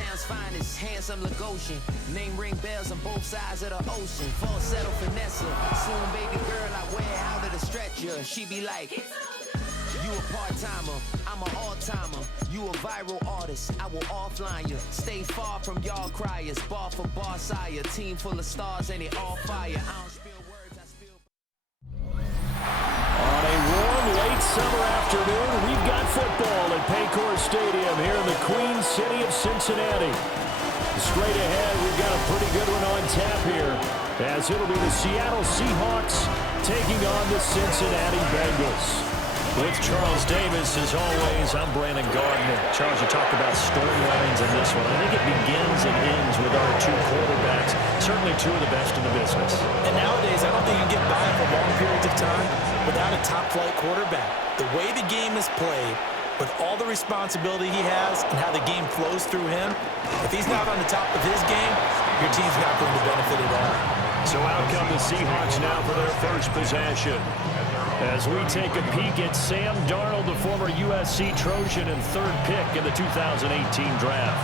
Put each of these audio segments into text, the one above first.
Town's finest, handsome Lagosian. Name ring bells on both sides of the ocean. Falsetto finesse. Soon baby girl I wear out of the stretcher. She be like, you a part-timer, I'm an all-timer. You a viral artist, I will offline you. Stay far from y'all criers. Bar for bar sire. Team full of stars and it all fire. I don't spill words, I spill... On a warm late summer afternoon, we've got football at Paycor Stadium here in the Queen City of Cincinnati. Straight ahead, we've got a pretty good one on tap here, as it'll be the Seattle Seahawks taking on the Cincinnati Bengals. With Charles Davis, as always, I'm Brandon Gardner. Charles, you talked about storylines in this one. I think it begins and ends with our two quarterbacks, certainly two of the best in the business. And nowadays, I don't think you can get by for long periods of time without a top-flight quarterback. The way the game is played, with all the responsibility he has and how the game flows through him, if he's not on the top of his game, your team's not going to benefit at all. So out come the Seahawks now for their first possession. As we take a peek at Sam Darnold, the former USC Trojan and third pick in the 2018 draft.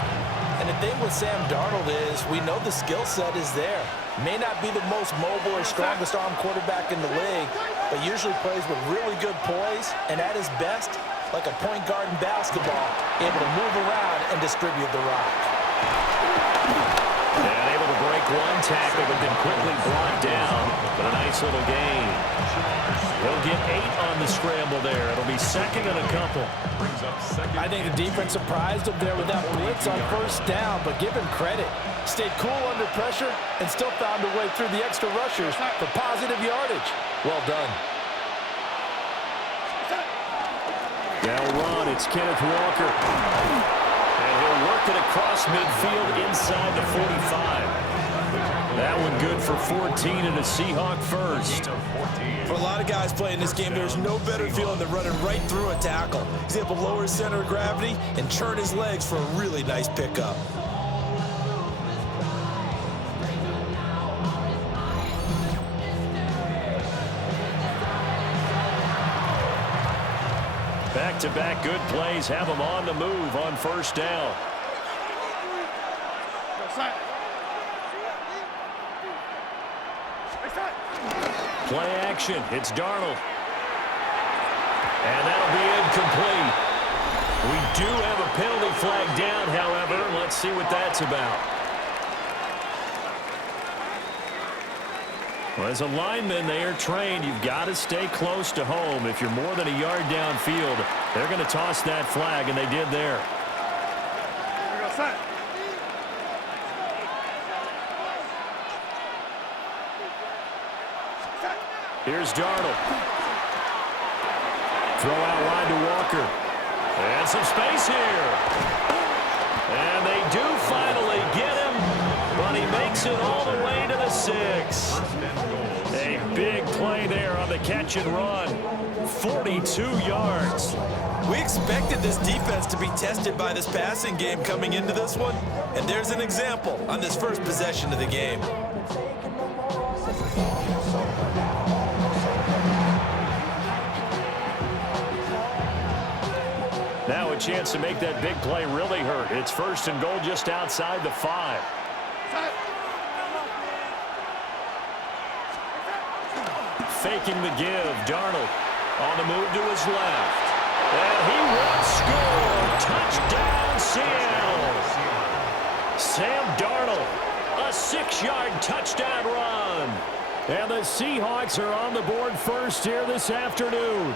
And the thing with Sam Darnold is we know the skill set is there. May not be the most mobile or strongest arm quarterback in the league, but usually plays with really good poise and at his best, like a point guard in basketball, able to move around and distribute the rock. And able to break one tackle, but then quickly brought down. But a nice little gain. He'll get 8 on the scramble there. It'll be second and a couple. I think the defense surprised him there with that blitz on first down, but give him credit. Stayed cool under pressure and still found a way through the extra rushers for positive yardage. Well done. Now run, it's Kenneth Walker. And he'll work it across midfield inside the 45. That one good for 14 and a Seahawk first. For a lot of guys playing this game, there's no better feeling than running right through a tackle. He's able to lower his center of gravity and turn his legs for a really nice pickup. Back-to-back good plays have him on the move on first down. Play action. It's Darnold. And that'll be incomplete. We do have a penalty flag down, however. Let's see what that's about. Well, as a lineman, they are trained. You've got to stay close to home. If you're more than a yard downfield, they're going to toss that flag, and they did there. Here's Darnold. Throw out wide to Walker. And some space here. And they do finally get him, but he makes it all the way to the 6. A big play there on the catch and run. 42 yards. We expected this defense to be tested by this passing game coming into this one, and there's an example on this first possession of the game. Now a chance to make that big play really hurt. It's first and goal just outside the 5. Faking the give. Darnold on the move to his left. And he will score. Touchdown, Seattle. Sam Darnold, a 6-yard touchdown run. And the Seahawks are on the board first here this afternoon.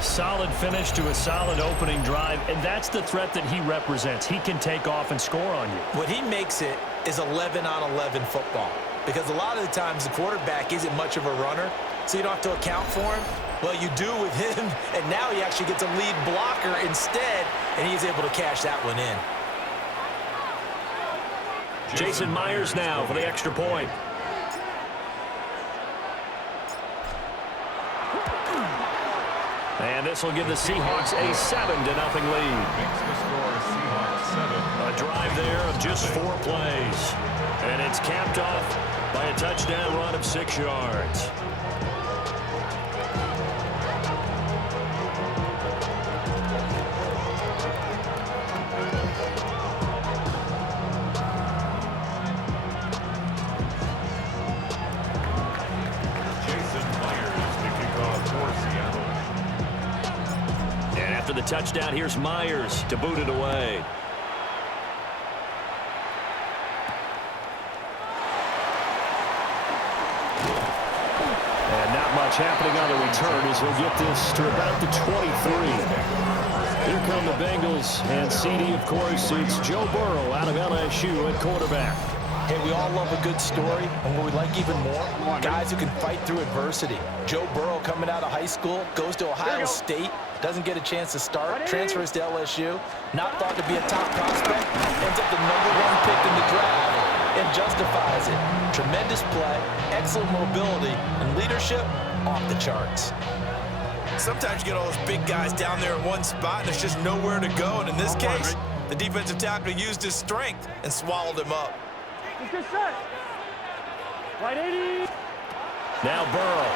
Solid finish to a solid opening drive, and that's the threat that he represents. He can take off and score on you. What he makes it is 11-on-11 football, because a lot of the times the quarterback isn't much of a runner, so you don't have to account for him. Well, you do with him, and now he actually gets a lead blocker instead, and he's able to cash that one in. Jason Myers now for the extra point. And this will give the Seahawks a 7-0 lead. A drive there of just 4 plays. And it's capped off by a touchdown run of 6 yards. touchdown. Here's Myers to boot it away. And not much happening on the return as we'll get this to about the 23. Here come the Bengals, and CD, of course, it's Joe Burrow out of LSU at quarterback. Hey, we all love a good story, and what we like even more, guys who can fight through adversity. Joe Burrow coming out of high school, goes to Ohio State, doesn't get a chance to start, transfers to LSU, not thought to be a top prospect, ends up the #1 pick in the draft, and justifies it. Tremendous play, excellent mobility, and leadership off the charts. Sometimes you get all those big guys down there in one spot, and there's just nowhere to go. And in this case, the defensive tackle used his strength and swallowed him up. Good set. Right 80. Now Burrow.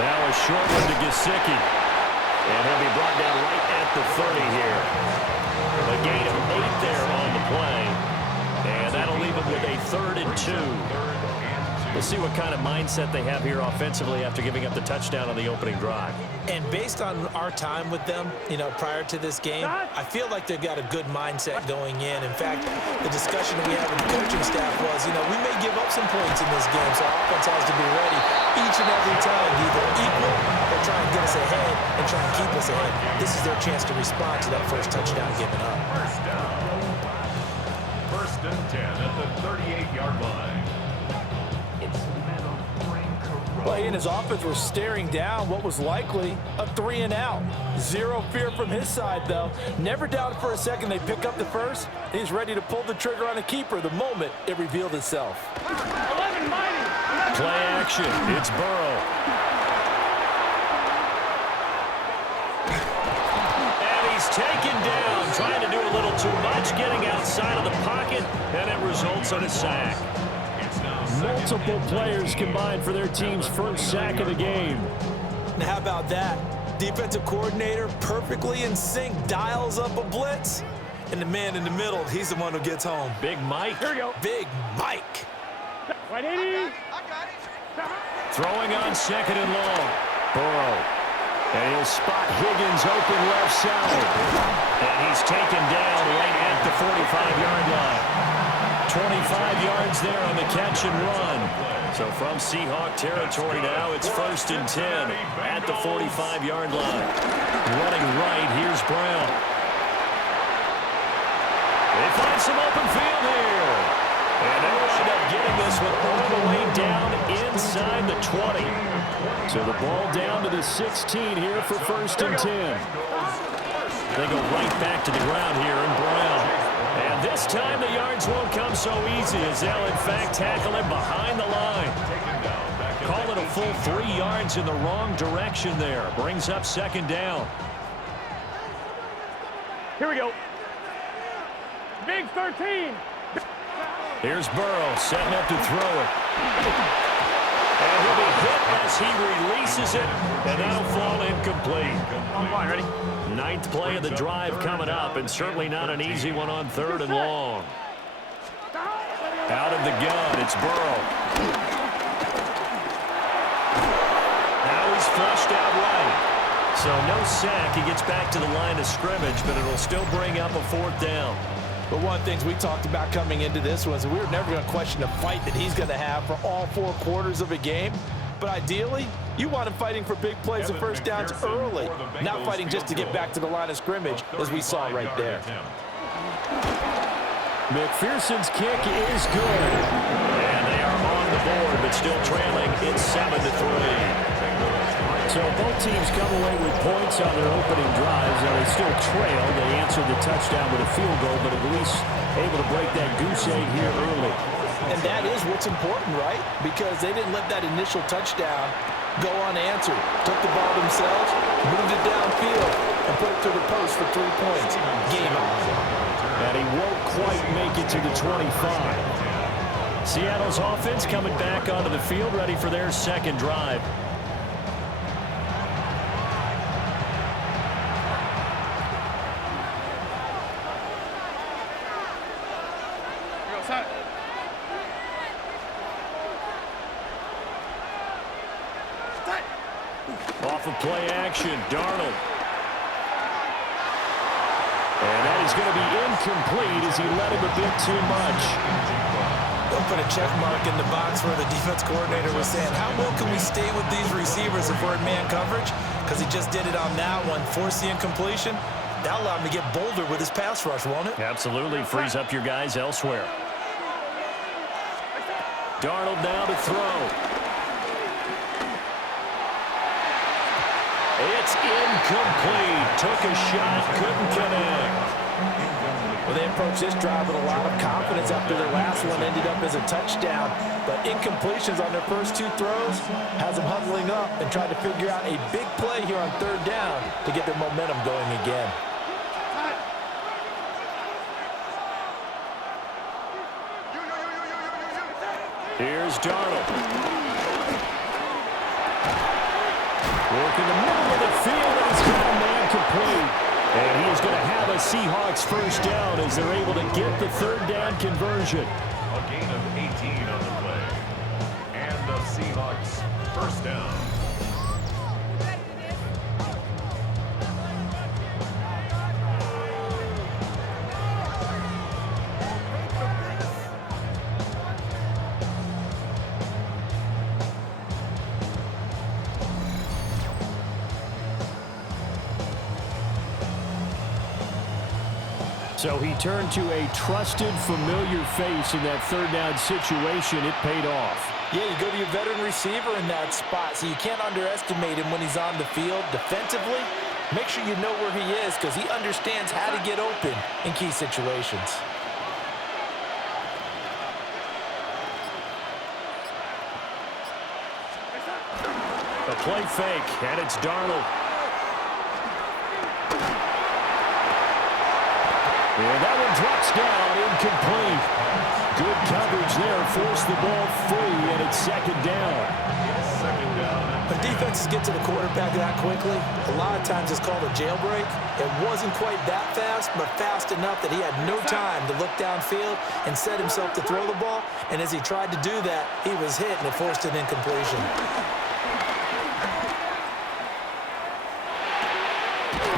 Now a short one to Gesicki. And he'll be brought down right at the 30 here. A gain of 8 there on the play. And that'll leave him with a 3rd and 2. We'll see what kind of mindset they have here offensively after giving up the touchdown on the opening drive. And based on our time with them, prior to this game, I feel like they've got a good mindset going in. In fact, the discussion that we had with the coaching staff was, we may give up some points in this game, so our offense has to be ready each and every time to either equal or try and get us ahead and try and keep us ahead. This is their chance to respond to that first touchdown given up. First and 10 at the 38-yard line. Play in his offense were staring down what was likely a 3 and out. Zero fear from his side, though. Never doubted for a second they pick up the first. He's ready to pull the trigger on a keeper the moment it revealed itself. 11 mighty. Play action. It's Burrow. And he's taken down, trying to do a little too much, getting outside of the pocket, and it results in a sack. Multiple players combined for their team's first sack of the game. Now, how about that? Defensive coordinator perfectly in sync, dials up a blitz, and the man in the middle, he's the one who gets home. Big Mike. Here we go. Big Mike. Right 80. Throwing on 2nd and long. Burrow. And he'll spot Higgins open left side. And he's taken down right at the 45-yard line. 25 yards there on the catch and run. So from Seahawk territory now, it's 1st and 10 at the 45-yard line. Running right, here's Brown. They find some open field here. And they wind up getting this one all the way down inside the 20. So the ball down to the 16 here for 1st and 10. They go right back to the ground here, and Brown. And this time the yards won't come so easy as they'll, in fact, tackle him behind the line. Call it a full 3 yards in the wrong direction there. Brings up 2nd down. Here we go. Big 13. Here's Burrow setting up to throw it. And he'll be hit as he releases it, and that'll fall incomplete. I'm fine, ready? 9th play of the drive coming up, and certainly not an easy one on 3rd and long. Out of the gun, it's Burrow. Now he's flushed out right. So no sack. He gets back to the line of scrimmage, but it'll still bring up a 4th down. But one of the things we talked about coming into this was we were never going to question the fight that he's going to have for all 4 quarters of a game. But ideally, you want him fighting for big plays and first downs early, not fighting just to get back to the line of scrimmage, as we saw right there. McPherson's kick is good. And they are on the board, but still trailing. It's 7-3. So both teams come away with points on their opening drives. Now they still trail. They answered the touchdown with a field goal, but at least able to break that goose egg here early. And that is what's important, right? Because they didn't let that initial touchdown go unanswered. Took the ball themselves, moved it downfield, and put it to the post for 3 points. Game on. And he won't quite make it to the 25. Seattle's offense coming back onto the field, ready for their 2nd drive. Off of play action, Darnold. is going to be incomplete as he let him a bit too much. They'll put a check mark in the box where the defense coordinator was saying, how well can we stay with these receivers if we're in man coverage? Because he just did it on that one, forced the incompletion. That'll allow him to get bolder with his pass rush, won't it? Absolutely. Frees up your guys elsewhere. Darnold now to throw. It's incomplete. Took a shot, couldn't connect. Well, they approached this drive with a lot of confidence after their last one ended up as a touchdown. But incompletions on their first two throws has them huddling up and trying to figure out a big play here on third down to get their momentum going again. Here's Darnold. Working the middle of the field, and he's got a man complete. And he is going to have a Seahawks first down as they're able to get the third down conversion. A gain of 18 on the play. And the Seahawks first down. So he turned to a trusted, familiar face in that third down situation. It paid off. Yeah, you go to your veteran receiver in that spot, so you can't underestimate him when he's on the field. Defensively, make sure you know where he is because he understands how to get open in key situations. A play fake, and it's Darnold. And that one drops down, incomplete. Good coverage there, forced the ball free, and it's second down. When defenses get to the quarterback that quickly, a lot of times it's called a jailbreak. It wasn't quite that fast, but fast enough that he had no time to look downfield and set himself to throw the ball. And as he tried to do that, he was hit, and it forced an incompletion.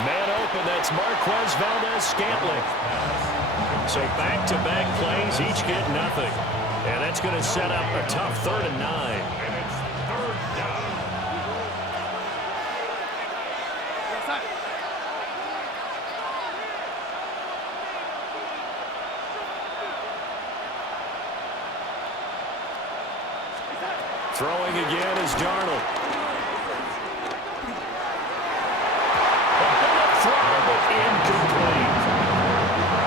Man open, that's Marquez Valdez-Scantling. So back-to-back plays, each get nothing. And that's going to set up a tough 3rd and 9. And it's third down. Throwing again is Darnold. Incomplete.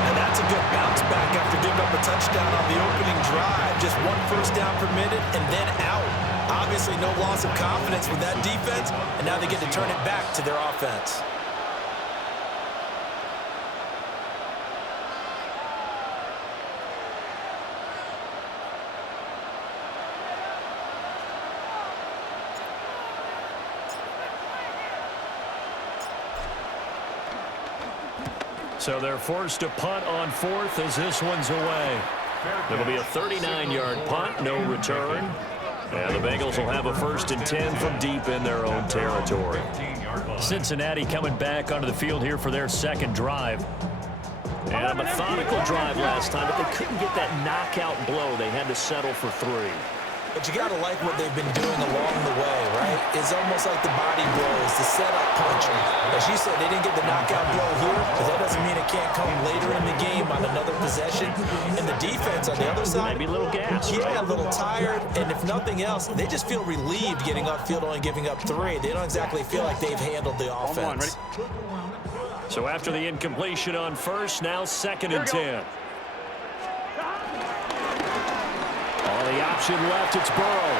And that's a good bounce back after giving up a touchdown on the opening drive. Just one first down permitted and then out. Obviously no loss of confidence with that defense, and now they get to turn it back to their offense. So they're forced to punt on 4th as this one's away. It'll be a 39-yard punt, no return. And the Bengals will have a 1st and 10 from deep in their own territory. Cincinnati coming back onto the field here for their second drive. And a methodical drive last time, but they couldn't get that knockout blow. They had to settle for 3. But you got to like what they've been doing along the way, right? It's almost like the body blows, the setup punching. As you said, they didn't get the knockout blow here, but that doesn't mean it can't come later in the game on another possession. And the defense on the other side, maybe a little gas. Yeah, a little tired. And if nothing else, they just feel relieved getting upfield, only giving up 3. They don't exactly feel like they've handled the offense. So after the incompletion on 1st, now 2nd and 10. On the option left, it's Burrow.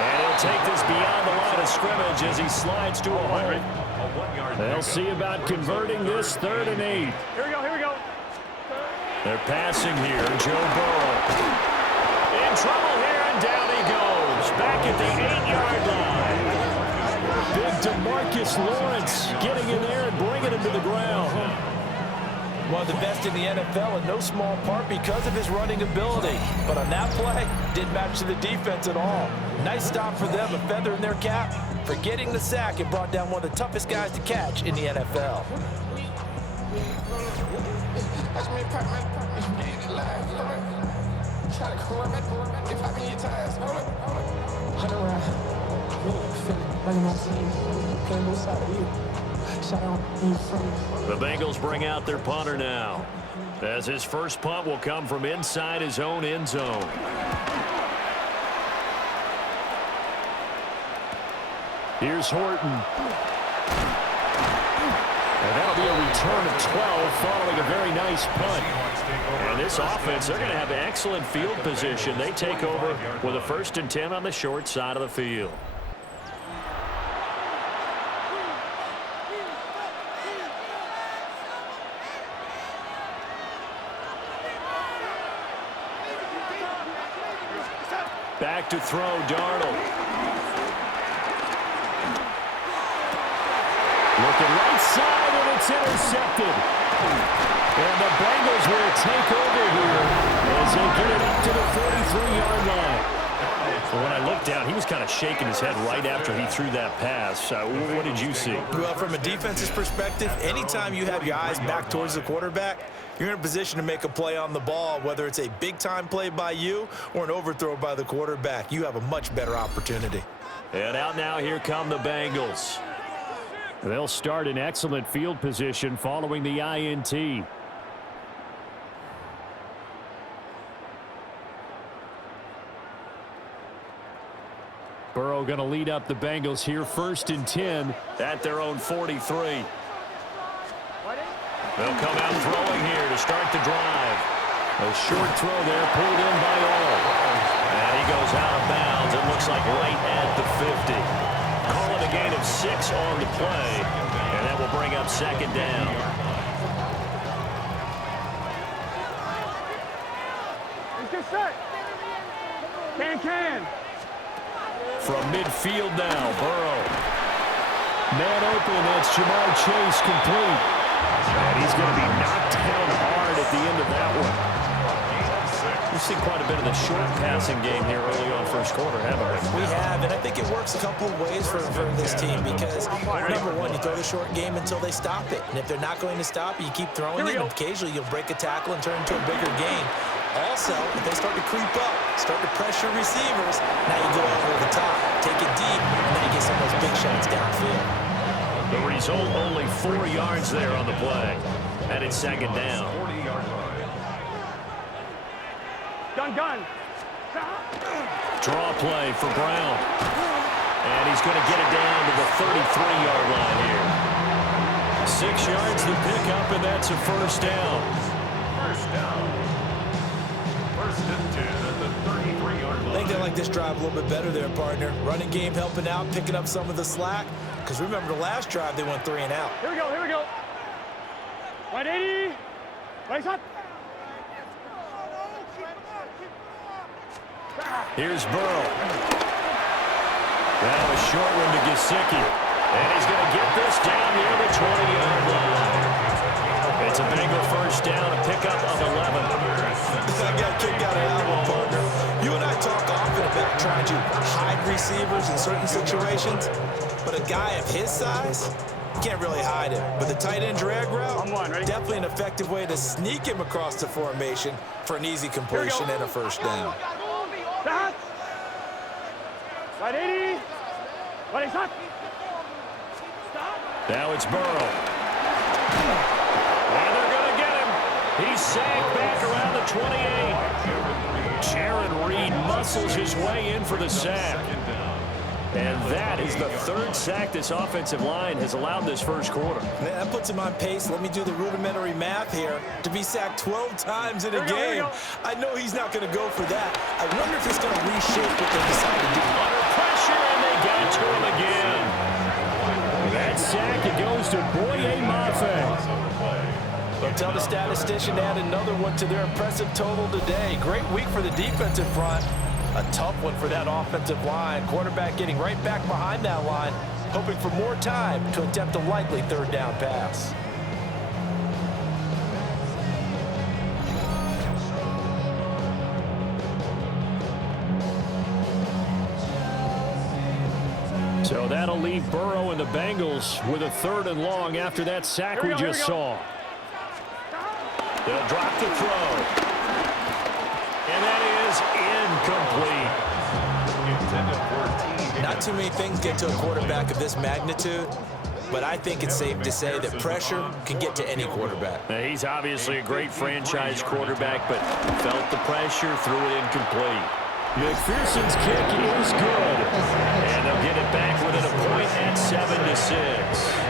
And he'll take this beyond the line of scrimmage as he slides to a hole. They'll see about converting this 3rd and 8. Here we go, here we go. They're passing here, Joe Burrow. In trouble here, and down he goes. Back at the 8-yard line. Big DeMarcus Lawrence getting in there and bringing him to the ground. One of the best in the NFL in no small part because of his running ability. But on that play, didn't match to the defense at all. Nice stop for them, a feather in their cap for getting the sack and brought down one of the toughest guys to catch in the NFL. The Bengals bring out their punter now, as his first punt will come from inside his own end zone. Here's Horton. And that'll be a return of 12 following a very nice punt. And this offense, they're going to have excellent field position. They take over with a 1st and 10 on the short side of the field. Back to throw, Darnold. Looking right side, and it's intercepted. And the Bengals will take over here as they get it up to the 43-yard line. Well, when I looked down, he was kind of shaking his head right after he threw that pass. What did you see? Well, from a defense's perspective, anytime you have your eyes back towards the quarterback, you're in a position to make a play on the ball, whether it's a big-time play by you or an overthrow by the quarterback. You have a much better opportunity. And out now, here come the Bengals. They'll start in excellent field position following the INT. Burrow going to lead up the Bengals here, 1st and 10 at their own 43. They'll come out throwing here to start the drive. A short throw there pulled in by all. And he goes out of bounds. It looks like right at the 50. Call it a gain of 6 on the play. And that will bring up 2nd down. Get set. Can. From midfield now, Burrow. Man open, that's Jamar Chase complete. And he's going to be knocked down hard at the end of that one. We've seen quite a bit of the short passing game here early on first quarter, haven't we? We have, and I think it works a couple of ways for this team because, number one, you throw the short game until they stop it. And if they're not going to stop it, you keep throwing it, and occasionally you'll break a tackle and turn into a bigger game. Also, if they start to creep up, start to pressure receivers, now you go over the top, take it deep, and then you get some of those big shots downfield. The result, only 4 yards there on the play. And it's 2nd down. Gun. Draw play for Brown. And he's going to get it down to the 33-yard line here. 6 yards to pick up, and that's a 1st down. 1st down. 1st and 10 at the 33-yard line. I think they like this drive a little bit better there, partner. Running game helping out, picking up some of the slack. Because remember, the last drive, they went 3 and out. Here we go. 180. Right shot. Here's Burrow. Now a short one to Gesicki. And he's going to get this down near the 20-yard line. It's a Bengal 1st down, a pickup of 11. I got kicked out of that one, partner. You and I talk often about trying to hide receivers in certain situations, but a guy of his size, you can't really hide him. But the tight end drag route, definitely an effective way to sneak him across the formation for an easy completion and a 1st down. Stop. 180. Ready, shot. Now it's Burrow. And they're going to get him. He's sagged back around the 28. Jaron Reed muscles his way in for the sack. And that is the 3rd sack this offensive line has allowed this first quarter. Man, that puts him on pace. Let me do the rudimentary math here. To be sacked 12 times in a game, I know he's not going to go for that. I wonder if it's going to reshape what they decide to do. Under pressure, and they got to him again. That sack, it goes to Boye Mafe. They'll tell the statistician to add another one to their impressive total today. Great week for the defensive front. A tough one for that offensive line. Quarterback getting right back behind that line, hoping for more time to attempt a likely 3rd down pass. So that'll leave Burrow and the Bengals with a 3rd and long after that sack we just saw. They'll drop the throw. And that is incomplete. Not too many things get to a quarterback of this magnitude, but I think it's safe to say that pressure can get to any quarterback. Now, he's obviously a great franchise quarterback, but felt the pressure, threw it incomplete. McPherson's kick is good. And they'll get it back within a point at 7-6.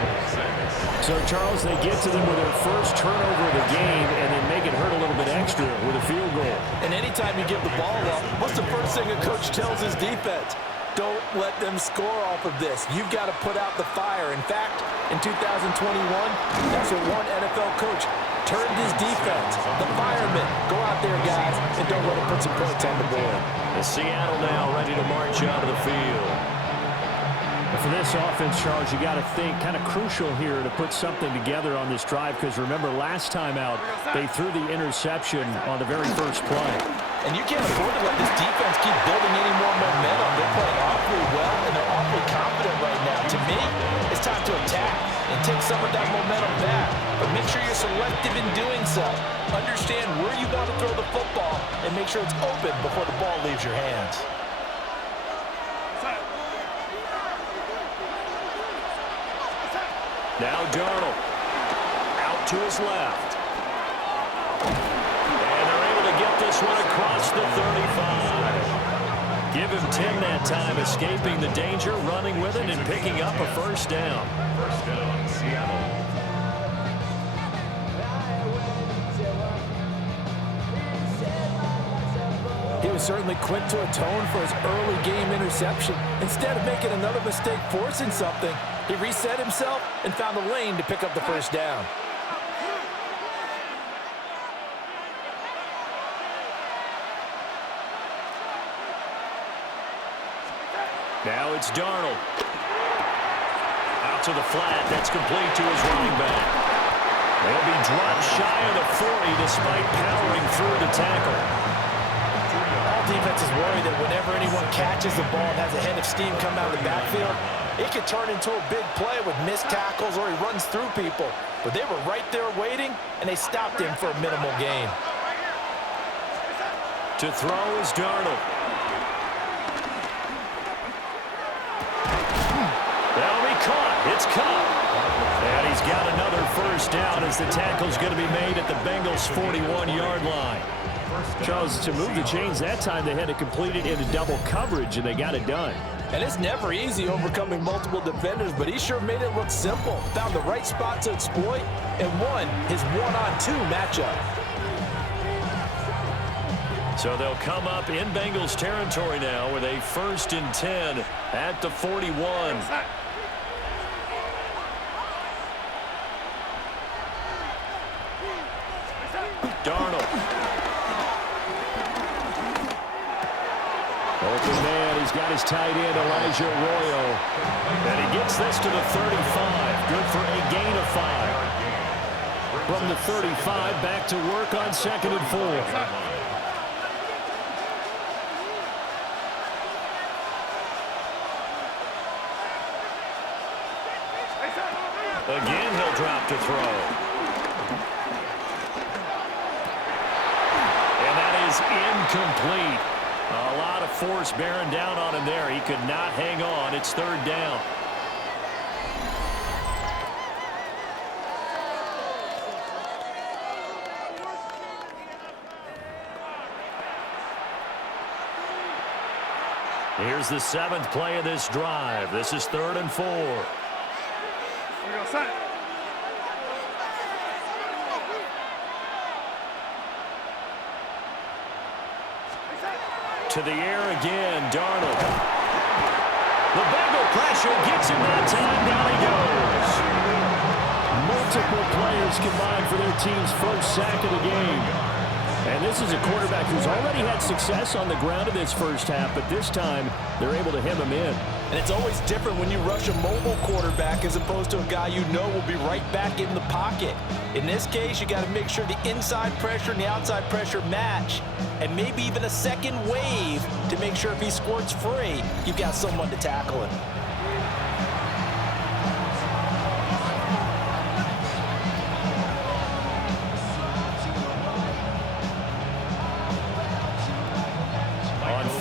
So, Charles, they get to them with their first turnover of the game and then make it hurt a little bit extra with a field goal. And anytime you give the ball up, what's the first thing a coach tells his defense? Don't let them score off of this. You've got to put out the fire. In fact, in 2021, that's what one NFL coach turned his defense. The firemen. Go out there, guys, and don't let them put some points on the board. The Seattle now ready to march out of the field. For this offense, Charles, you got to think kind of crucial here to put something together on this drive, because remember, last time out, they threw the interception on the very first play. And you can't afford to let this defense keep building any more momentum. They're playing awfully well, and they're awfully confident right now. To me, it's time to attack and take some of that momentum back. But make sure you're selective in doing so. Understand where you want to throw the football, and make sure it's open before the ball leaves your hands. Now Darnold out to his left. And they're able to get this one across the 35. Give him 10 that time, escaping the danger, running with it, and picking up a first down. First down, Seattle. He was certainly quick to atone for his early game interception. Instead of making another mistake forcing something, he reset himself and found a lane to pick up the first down. Now it's Darnold. Out to the flat. That's complete to his running back. They'll be dropped shy of the 40 despite powering through the tackle. All defenses worry that whenever anyone catches the ball and has a head of steam come out of the backfield, it could turn into a big play with missed tackles or he runs through people. But they were right there waiting, and they stopped him for a minimal gain. To throw is Darnold. That'll be caught. It's caught. And he's got another first down as the tackle's going to be made at the Bengals' 41-yard line. Charles, to move the chains that time, they had to complete it into double coverage, and they got it done. And it's never easy overcoming multiple defenders, but he sure made it look simple. Found the right spot to exploit and won his one-on-two matchup. So they'll come up in Bengals territory now with a 1st and 10 at the 41. Darnold. Open man, he's got his tight end, Elijah Arroyo. And he gets this to the 35. Good for a gain of 5. From the 35, back to work on 2nd and 4. Again, he'll drop to throw. And that is incomplete. A lot of force bearing down on him there. He could not hang on. It's 3rd down. Here's the 7th play of this drive. This is 3rd and 4. To the air again, Darnold. The Bengal pressure gets him that time. Down he goes. Multiple players combined for their team's first sack of the game. And this is a quarterback who's already had success on the ground in this first half, but this time they're able to hem him in. And it's always different when you rush a mobile quarterback as opposed to a guy you know will be right back in the pocket. In this case, you got to make sure the inside pressure and the outside pressure match, and maybe even a second wave to make sure if he squirts free, you've got someone to tackle him.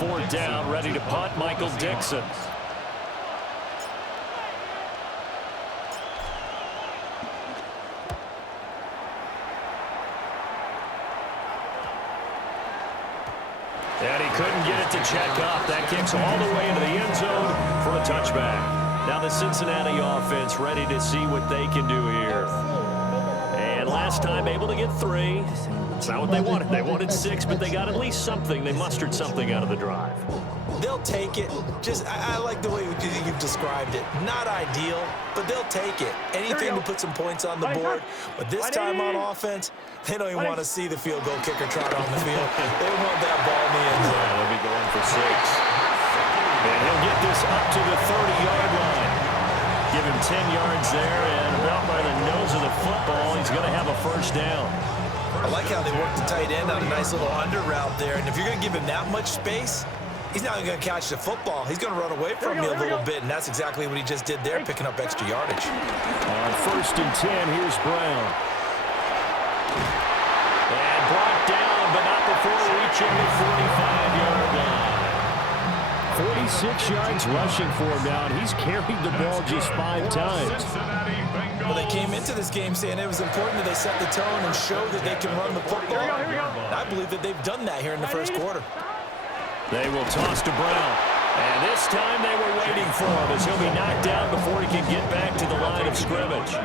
4th down, ready to punt, Michael Dixon. And he couldn't get it to check up. That kicks all the way into the end zone for a touchback. Now the Cincinnati offense ready to see what they can do here. And last time able to get 3. It's not what they wanted. They wanted 6, but they got at least something. They mustered something out of the drive. They'll take it. I like the way you've described it. Not ideal, but they'll take it. Anything to put some points on the board. But this time on offense, they don't even want to see the field goal kicker trot on the field. They want that ball in the end zone. Yeah, they'll be going for 6. And he'll get this up to the 30-yard line. Give him 10 yards there, and about by the nose of the football, he's going to have a first down. I like how they work the tight end on a nice little under route there. And if you're going to give him that much space, he's not going to catch the football. He's going to run away from you a little bit, and that's exactly what he just did there, picking up extra yardage. On 1st and 10, here's Brown. And brought down, but not before reaching the 45-yard line. 46 yards rushing for him now, and he's carried the ball just 5 times. Well, they came into this game saying it was important that they set the tone and show that they can run the football. I believe that they've done that here in the first quarter. They will toss to Brown. And this time they were waiting for him as he'll be knocked down before he can get back to the line of scrimmage.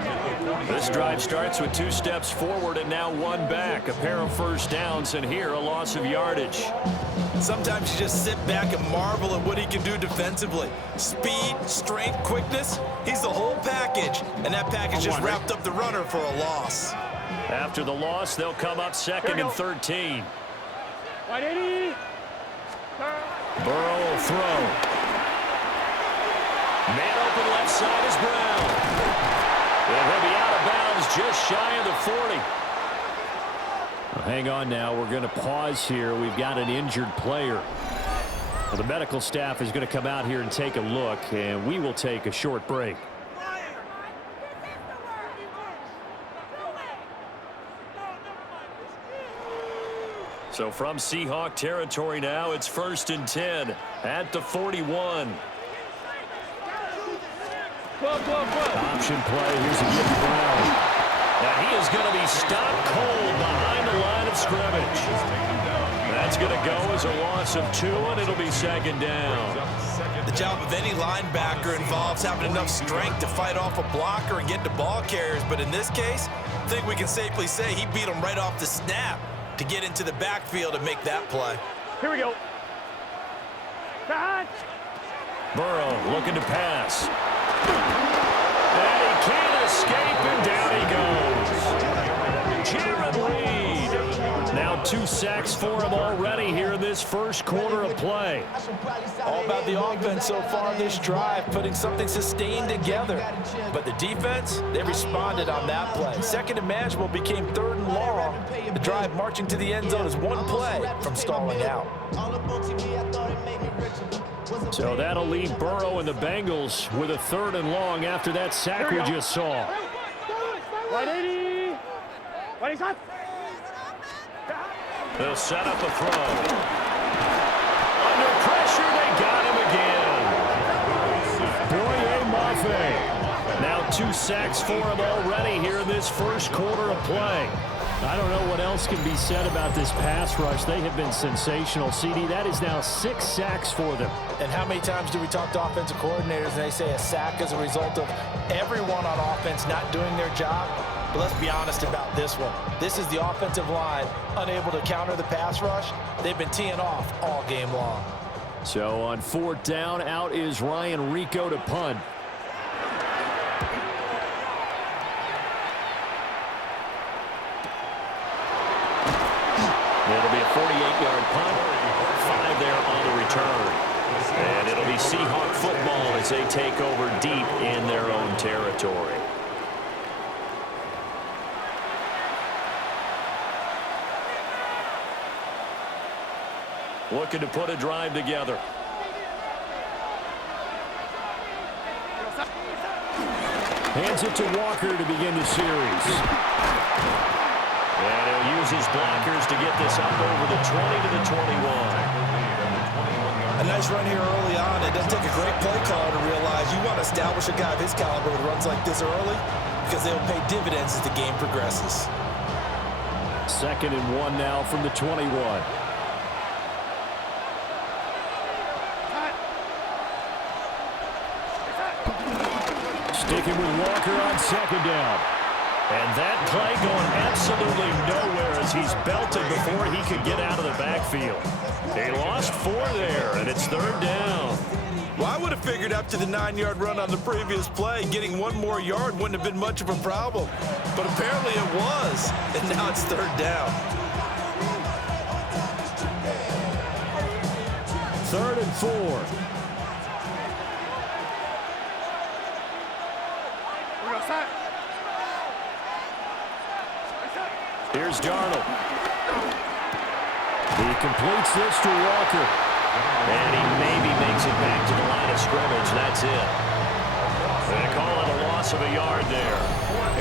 This drive starts with 2 steps forward and now 1 back. A pair of first downs, and here a loss of yardage. Sometimes you just sit back and marvel at what he can do defensively. Speed, strength, quickness, he's the whole package. And that package just wrapped up the runner for a loss. After the loss, they'll come up 2nd and 13. Burrow will throw. Man open left side is Brown. And he'll be out of bounds just shy of the 40. Well, hang on now. We're going to pause here. We've got an injured player. Well, the medical staff is going to come out here and take a look, and we will take a short break. So from Seahawk territory now, it's 1st and 10 at the 41. Option play. Here's a give to Brown. Now he is going to be stopped cold behind the line of scrimmage. That's going to go as a loss of 2, and it'll be 2nd down. The job of any linebacker involves having enough strength to fight off a blocker and get to ball carriers. But in this case, I think we can safely say he beat him right off the snap to get into the backfield and make that play. Here we go. Burrow looking to pass. And he can't escape, and down he goes. Jared Reed. Now 2 sacks for him already here in this first quarter of play. All about the offense so far this drive, putting something sustained together. But the defense, they responded on that play. 2nd and manageable became 3rd and long. The drive marching to the end zone is 1 play from stalling out. So that'll leave Burrow and the Bengals with a 3rd and long after that sack we just saw. 180. 20 shot. They'll set up a throw. Under pressure, they got him again. Boye Mafe. Now 2 sacks for him already here in this first quarter of play. I don't know what else can be said about this pass rush. They have been sensational. CD, that is now 6 sacks for them. And how many times do we talk to offensive coordinators and they say a sack is a result of everyone on offense not doing their job? But let's be honest about this one. This is the offensive line unable to counter the pass rush. They've been teeing off all game long. So on 4th down, out is Ryan Rico to punt. It'll be a 48-yard punt, 5 there on the return. And it'll be Seahawk football as they take over deep in their own territory. Looking to put a drive together. Hands it to Walker to begin the series. And he'll use his blockers to get this up over the 20 to the 21. A nice run here early on. It doesn't take a great play caller to realize you want to establish a guy of his caliber with runs like this early because they'll pay dividends as the game progresses. 2nd and 1 now from the 21. Sticking with Walker on 2nd down. And that play going absolutely nowhere as he's belted before he could get out of the backfield. They lost 4 there, and it's 3rd down. Well, I would have figured after the 9-yard run on the previous play, getting 1 more yard wouldn't have been much of a problem. But apparently it was, and now it's 3rd down. 3rd and 4. Here's Darnold. He completes this to Walker. And he maybe makes it back to the line of scrimmage. That's it. They call it a loss of a yard there.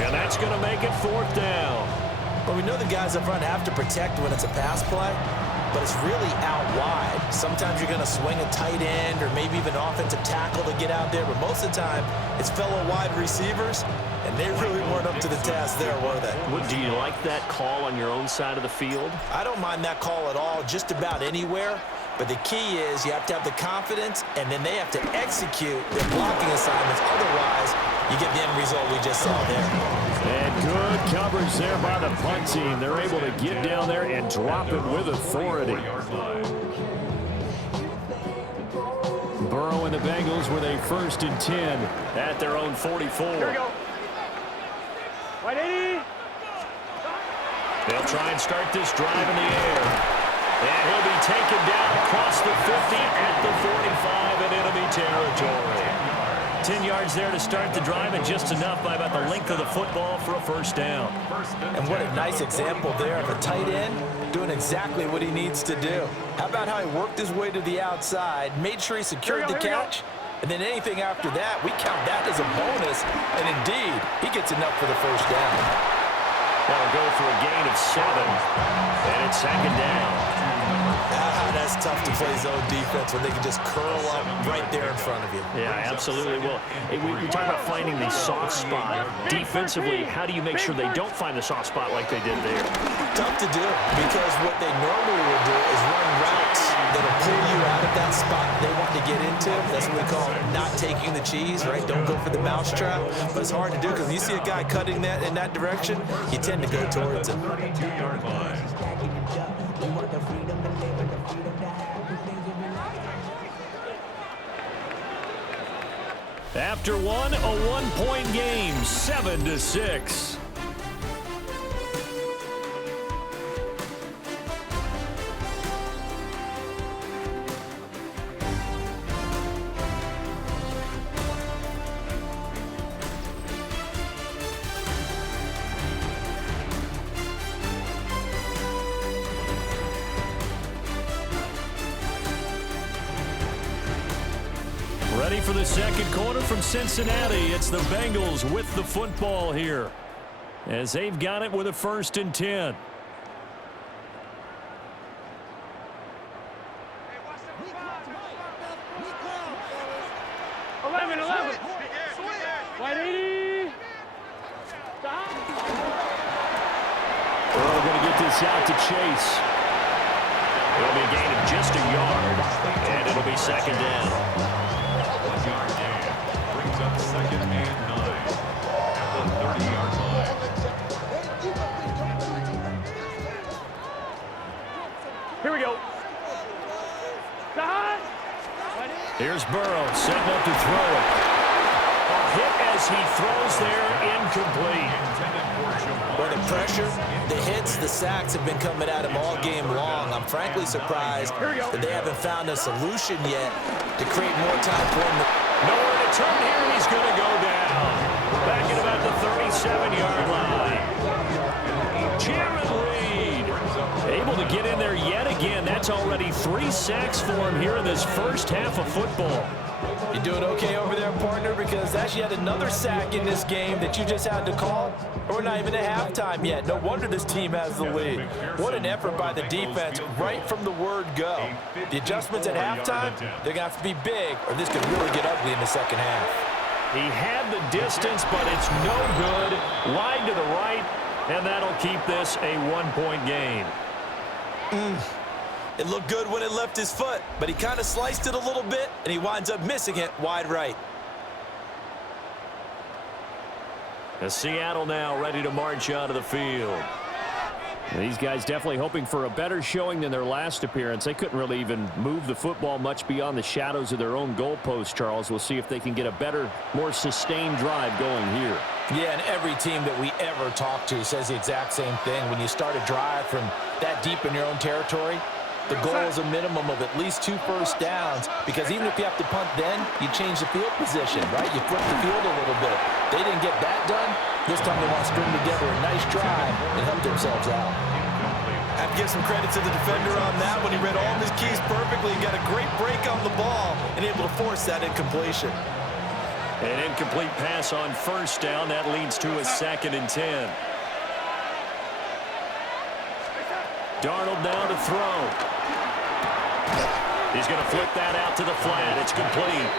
And that's going to make it 4th down. Well, we know the guys up front have to protect when it's a pass play, but it's really out wide. Sometimes you're going to swing a tight end or maybe even offensive tackle to get out there, but most of the time it's fellow wide receivers, and they really weren't up to the task there, were they? Do you like that call on your own side of the field? I don't mind that call at all, just about anywhere. But the key is you have to have the confidence, and then they have to execute their blocking assignments. Otherwise, you get the end result we just saw there. And good coverage there by the punt team. They're able to get down there and drop it with authority. Burrow and the Bengals with a 1st and 10 at their own 44. Here we go. Right 80. They'll try and start this drive in the air. And he'll be taken down across the 50 at the 45 in enemy territory. 10 yards there to start the drive, and just enough by about the length of the football for a 1st down. And what a nice example there of a tight end doing exactly what he needs to do. How about how he worked his way to the outside, made sure he secured the catch, and then anything after that, we count that as a bonus. And indeed, he gets enough for the 1st down. That'll go for a gain of 7, and it's 2nd down. That's tough to play zone defense when they can just curl up right there in front of you. Yeah, absolutely. Well, we talk about finding the soft spot. Defensively, how do you make sure they don't find the soft spot like they did there? Tough to do, because what they normally will do is run routes that'll pull you out of that spot they want to get into. That's what we call not taking the cheese, right? Don't go for the mousetrap. But it's hard to do because when you see a guy cutting that in that direction, you tend to go towards him. 32-yard line. After one, a 1-point game, 7-6. Ready for the 2nd quarter from Cincinnati. It's the Bengals with the football here, as they've got it with a 1st and 10. Burrow going to get this out to Chase. It'll be a gain of just a yard, and it'll be 2nd down. 1-yard gain brings up 2nd and 9 at the 30-yard line. Here we go. Here's Burrow setting up to throw it. A hit as he throws there, incomplete. Well, the pressure, the hits, the sacks have been coming at him all game long. I'm frankly surprised that they haven't found a solution yet to create more time for him. Nowhere to turn here, and he's going to go down. Back at about the 37-yard line. Jared Reed able to get in there yet again. That's already 3 sacks for him here in this first half of football. You doing okay over there, partner? Because that's yet another sack in this game that you just had to call. We're not even at halftime yet. No wonder this team has the lead. What an effort by the defense right from the word go. The adjustments at halftime, they're going to have to be big, or this could really get ugly in the second half. He had the distance, but it's no good. Wide to the right, and that'll keep this a one-point game. It looked good when it left his foot, but he kind of sliced it a little bit, and he winds up missing it wide right. As Seattle now ready to march out of the field. These guys definitely hoping for a better showing than their last appearance. They couldn't really even move the football much beyond the shadows of their own goalpost, Charles. We'll see if they can get a better, more sustained drive going here. Yeah, and every team that we ever talk to says the exact same thing. When you start a drive from that deep in your own territory, the goal is a minimum of at least 2 first downs, because even if you have to punt then, you change the field position, right? You flip the field a little bit. They didn't get that done. This time they want to string together a nice drive and help themselves out. I have to give some credit to the defender on that when he read all of his keys perfectly and got a great break on the ball and able to force that incompletion. An incomplete pass on first down. That leads to a 2nd and 10. Darnold now to throw. He's going to flip that out to the flat. It's complete.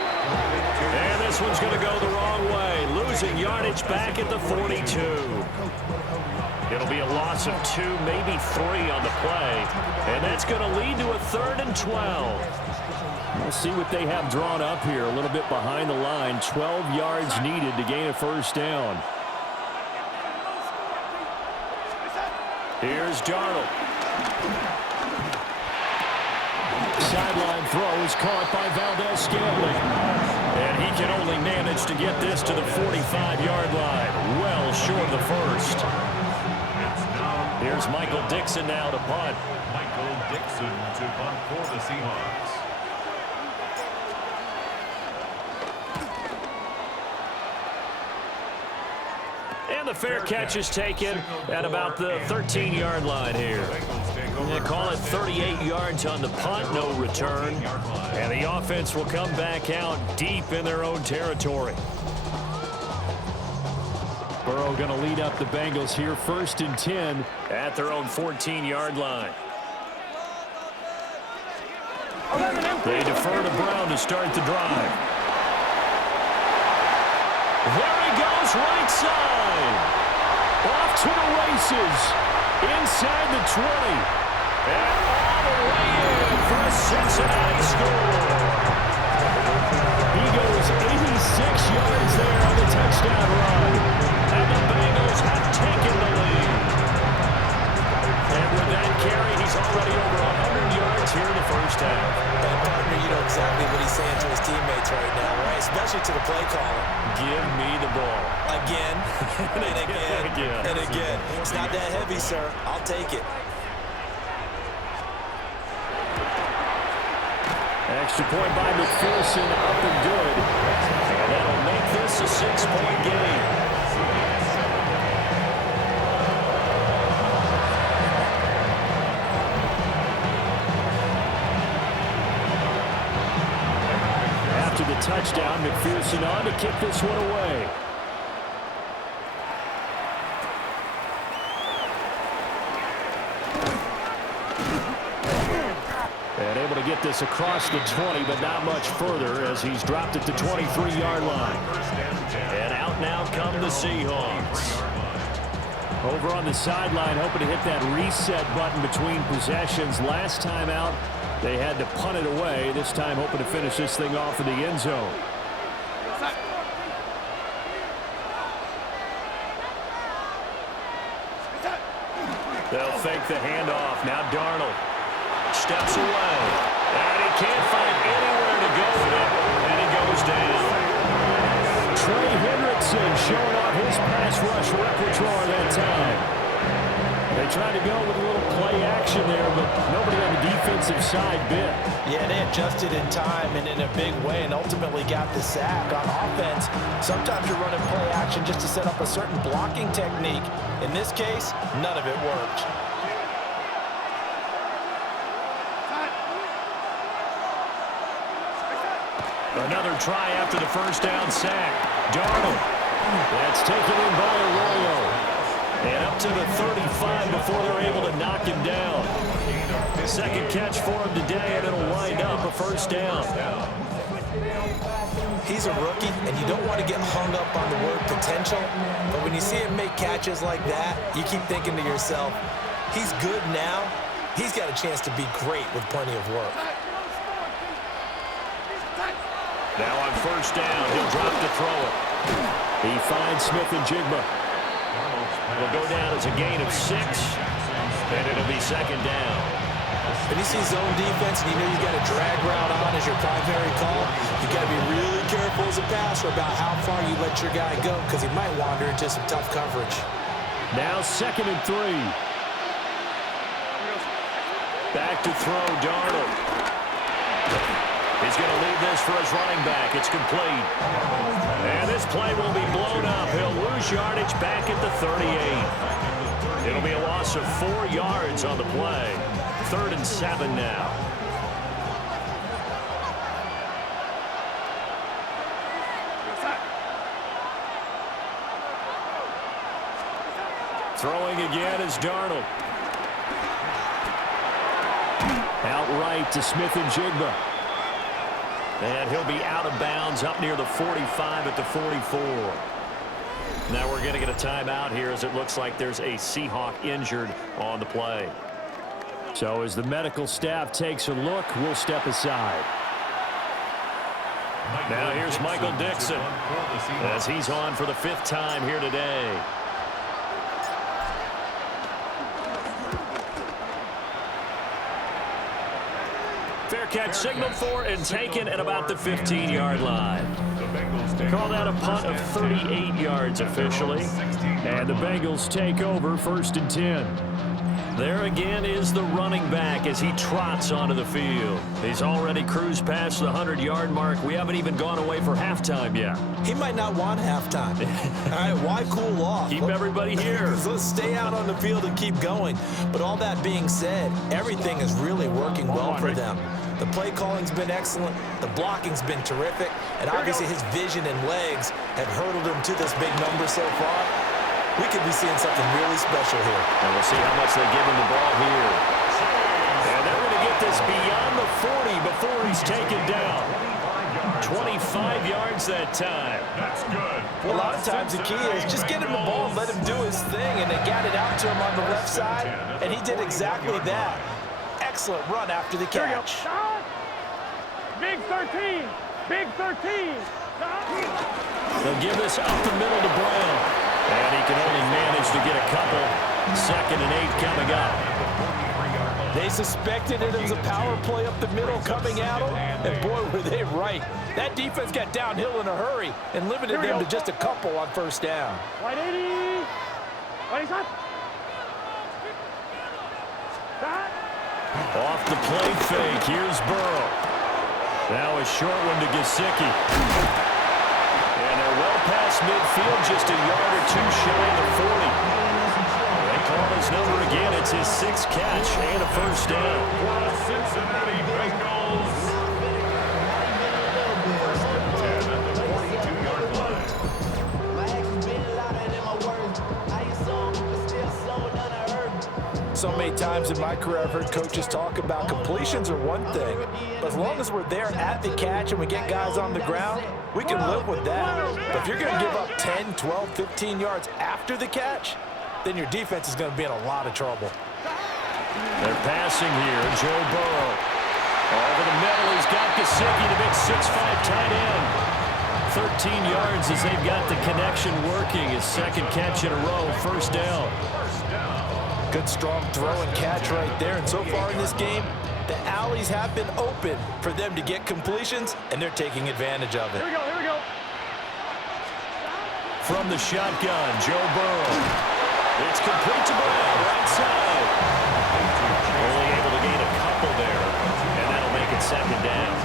And this one's going to go the wrong way. Losing yardage back at the 42. It'll be a loss of 2, maybe 3 on the play. And that's going to lead to a 3rd and 12. We'll see what they have drawn up here. A little bit behind the line. 12 yards needed to gain a first down. Here's Darnold. Sideline throw is caught by Valdez-Scantling. And he can only manage to get this to the 45-yard line. Well short of the first. Here's Michael Dixon now to punt. Michael Dixon to punt for the Seahawks. And the fair catch is taken at about the 13-yard line here. They call it 38 yards on the punt, no return. And the offense will come back out deep in their own territory. Burrow going to lead up the Bengals here, 1st and 10 at their own 14-yard line. They defer to Brown to start the drive. There he goes, right side. Off to the races. Inside the 20. And all the way in for a Cincinnati score. He goes 86 yards there on the touchdown run. And the Bengals have taken the lead. And with that carry, he's already over 100 yards here in the first half. And partner, you know exactly what he's saying to his teammates right now, right? Especially to the play caller. Give me the ball. Again, and again, and again. It's not that heavy, sir. I'll take it. Extra point by McPherson, up and good. And that'll make this a 6-point game. After the touchdown, McPherson on to kick this one away. And able to get this across the 20, but not much further as he's dropped at the 23-yard line. And out now come the Seahawks. Over on the sideline, hoping to hit that reset button between possessions. Last time out, they had to punt it away. This time hoping to finish this thing off in the end zone. They'll fake the handoff. Now Darnold steps away. And he can't find anywhere to go with it. And he goes down. Trey Hendrickson showing off his pass rush repertoire that time. They tried to go with a little play action there, but nobody on the defensive side bit. Yeah, they adjusted in time and in a big way and ultimately got the sack. On offense, sometimes you're running play action just to set up a certain blocking technique. In this case, none of it worked. Another try after the first down sack. Darnold. That's taken in by Arroyo. And up to the 35 before they're able to knock him down. Second catch for him today, and it'll wind up a first down. He's a rookie, and you don't want to get hung up on the word potential, but when you see him make catches like that, you keep thinking to yourself, he's good now. He's got a chance to be great with plenty of work. Now on first down, he'll drop to throw it. He finds Smith and Jigba. It'll go down as a gain of 6, and it'll be second down. When you see zone defense and you know you've got a drag route on as your primary call, you've got to be really careful as a passer about how far you let your guy go because he might wander into some tough coverage. Now 2nd and 3. Back to throw, Darnold. He's going to leave this for his running back. It's complete. And this play will be blown up. He'll lose yardage back at the 38. It'll be a loss of 4 yards on the play. 3rd and 7 now. Throwing again is Darnold. Outright to Smith and Jigba. And he'll be out of bounds up near the 45 at the 44. Now we're going to get a timeout here as it looks like there's a Seahawk injured on the play. So as the medical staff takes a look, we'll step aside. Now here's Michael Dixon as he's on for the 5th time here today. Fair catch signaled for and taken at about the 15-yard line. Call that a punt of 38 yards officially. And the Bengals take over 1st and 10. There again is the running back as he trots onto the field. He's already cruised past the 100-yard mark. We haven't even gone away for halftime yet. He might not want halftime. All right, why cool off? Keep everybody here. Let's stay out on the field and keep going. But all that being said, everything is really working well for them. The play calling's been excellent. The blocking's been terrific. And obviously his vision and legs have hurdled him to this big number so far. We could be seeing something really special here. And we'll see how much they give him the ball here. And they're going to get this beyond the 40 before he's taken down. 25 yards that time. That's good. A lot of times the key is just get him the ball and let him do his thing. And they got it out to him on the left side. And he did exactly that. Excellent run after the catch. Big 13. Big 13. They'll give this up the middle to Brown. And he can only manage to get a couple. 2nd and 8 coming up. They suspected it was a power play up the middle coming at them. And boy, were they right. That defense got downhill in a hurry and limited them to just a couple on 1st down. Wide 80. Wide shot. Off the play fake, here's Burrow. Now a short one to Gesicki. And they're well past midfield, just a yard or 2 shy of the 40. They call his number again. It's his 6th catch and a first down. Cincinnati Bengals. 1st and 10 at the 42-yard line. So many times in my career I've heard coaches talk about completions are one thing, but as long as we're there at the catch and we get guys on the ground, we can live with that. But if you're going to give up 10, 12, 15 yards after the catch, then your defense is going to be in a lot of trouble. They're passing here, Joe Burrow. Over the middle, he's got Gesicki, the big 6'5" tight end. 13 yards as they've got the connection working. His 2nd catch in a row, first down. Good strong throw and catch right there. And so far in this game, the alleys have been open for them to get completions, and they're taking advantage of it. Here we go, here we go. From the shotgun, Joe Burrow. It's complete to Brown, right side. Only able to gain a couple there, and that'll make it 2nd down.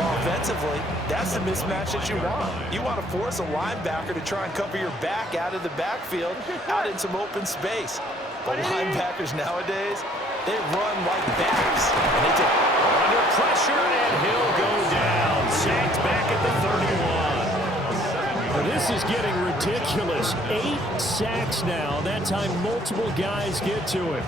Well, offensively, that's the mismatch that you want. You want to force a linebacker to try and cover your back out of the backfield, out in some open space. But linebackers nowadays, they run like backs. And they take under pressure, and he'll go down. Sacked back at the 31. But this is getting ridiculous. ridiculous. 8 sacks now. That time, multiple guys get to him.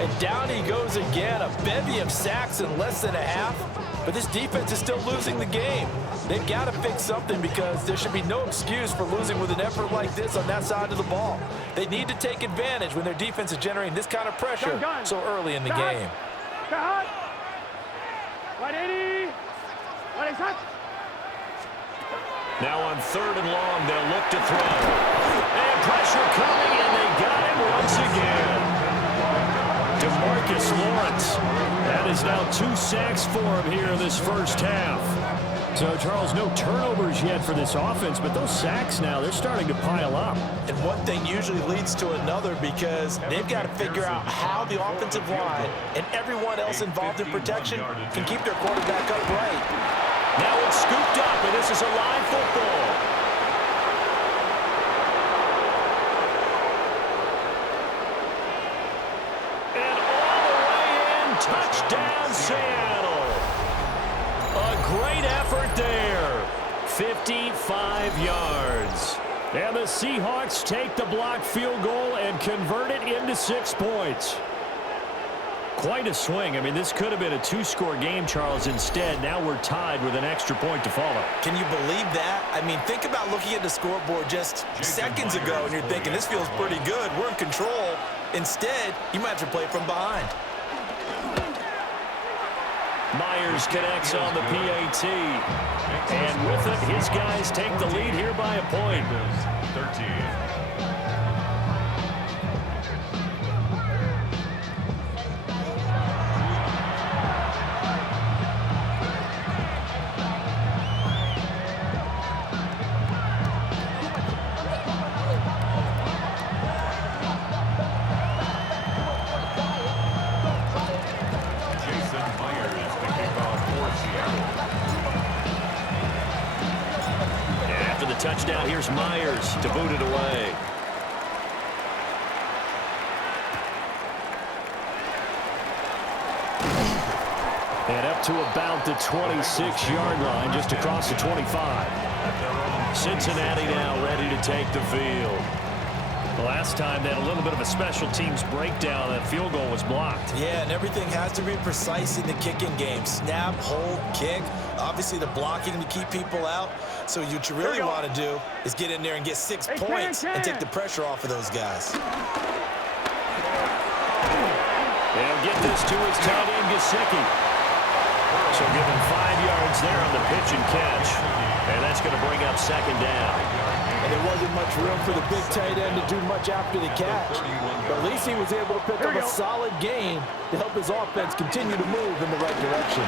And down he goes again. A bevy of sacks in less than a half. But this defense is still losing the game. They've got to fix something because there should be no excuse for losing with an effort like this on that side of the ball. They need to take advantage when their defense is generating this kind of pressure so early in the game. Now on 3rd and long, they'll look to throw. And pressure coming, and they got him once again. DeMarcus Lawrence. That is now 2 sacks for him here in this first half. So, Charles, no turnovers yet for this offense, but those sacks now, they're starting to pile up. And one thing usually leads to another because they've got to figure out how the offensive line and everyone else involved in protection can keep their quarterback upright. Now it's scooped up, and this is a live football. And all the way in, touchdown Seattle. A great effort there. 55 yards. And the Seahawks take the blocked field goal and convert it into 6 points. Quite a swing. I mean, this could have been a 2-score game, Charles. Instead, now we're tied with an extra point to follow. Can you believe that? I mean, think about looking at the scoreboard just seconds ago, and you're thinking, this feels pretty good. We're in control. Instead, you might have to play from behind. Myers connects on the PAT. And with it, his guys take the lead here by a point. 13. Touchdown, here's Myers to boot it away. And up to about the 26-yard line, just across the 25. Cincinnati now ready to take the field. The last time they had a little bit of a special teams breakdown, that field goal was blocked. Yeah, and everything has to be precise in the kicking game. Snap, hold, kick. Obviously, the blocking to keep people out. So what you really want to do is get in there and get 6 points and take the pressure off of those guys. They'll get this to his tight end, Gesicki. So give him 5 yards there on the pitch and catch. And that's going to bring up 2nd down. And there wasn't much room for the big tight end to do much after the catch. But at least he was able to pick up a solid gain to help his offense continue to move in the right direction.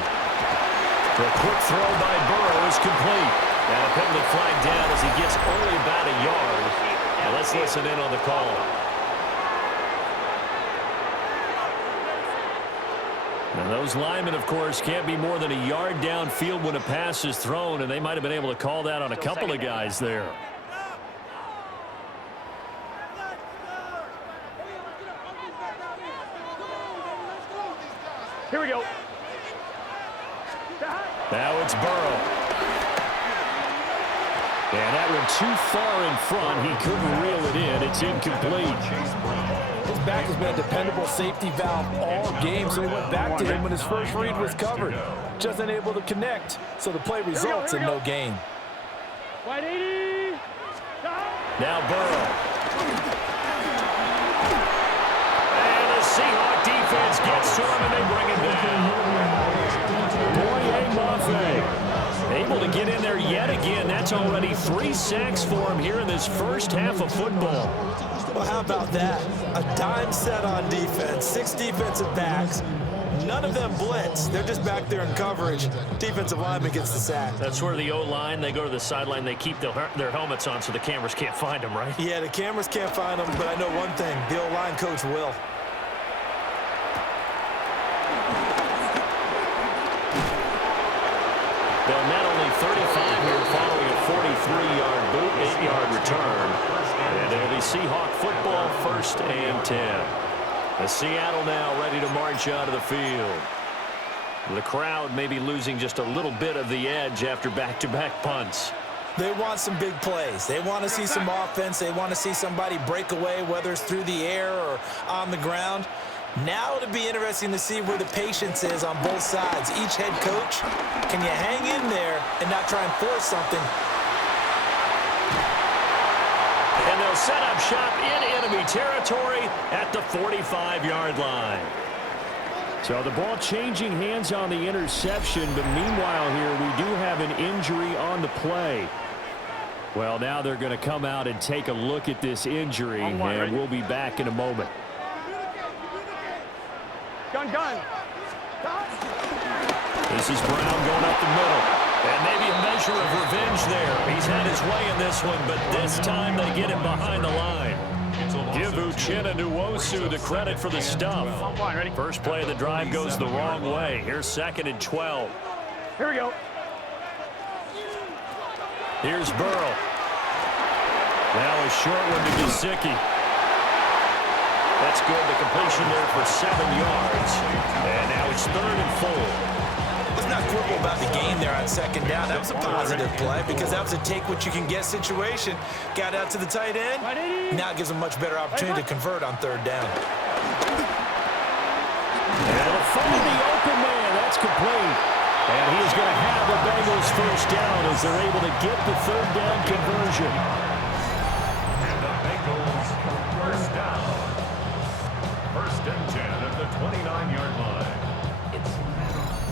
The quick throw by Burrow is complete. And a penalty flag down as he gets only about a yard. And let's listen in on the call. And those linemen, of course, can't be more than a yard downfield when a pass is thrown, and they might have been able to call that on a couple of guys there. Here we go. Now it's Burrow. And that one too far in front. He couldn't reel it in. It's incomplete. His back has been a dependable safety valve all game, so he went back to him when his first read was covered. Just unable to connect, so the play results in no gain. Now Burrow. And the Seahawks defense gets to him, and they bring him down. Able to get in there yet again. That's already 3 sacks for him here in this first half of football. Well, how about that? A dime set on defense, 6 defensive backs. None of them blitz. They're just back there in coverage. Defensive lineman gets the sack. That's where the O-line, they go to the sideline, they keep their helmets on so the cameras can't find them, right? Yeah, the cameras can't find them, but I know one thing. The O-line coach will. They'll net only 35 here following a 43-yard boot, 8-yard return. And it'll be Seahawk football, 1st and 10. The Seattle now ready to march out of the field. The crowd may be losing just a little bit of the edge after back-to-back punts. They want some big plays. They want to see some offense. They want to see somebody break away, whether it's through the air or on the ground. Now it'll be interesting to see where the patience is on both sides. Each head coach, can you hang in there and not try and force something? And they'll set up shop in enemy territory at the 45-yard line. So the ball changing hands on the interception, but meanwhile here we do have an injury on the play. Well, now they're going to come out and take a look at this injury, and we'll be back in a moment. Gun. This is Brown going up the middle. And maybe a measure of revenge there. He's had his way in this one, but this time they get him behind the line. Give Uchenna Nwosu the credit for the stuff. First play of the drive goes the wrong way. Here's 2nd and 12. Here we go. Here's Burrow. Now a short one to Gesicki. That's good. The completion there for 7 yards. And now it's 3rd and 4. Let's not quibble about the game there on 2nd down. That was a positive play because that was a take-what-you-can-get situation. Got out to the tight end. Now it gives them much better opportunity to convert on 3rd down. And they'll find the open man. That's complete. And he is going to have the Bengals first down as they're able to get the 3rd down conversion. And the Bengals first down. 1st and 10 at the 29-yard line. It's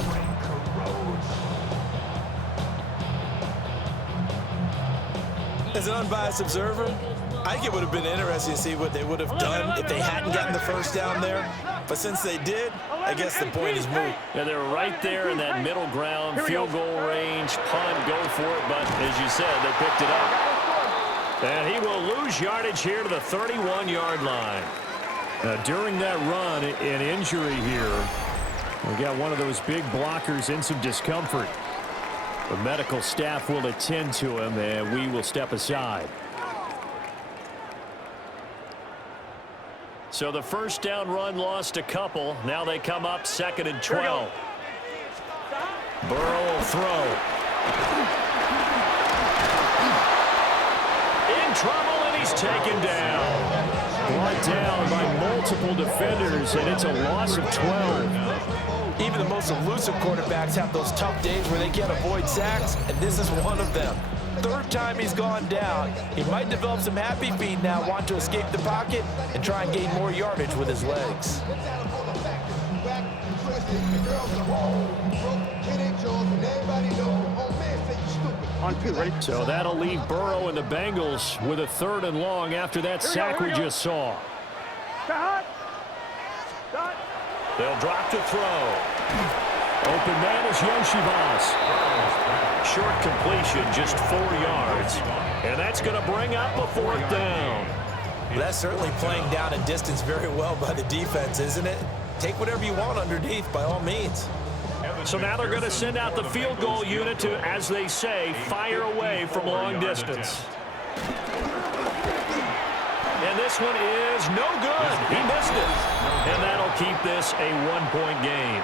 Frank Rhodes. As an unbiased observer, I think it would have been interesting to see what they would have done if they hadn't gotten the first down there. But since they did, I guess the point is moot. Yeah, they were right there in that middle ground, field goal range, punt, go for it. But as you said, they picked it up. And he will lose yardage here to the 31-yard line. During that run, an injury here. We got one of those big blockers in some discomfort. The medical staff will attend to him, and we will step aside. So the first down run lost a couple. Now they come up 2nd and 12. Burrow will throw. In trouble, and he's taken down. Brought down by multiple defenders, and it's a loss of 12. Even the most elusive quarterbacks have those tough days where they can't avoid sacks, and this is one of them. 3rd time he's gone down. He might develop some happy feet now, want to escape the pocket and try and gain more yardage with his legs. On 2, ready? So that'll leave Burrow and the Bengals with a 3rd and long after that sack we just saw. They'll drop to throw. Open man is Yoshibas. Short completion, just 4 yards. And that's going to bring up a 4th down. That's certainly playing down a distance very well by the defense, isn't it? Take whatever you want underneath, by all means. So now they're going to send out the field goal unit to, as they say, fire away from long distance. And this one is no good. He missed it. And that'll keep this a 1-point game.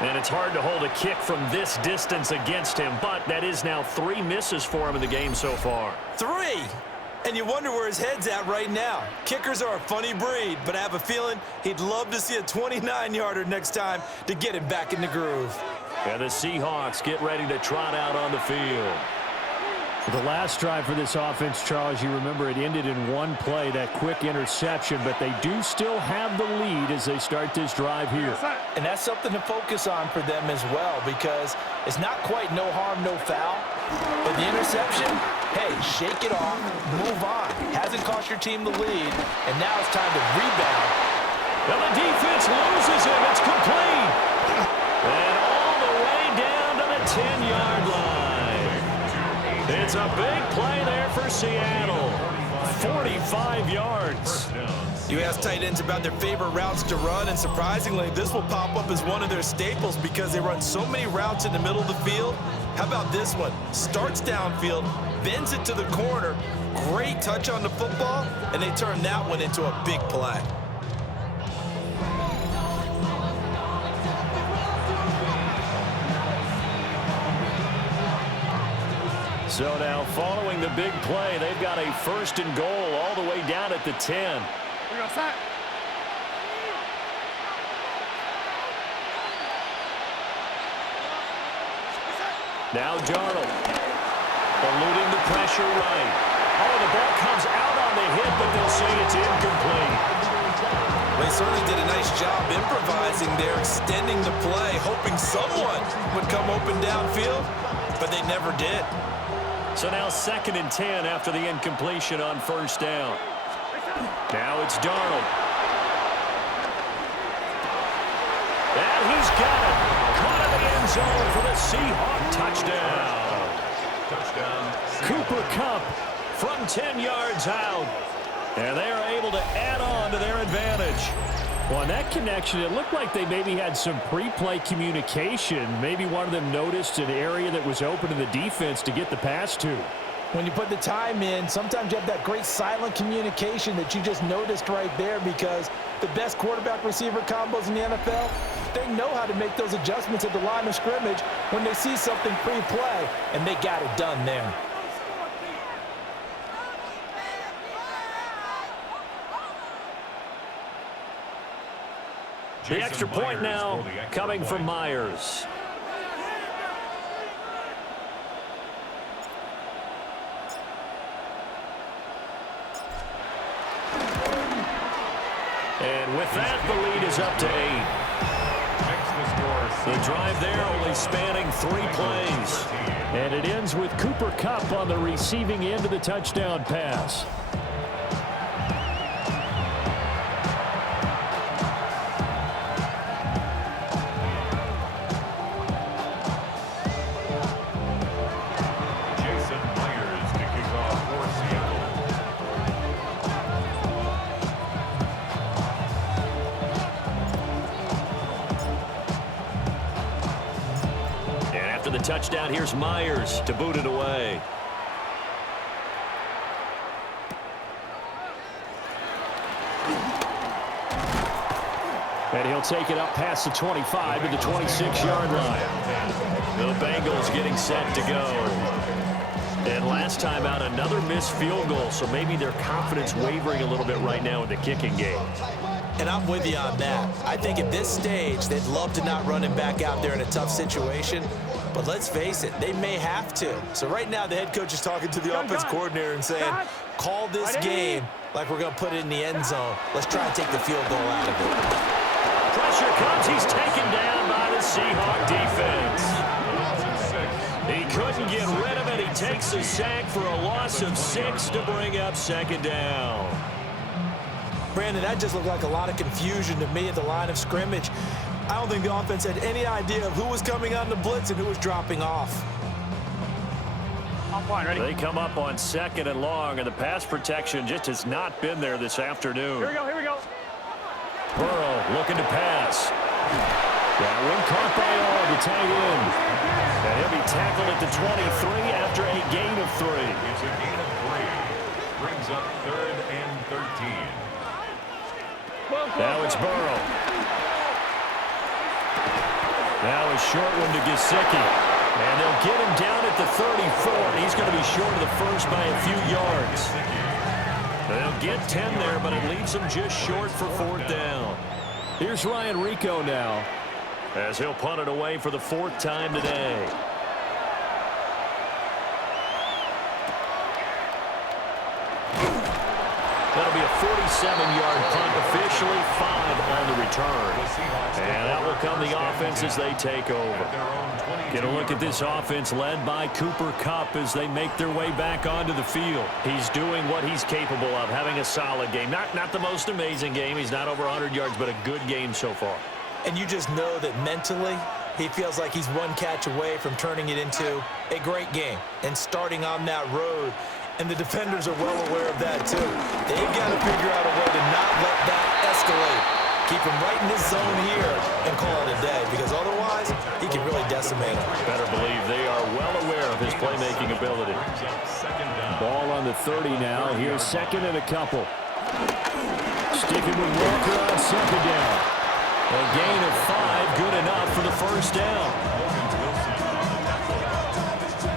And it's hard to hold a kick from this distance against him, but that is now 3 misses for him in the game so far. 3! And you wonder where his head's at right now. Kickers are a funny breed, but I have a feeling he'd love to see a 29-yarder next time to get him back in the groove. And the Seahawks get ready to trot out on the field. The last drive for this offense, Charles, you remember it ended in 1 play, that quick interception, but they do still have the lead as they start this drive here. And that's something to focus on for them as well, because it's not quite no harm, no foul. But the interception, hey, shake it off, move on. Hasn't cost your team the lead, and now it's time to rebound. Well, the defense loses him. It's complete. And all the way down to the 10-yard line. It's a big play there for Seattle. 45 yards. You ask tight ends about their favorite routes to run, and surprisingly, this will pop up as one of their staples because they run so many routes in the middle of the field. How about this one? Starts downfield, bends it to the corner, great touch on the football, and they turn that one into a big play. So now following the big play, they've got a 1st and goal all the way down at the 10. Now Darnold, eluding the pressure right. Oh, the ball comes out on the hit, but they'll say it's incomplete. They certainly did a nice job improvising there, extending the play, hoping someone would come open downfield, but they never did. So now 2nd and 10 after the incompletion on 1st down. Now it's Darnold. And he's got it. Caught in the end zone for the Seahawks touchdown. Cooper Kupp from 10 yards out. And they are able to add on to their advantage. Well, on that connection, it looked like they maybe had some pre-play communication. Maybe one of them noticed an area that was open in the defense to get the pass to. When you put the time in, sometimes you have that great silent communication that you just noticed right there, because the best quarterback-receiver combos in the NFL, they know how to make those adjustments at the line of scrimmage when they see something pre-play, and they got it done there. The extra point now coming from Myers. And with that, the lead is up to 8. The drive there only spanning 3 plays. And it ends with Cooper Kupp on the receiving end of the touchdown pass. Touchdown, here's Myers to boot it away. And he'll take it up past the 25 to the 26-yard line. The Bengals getting set to go. And last time out, another missed field goal, so maybe their confidence wavering a little bit right now in the kicking game. And I'm with you on that. I think at this stage, they'd love to not run him back out there in a tough situation. But let's face it, they may have to. So right now, the head coach is talking to the offense coordinator and saying, call this game like we're going to put it in the end zone. Let's try and take the field goal out of it. Pressure comes. He's taken down by the Seahawks defense. He couldn't get rid of it. He takes a sack for a loss of 6 to bring up 2nd down. Brandon, that just looked like a lot of confusion to me at the line of scrimmage. I don't think the offense had any idea of who was coming on the blitz and who was dropping off. They come up on 2nd and long, and the pass protection just has not been there this afternoon. Here we go. Burrow looking to pass. That one caught by all, the tight end. And he'll be tackled at the 23 after a gain of 3. It's a gain of 3. Brings up 3rd and 13. Now it's Burrow. Now a short one to Gesicki. And they'll get him down at the 34, and he's going to be short of the first by a few yards. They'll get 10 there, but it leaves them just short for 4th down. Here's Ryan Rico now, as he'll punt it away for the 4th time today. That'll be a 47-yard punt, officially 5 on the return. And that will come the offense as they take over. Get a look at this offense led by Cooper Kupp as they make their way back onto the field. He's doing what he's capable of, having a solid game. Not the most amazing game. He's not over 100 yards, but a good game so far. And you just know that mentally, he feels like he's one catch away from turning it into a great game and starting on that road. And the defenders are well aware of that, too. They've got to figure out a way to not let that escalate. Keep him right in this zone here and call it a day, because otherwise he can really decimate him. Better believe they are well aware of his playmaking ability. Ball on the 30 now. Here's 2nd and a couple. Sticking with Walker on 2nd down. A gain of 5, good enough for the 1st down.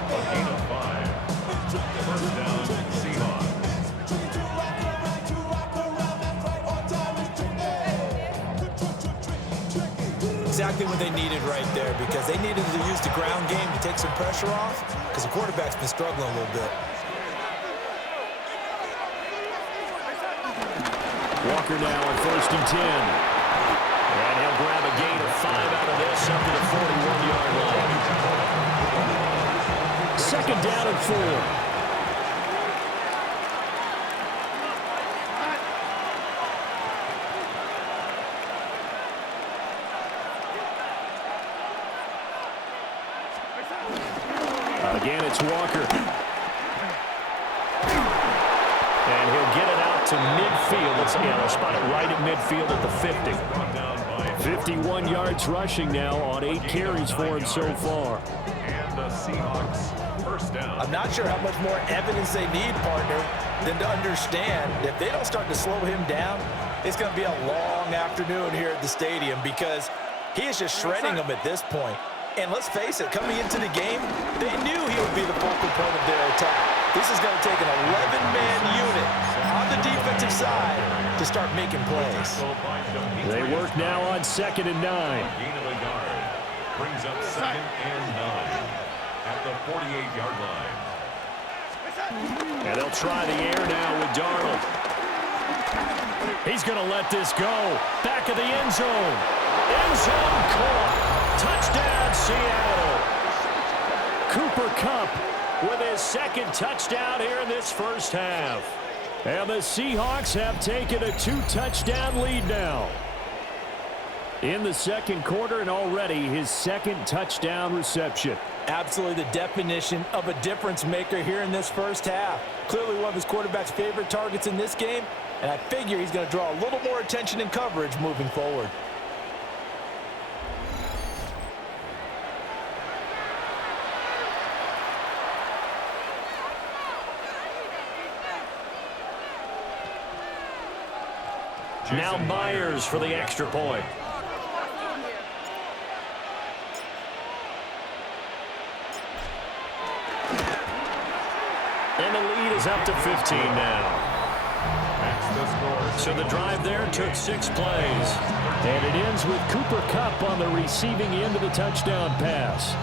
A gain of 5. exactly what they needed right there, because they needed to use the ground game to take some pressure off, because the quarterback's been struggling a little bit. Walker now on 1st and 10. And he'll grab a gain of 5 out of this up to the 41-yard line. 2nd down and 4. Again, it's Walker. And he'll get it out to midfield. They'll spot it right at midfield at the 50. 51 yards rushing now on 8 carries for him so far. And the Seahawks first down. I'm not sure how much more evidence they need, partner, than to understand that if they don't start to slow him down, it's going to be a long afternoon here at the stadium, because he is just shredding them at this point. And let's face it, coming into the game, they knew he would be the focal point of their attack. This is going to take an 11-man unit on the defensive side to start making plays. They work now on 2nd and 9. Gain of a yard. Brings up 2nd and 9 at the 48-yard line. And they'll try the air now with Darnold. He's going to let this go. Back of the end zone. End zone caught. Touchdown, Seattle. Cooper Kupp with his 2nd touchdown here in this first half. And the Seahawks have taken a 2-touchdown lead now. In the 2nd quarter, and already his 2nd touchdown reception. Absolutely the definition of a difference maker here in this first half. Clearly one of his quarterback's favorite targets in this game, and I figure he's going to draw a little more attention and coverage moving forward. Now Myers for the extra point. And the lead is up to 15 now. So the drive there took 6 plays. And it ends with Cooper Kupp on the receiving end of the touchdown pass.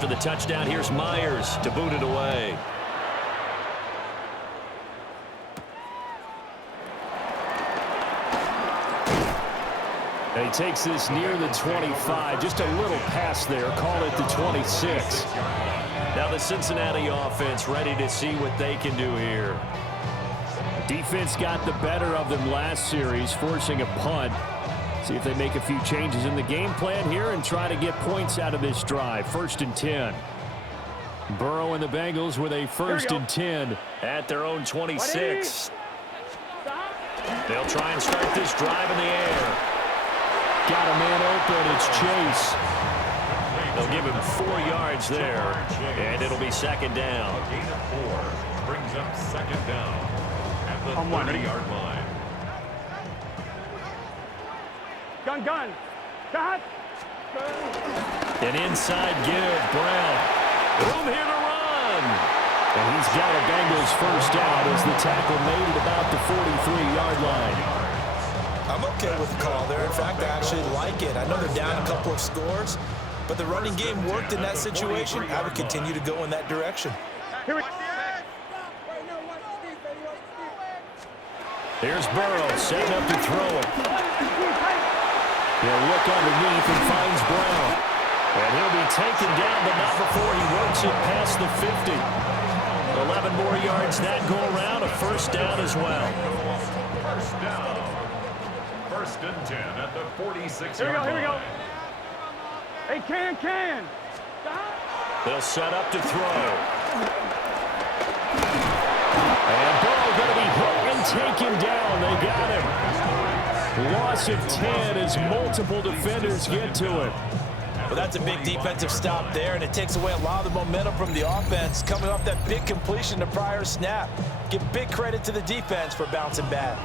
The touchdown, here's Myers to boot it away. And he takes this near the 25, just a little pass there, call it the 26. Now the Cincinnati offense ready to see what they can do here. Defense got the better of them last series, forcing a punt. See if they make a few changes in the game plan here and try to get points out of this drive. 1st and 10. Burrow and the Bengals with a 1st and 10 at their own 26. They'll try and start this drive in the air. Got a man open. It's Chase. They'll give him 4 yards there, and it'll be 2nd down. Gain of 4 brings up 2nd down at the 30-yard line. Gun. Got. An inside give, Brown. Room here to run. And he's got a Bengals first down as the tackle made at about the 43-yard line. I'm okay with the call there. In fact, I actually like it. I know they're down a couple of scores, but the running game worked in that situation. I would continue to go in that direction. Here's Burrow setting up to throw it. He'll look underneath and finds Brown. And he'll be taken down, but not before he works it past the 50. 11 more yards that go around, a first down as well. First down. 1st and 10 at the 46-yard line. Here we go. Hey, can. They'll set up to throw. And Burrow going to be hit and taken down. They got him. Loss of 10 as multiple defenders get to it. Well, that's a big defensive stop there, and it takes away a lot of the momentum from the offense coming off that big completion the prior snap. Give big credit to the defense for bouncing back.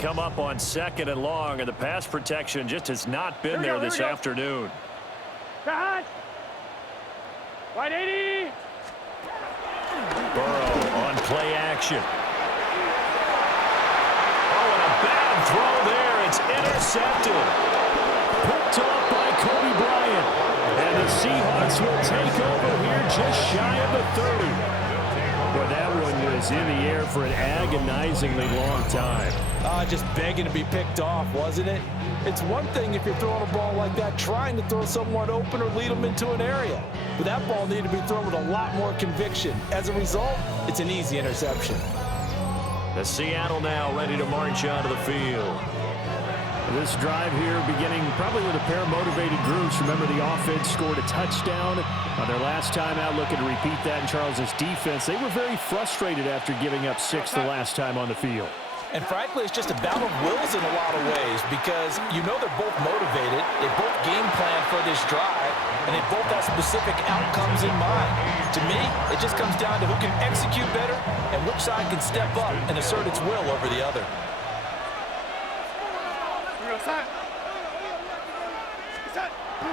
come up on 2nd and long, and the pass protection just has not been there this afternoon. Cut. Wide 80. Burrow on play action. Oh, and a bad throw there. It's intercepted. Picked off by Kobe Bryant. And the Seahawks will take over here just shy of the 30. But that one was in the air for an agonizingly long time. Just begging to be picked off, wasn't it? It's one thing if you're throwing a ball like that, trying to throw someone open or lead them into an area. But that ball needed to be thrown with a lot more conviction. As a result, it's an easy interception. The Seattle now ready to march onto the field. This drive here beginning probably with a pair of motivated groups. Remember, the offense scored a touchdown on their last time out, looking to repeat that in Charles's defense. They were very frustrated after giving up 6 the last time on the field. And frankly, it's just a battle of wills in a lot of ways because you know they're both motivated, they both game plan for this drive, and they both have specific outcomes in mind. To me, it just comes down to who can execute better and which side can step up and assert its will over the other.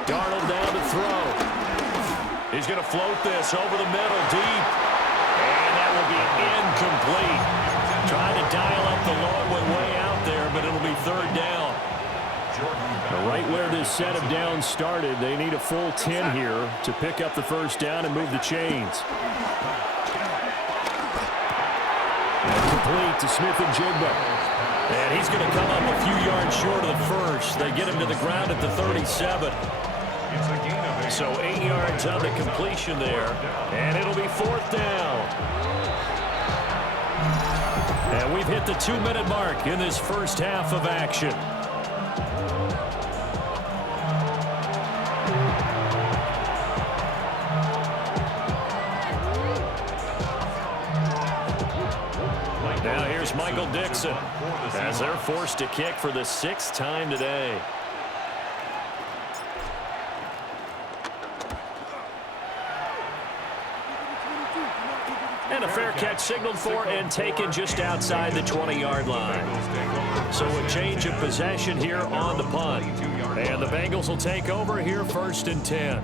Darnold down to throw. He's going to float this over the middle deep. And that will be incomplete. Trying to dial up the long one way out there, but it'll be 3rd down. Right where this set of downs started, they need a full 10 here to pick up the 1st down and move the chains. And complete to Smith-Njigba. And he's going to come up a few yards short of the 1st. They get him to the ground at the 37. So 8 yards on the completion there. And it'll be 4th down. And we've hit the 2-minute mark in this first half of action. Now here's Michael Dixon as they're forced to kick for the 6th time today. And a fair catch signaled for and taken just outside the 20-yard line. So a change of possession here on the punt. And the Bengals will take over here 1st and 10.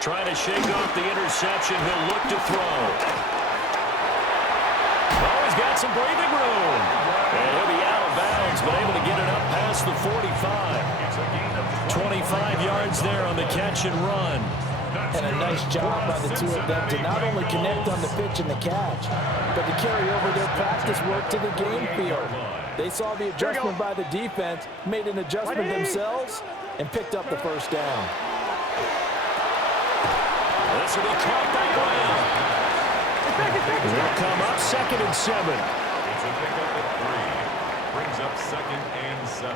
Trying to shake off the interception. He'll look to throw. Oh, he's got some breathing room. And he'll be out of bounds, but able to get it up past the 45. 25 yards there on the catch and run. And a nice job by the two of them to not only connect on the pitch and the catch, but to carry over their practice work to the game field. They saw the adjustment by the defense, made an adjustment themselves, and picked up the 1st down. This will be caught by Brown. Will come up 2nd and 7. It's a pickup at 3. Brings up 2nd and 7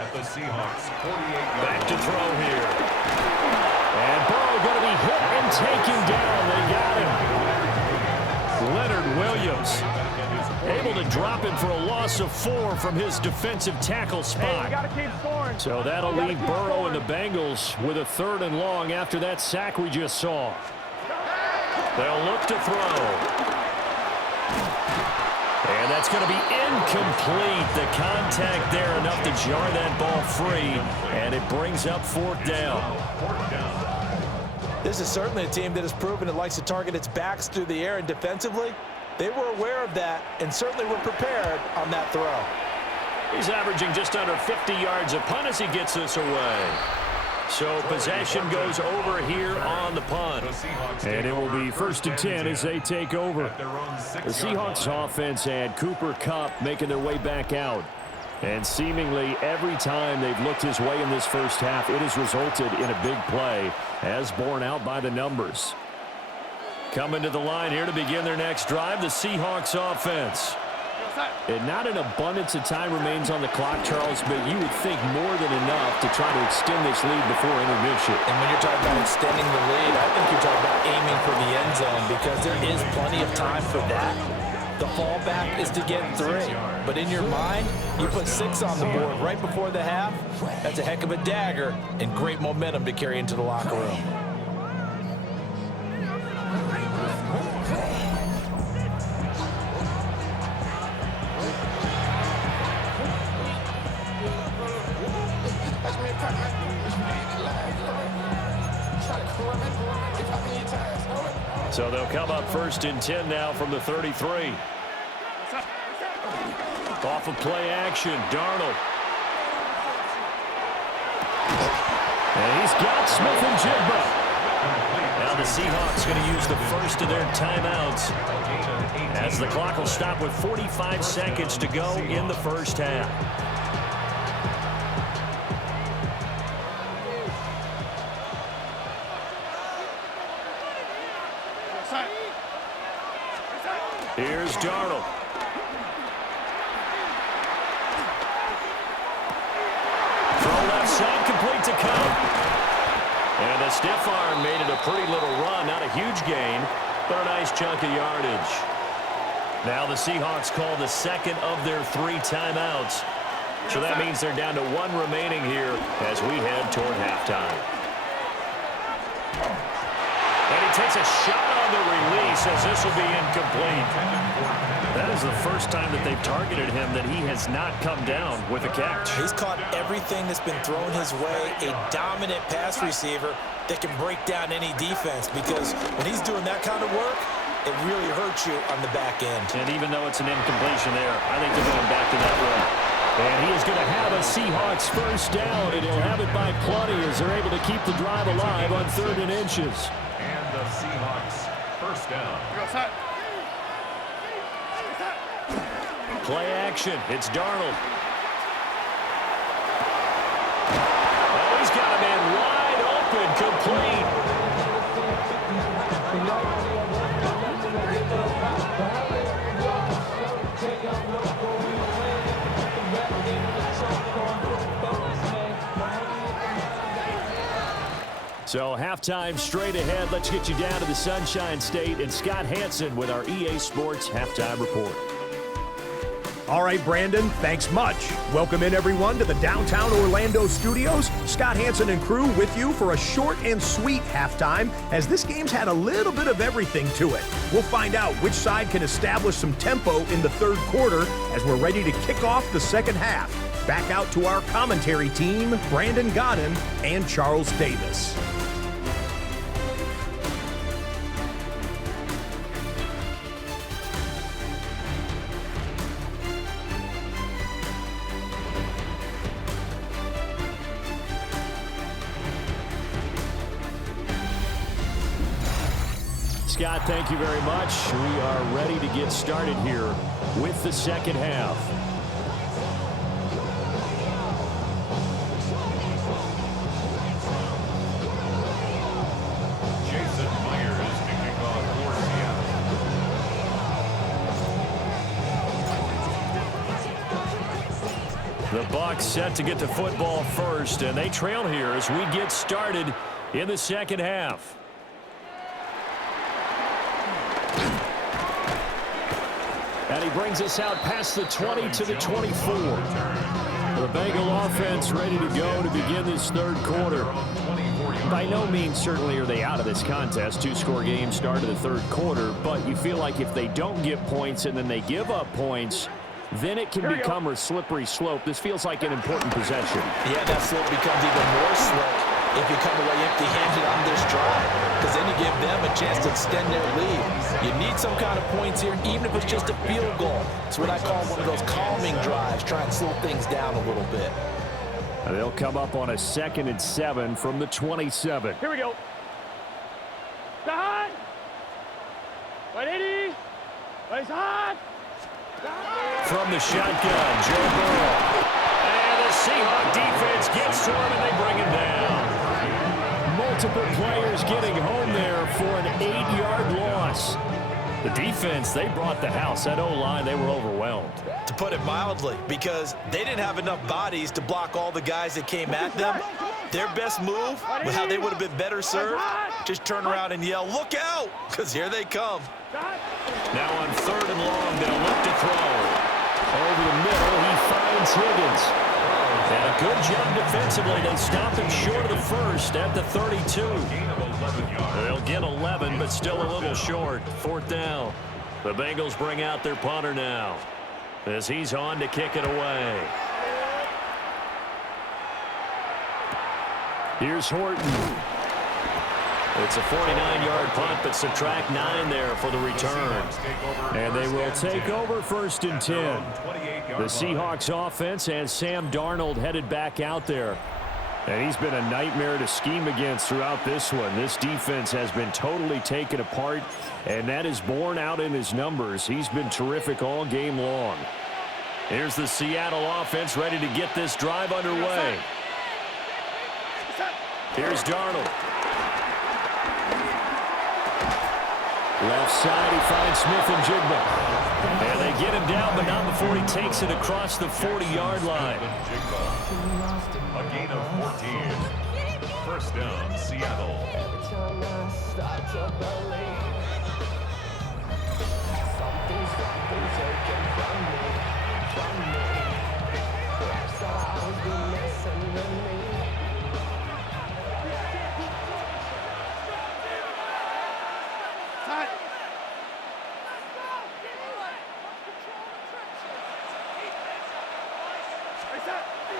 at the Seahawks 48-yard Back to throw here. And Burrow going to be hit and taken down. They got him. Leonard Williams able to drop him for a loss of 4 from his defensive tackle spot. Hey, gotta keep scoring. So that'll leave Burrow and the Bengals with a 3rd and long after that sack we just saw. They'll look to throw. And that's going to be incomplete. The contact there enough to jar that ball free. And it brings up 4th down. This is certainly a team that has proven it likes to target its backs through the air, and defensively, they were aware of that and certainly were prepared on that throw. He's averaging just under 50 yards a punt as he gets this away. So possession goes over here on the punt. And it will be 1st and 10 as they take over. The Seahawks offense had Cooper Kupp making their way back out. And seemingly every time they've looked his way in this first half, it has resulted in a big play, as borne out by the numbers. Coming to the line here to begin their next drive, the Seahawks offense. And not an abundance of time remains on the clock, Charles, but you would think more than enough to try to extend this lead before intermission. And when you're talking about extending the lead, I think you're talking about aiming for the end zone because there is plenty of time for that. The fallback is to get 3. But in your mind, you put 6 on the board right before the half. That's a heck of a dagger and great momentum to carry into the locker room. So they'll come up 1st and 10 now from the 33. Off of play action, Darnold. And he's got Smith and Jigba. Now the Seahawks going to use the first of their timeouts as the clock will stop with 45 seconds to go in the first half. Here's Darnold. Throw left side, complete to Cobb. And the stiff arm made it a pretty little run. Not a huge gain, but a nice chunk of yardage. Now the Seahawks call the second of their 3 timeouts. So that means they're down to 1 remaining here as we head toward halftime. And he takes a shot on the release as this will be incomplete. That is the first time that they've targeted him that he has not come down with a catch. He's caught everything that's been thrown his way, a dominant pass receiver that can break down any defense, because when he's doing that kind of work, it really hurts you on the back end. And even though it's an incompletion there, I think they're going back to that route. And he is going to have a Seahawks first down, and he'll have it by plenty as they're able to keep the drive alive on 3rd and inches. And the Seahawks first down. Play action. It's Darnold. Oh, he's got a man wide open, complete. So halftime straight ahead. Let's get you down to the Sunshine State and Scott Hansen with our EA Sports Halftime Report. All right, Brandon, thanks much. Welcome in, everyone, to the downtown Orlando studios. Scott Hansen and crew with you for a short and sweet halftime, as this game's had a little bit of everything to it. We'll find out which side can establish some tempo in the 3rd quarter as we're ready to kick off the 2nd half. Back out to our commentary team, Brandon Godden and Charles Davis. Scott, thank you very much. We are ready to get started here with the 2nd half. Jason Myers kicking off for Seattle. The Bucs set to get the football first, and they trail here as we get started in the 2nd half. And he brings us out past the 20 to the 24. The Bengal offense ready to go to begin this 3rd quarter. By no means certainly are they out of this contest. 2-score game start of the 3rd quarter, but you feel like if they don't get points and then they give up points, then it can become a slippery slope. This feels like an important possession. Yeah, that slope becomes even more slick if you come away empty-handed on this drive, because then you give them a chance to extend their lead. You need some kind of points here, even if it's just a field goal. It's what I call one of those calming drives, try and slow things down a little bit. And they'll come up on a 2nd and 7 from the 27. Here we go. Hot. 180. Place hot. From the shotgun, Joe Burrow. And the Seahawk defense gets to him, and they bring him down. Multiple players getting home there for an 8-yard loss. The defense, they brought the house. That O-line, they were overwhelmed. To put it mildly, because they didn't have enough bodies to block all the guys that came at them. Their best move, how they would have been better served, just turn around and yell, "Look out!" because here they come. Now on 3rd and long, they'll look to throw. Over the middle, he finds Higgins. And a good job defensively. They stopped him short of the first at the 32. They'll get 11, but still a little short. 4th down. The Bengals bring out their punter now as he's on to kick it away. Here's Horton. It's a 49-yard punt, but subtract 9 there for the return. And they will take over 1st and 10. The Seahawks offense and Sam Darnold headed back out there. And he's been a nightmare to scheme against throughout this one. This defense has been totally taken apart, and that is borne out in his numbers. He's been terrific all game long. Here's the Seattle offense ready to get this drive underway. Here's Darnold. Left side, he finds Smith-Njigba. And they get him down, but not before he takes it across the 40-yard line. A gain of 14. 1st down, Seattle.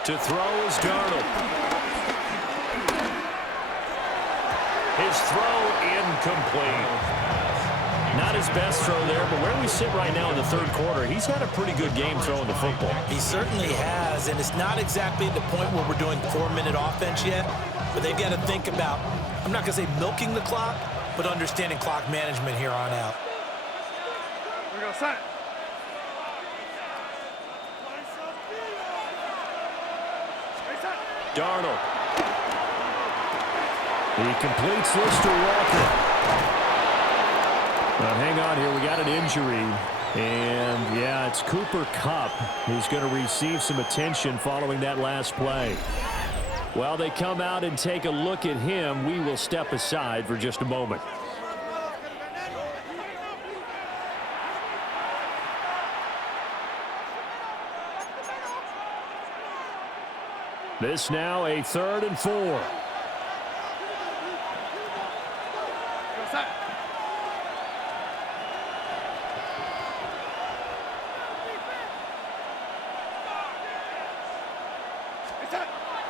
To throw is Darnold. His throw incomplete. Not his best throw there, but where we sit right now in the 3rd quarter, he's had a pretty good game throwing the football. He certainly has, and it's not exactly at the point where we're doing 4-minute offense yet, but they've got to think about, I'm not going to say milking the clock, but understanding clock management here on out. We're going to set. Darnold. He completes this to Walker. Well, hang on here. We got an injury. And, yeah, it's Cooper Kupp who's going to receive some attention following that last play. While they come out and take a look at him, we will step aside for just a moment. This now a 3rd and 4.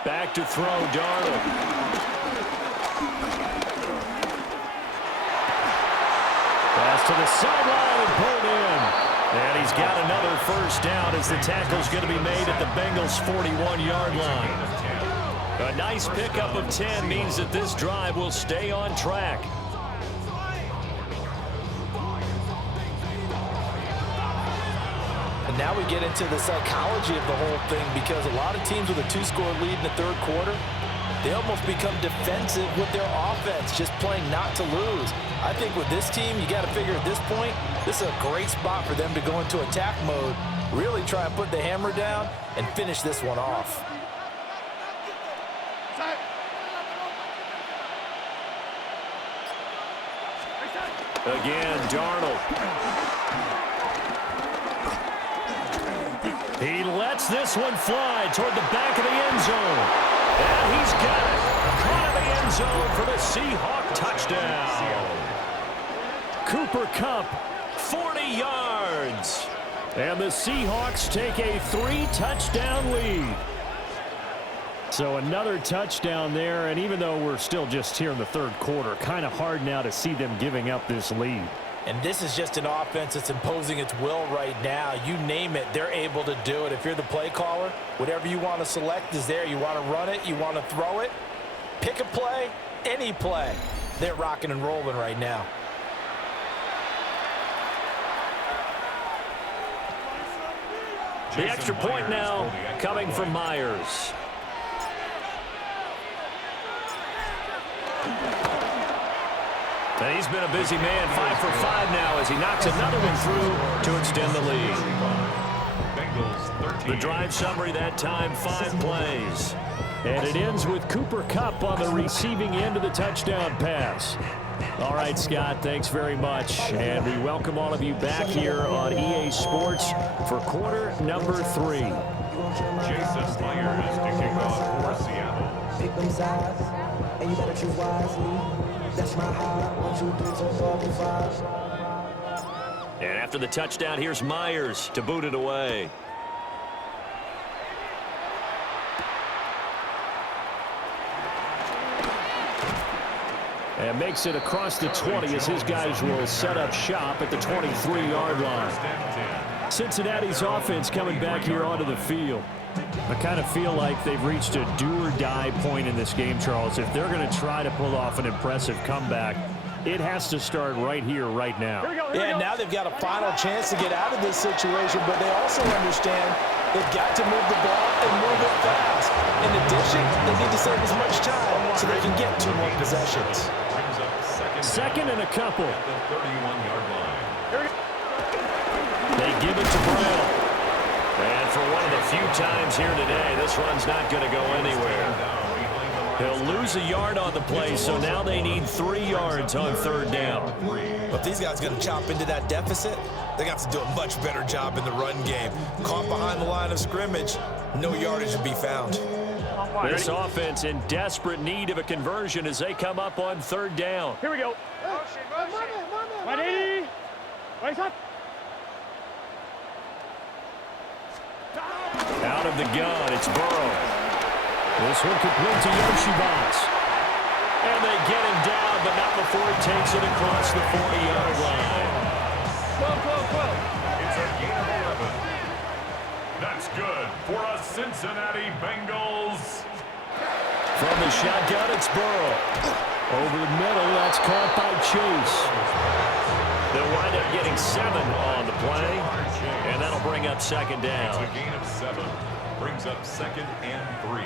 Back to throw, Darnold. Pass to the sideline, pulled in. And he's got another 1st down as the tackle's going to be made at the Bengals' 41-yard line. A nice pickup of 10 means that this drive will stay on track. And now we get into the psychology of the whole thing, because a lot of teams with a 2-score lead in the 3rd quarter, they almost become defensive with their offense, just playing not to lose. I think with this team, you got to figure at this point, this is a great spot for them to go into attack mode, really try and put the hammer down and finish this one off. Again, Darnold. He lets this one fly toward the back of the end zone. And he's got it. Caught in the end zone for the Seahawk touchdown. Cooper Kupp, 40 yards. And the Seahawks take a 3-touchdown lead. So another touchdown there, and even though we're still just here in the 3rd quarter, kind of hard now to see them giving up this lead. And this is just an offense that's imposing its will right now. You name it, they're able to do it. If you're the play caller, whatever you want to select is there. You want to run it, you want to throw it, pick a play, any play. They're rocking and rolling right now. The extra point now coming from Myers. And he's been a busy man, 5 for 5 now as he knocks another one through to extend the lead. The drive summary that time, 5 plays. And it ends with Cooper Kupp on the receiving end of the touchdown pass. All right, Scott, thanks very much. And we welcome all of you back here on EA Sports for quarter number 3. Jason Myers to kick off for Seattle. Pick them sides, and you better choose wisely. That's my high. 1, 2, 3, 4, 5, 5. And after the touchdown, here's Myers to boot it away. And makes it across the 20 as his guys will set up shop at the 23-yard line. Cincinnati's offense coming back here onto the field. I kind of feel like they've reached a do-or-die point in this game, Charles. If they're going to try to pull off an impressive comeback, it has to start right here, right now. Yeah, now they've got a final chance to get out of this situation, but they also understand they've got to move the ball and move it fast. In addition, they need to save as much time so they can get 2 more possessions. Second and a couple. At the 31-yard line. They give it to Burrow. And for one of the few times here today, this run's not going to go anywhere. He'll lose a yard on the play, so now they need 3 yards on 3rd down. If these guys are going to chop into that deficit, they got to do a much better job in the run game. Caught behind the line of scrimmage, no yardage to be found. This offense in desperate need of a conversion as they come up on 3rd down. Here we go. 180. Raise up. Out of the gun, it's Burrow. This one complete to Yoshibans. And they get him down, but not before he takes it across the 40-yard line. 12. It's a gain of 11. That's good for a Cincinnati Bengals. From the shotgun, it's Burrow. Over the middle, that's caught by Chase. They'll wind up getting 7 on the play, and that'll bring up 2nd down. It's a gain of 7. Brings up 2nd and 3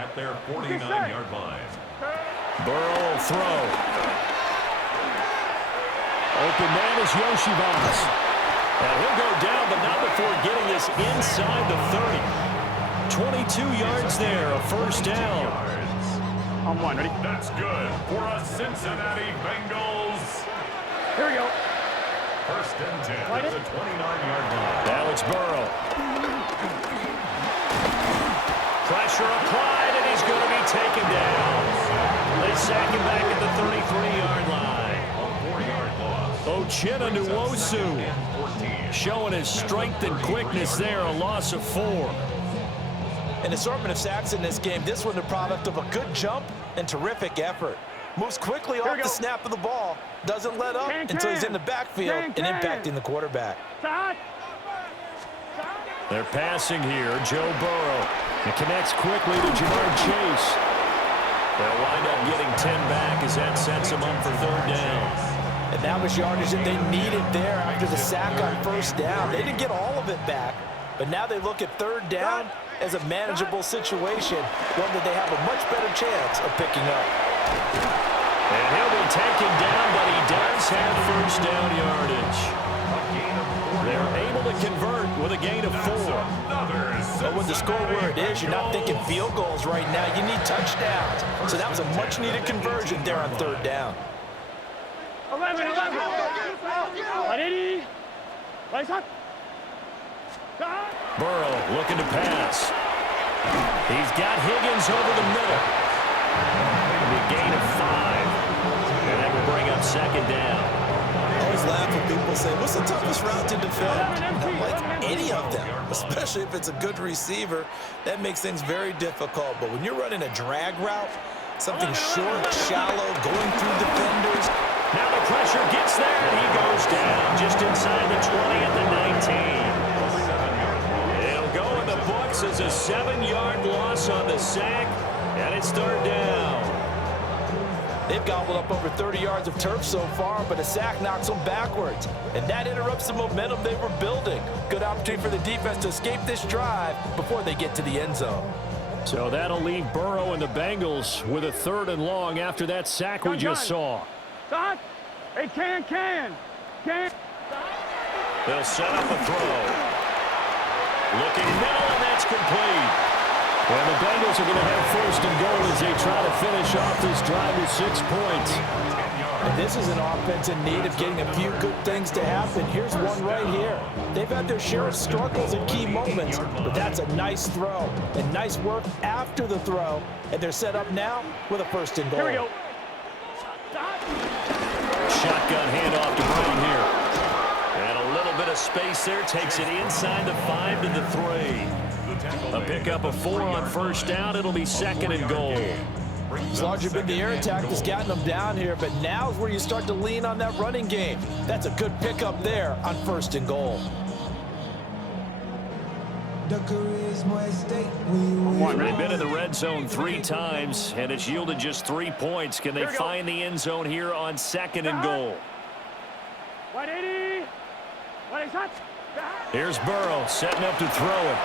at their 49-yard line. Burrow will throw. Open man is Yoshibans. And he'll go down, but not before getting this inside the 30. 22 yards there, a 1st down. On 1, ready? That's good for a Cincinnati Bengals. Here we go. 1st and 10 at the 29-yard line. Now it's Burrow. Pressure applied, and he's going to be taken down. They sack him back at the 33-yard line. A 4-yard loss. Uchenna Nwosu showing his strength and quickness there, a loss of 4. An assortment of sacks in this game. This one the product of a good jump and terrific effort. Moves quickly off the snap of the ball. Doesn't let up until he's in the backfield and impacting the quarterback. They're passing here. Joe Burrow. It connects quickly to Jamar Chase. They'll wind up getting 10 back as that sets them up for 3rd down. And that was yardage that they needed there after the sack on 1st down. They didn't get all of it back, but now they look at 3rd down as a manageable situation, one that they have a much better chance of picking up. And he'll be taken down, but he does have 1st down yardage. They're able to convert with a gain of 4. But with the score where it is, you're not thinking field goals right now. You need touchdowns. So that was a much-needed conversion there on 3rd down. 11. 180. Raise up. Burrow looking to pass. He's got Higgins over the middle. It'll be a gain of 5. And that will bring up 2nd down. I always laugh when people say, what's the toughest route to defend? And I'm like, any of them, especially if it's a good receiver. That makes things very difficult. But when you're running a drag route, something short, shallow, going through defenders. Now the pressure gets there, and he goes down just inside the 20 at the 19. It'll go in the books as a 7-yard loss on the sack, and it's 3rd down. They've gobbled up over 30 yards of turf so far, but a sack knocks them backwards. And that interrupts the momentum they were building. Good opportunity for the defense to escape this drive before they get to the end zone. So that'll leave Burrow and the Bengals with a 3rd and long after that sack we just saw. Stop. Hey, can. They'll set up a throw. Looking middle, and that's complete. And the Bengals are going to have first and goal as they try to finish off this drive with 6 points. And this is an offense in need of getting a few good things to happen. Here's one right here. They've had their share of struggles in key moments, but that's a nice throw and nice work after the throw. And they're set up now with a first and goal. Here we go. Shotgun handoff to Brown here. And a little bit of space there. Takes it inside the 5 to the 3. A pickup of 4 on first down. It'll be second and goal. As long as you've been the air attack that's gotten them down here, but now is where you start to lean on that running game. That's a good pickup there on first and goal. They've been in the red zone 3 times, and it's yielded just 3 points. Can they find the end zone here on second and goal? Here's Burrow setting up to throw it.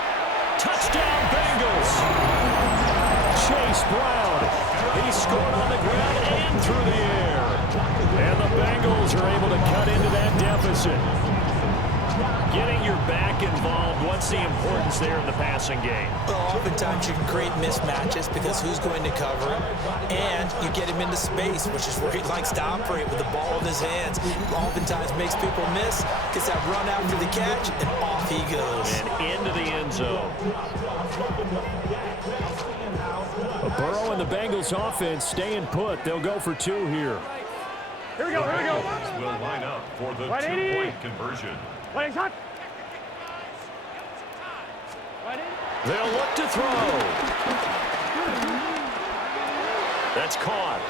Touchdown, Bengals! Chase Brown. He scored on the ground and through the air. And the Bengals are able to cut into that deficit. Getting your back involved, what's the importance there in the passing game? Well, oftentimes you can create mismatches because who's going to cover him, and you get him into space, which is where he likes to operate with the ball in his hands. Oftentimes makes people miss, gets that run after the catch, and off he goes. And into the end zone. Burrow and the Bengals offense staying put. They'll go for 2 here. Here we go, here we go. Will line up for the 2-point conversion. They'll look to throw. That's caught.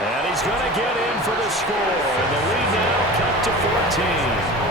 And he's going to get in for the score. And the lead now cut to 14.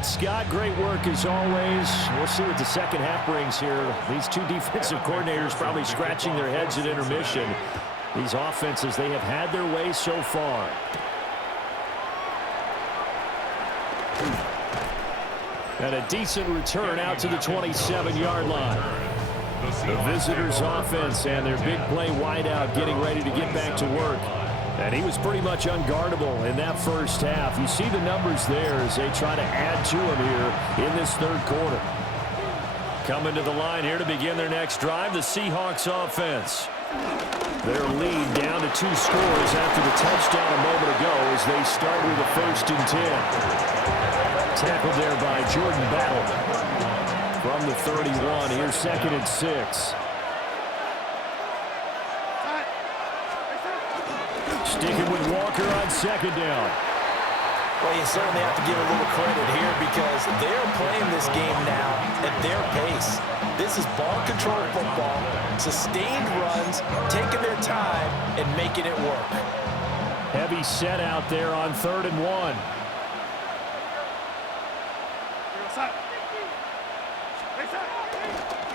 Scott, great work as always. We'll see what the second half brings here. These 2 defensive coordinators probably scratching their heads at intermission. These offenses, they have had their way so far. And a decent return out to the 27-yard line. The visitors' offense and their big play wideout getting ready to get back to work. And he was pretty much unguardable in that first half. You see the numbers there as they try to add to him here in this third quarter. Coming to the line here to begin their next drive, the Seahawks offense. Their lead down to 2 scores after the touchdown a moment ago as they start with a 1st and 10. Tackled there by Jordan Battle. From the 31, here's 2nd and 6. Sticking with Walker on 2nd down. Well, you certainly have to give a little credit here because they're playing this game now at their pace. This is ball control football, sustained runs, taking their time and making it work. Heavy set out there on 3rd and 1.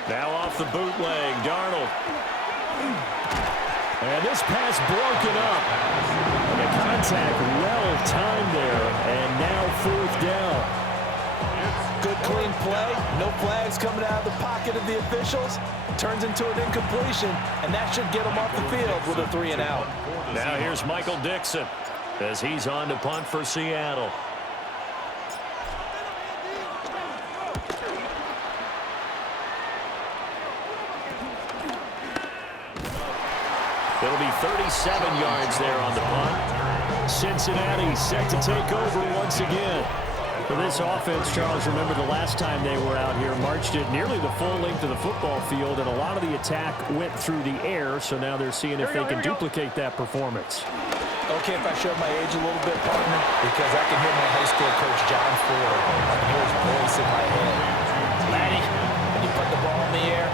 Now off the bootleg, Darnold. And this pass broken up. The contact well timed there, and now 4th down. Good clean play, no flags coming out of the pocket of the officials. Turns into an incompletion, and that should get them off the field with a 3 and out. Now here's Michael Dixon as he's on to punt for Seattle. It'll be 37 yards there on the punt. Cincinnati set to take over once again. For this offense, Charles, remember the last time they were out here, marched it nearly the full length of the football field, and a lot of the attack went through the air, so now they're seeing if they can duplicate that performance. Okay, if I show my age a little bit, partner, because I can hear my high school coach, John Ford. I can hear his voice in my head. Laddie, when you put the ball in the air,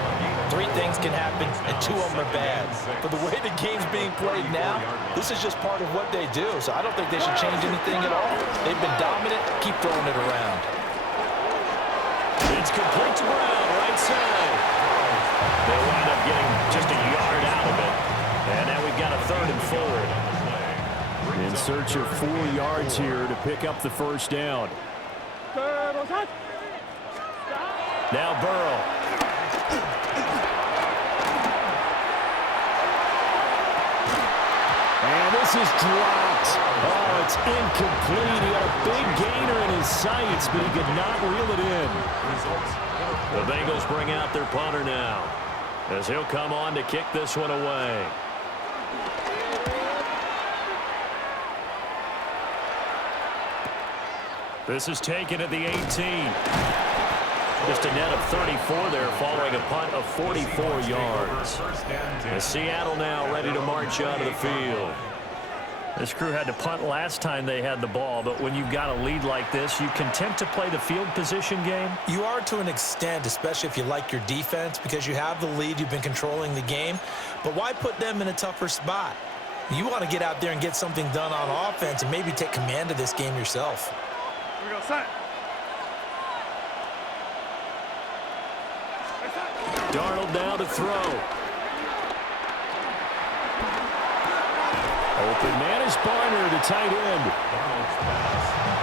3 things can happen, and 2 of them are bad. But the way the game's being played now, this is just part of what they do. So I don't think they should change anything at all. They've been dominant. Keep throwing it around. It's complete to Brown, right side. They wind up getting just a yard out of it. And now we've got a 3rd and 4. In search of 4 yards here to pick up the first down. Now Burrow. And this is dropped. Oh, it's incomplete. He had a big gainer in his sights, but he could not reel it in. The Bengals bring out their punter now, as he'll come on to kick this one away. This is taken at the 18. Just a net of 34 there following a punt of 44 yards. As Seattle now ready to march out of the field. This crew had to punt last time they had the ball, but when you've got a lead like this, you content to play the field position game? You are to an extent, especially if you like your defense, because you have the lead, you've been controlling the game. But why put them in a tougher spot? You want to get out there and get something done on offense and maybe take command of this game yourself. Here we go, set. Darnold now to throw. Open man is Barner, the tight end.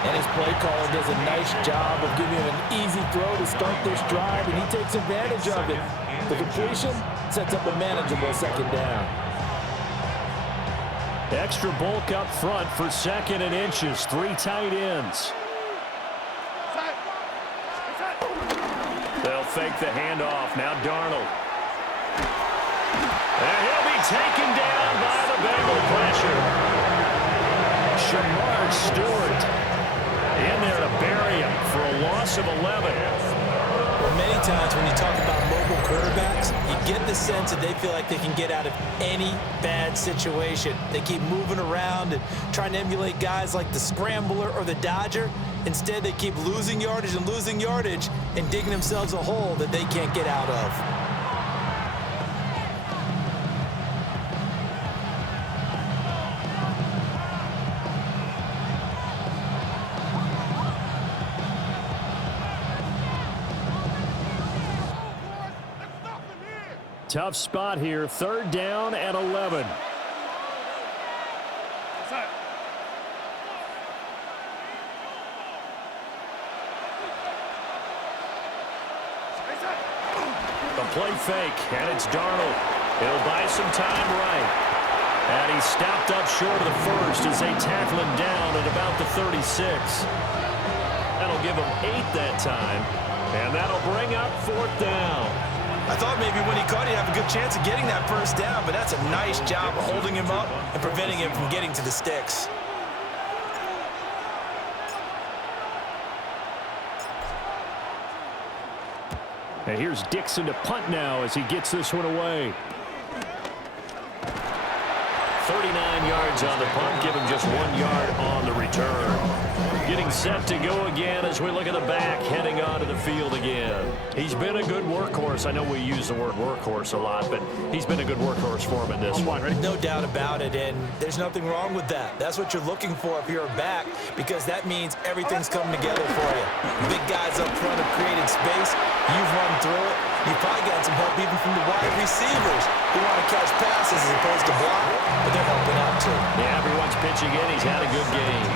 And his play caller does a nice job of giving him an easy throw to start this drive, and he takes advantage of it. The completion sets up a manageable 2nd down. Extra bulk up front for 2nd and inches. 3 tight ends. They'll fake the handoff. Now Darnold. And he'll be taken down by the Bengal pressure. Shamar Stewart in there to bury him for a loss of 11. Well, many times when you talk about mobile quarterbacks, you get the sense that they feel like they can get out of any bad situation. They keep moving around and trying to emulate guys like the Scrambler or the Dodger. Instead, they keep losing yardage and digging themselves a hole that they can't get out of. Tough spot here. 3rd down and 11. A play fake, and it's Darnold. He'll buy some time right. And he stopped up short of the first as they tackle him down at about the 36. That'll give him 8 that time, and that'll bring up 4th down. I thought maybe when he caught, he'd have a good chance of getting that first down, but that's a nice job of holding him up and preventing him from getting to the sticks. And here's Dixon to punt now as he gets this one away. 39 yards on the punt, give him just 1 yard on the return. Getting set to go again as we look at the back, heading onto the field again. He's been a good workhorse. I know we use the word workhorse a lot, but he's been a good workhorse for him in this one. No doubt about it, and there's nothing wrong with that. That's what you're looking for if you're a back, because that means everything's coming together for you. Big guys up front have created space. You've run through it. You've probably got some help even from the wide receivers who want to catch passes as opposed to block, but they're helping out too. Yeah, everyone's pitching in. He's had a good game.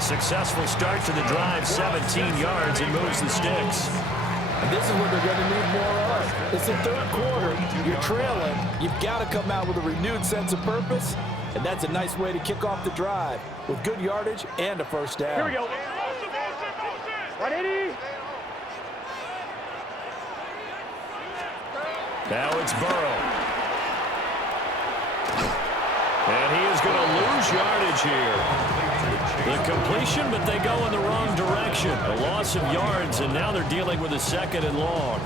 Successful start to the drive, 17 yards, and moves the sticks. And this is what they're going to need more of. It's the 3rd quarter. You're trailing. You've got to come out with a renewed sense of purpose, and that's a nice way to kick off the drive with good yardage and a first down. Here we go. 180. Now it's Burrow. And he is going to lose yardage here. The completion, but they go in the wrong direction. A loss of yards, and now they're dealing with a 2nd and long.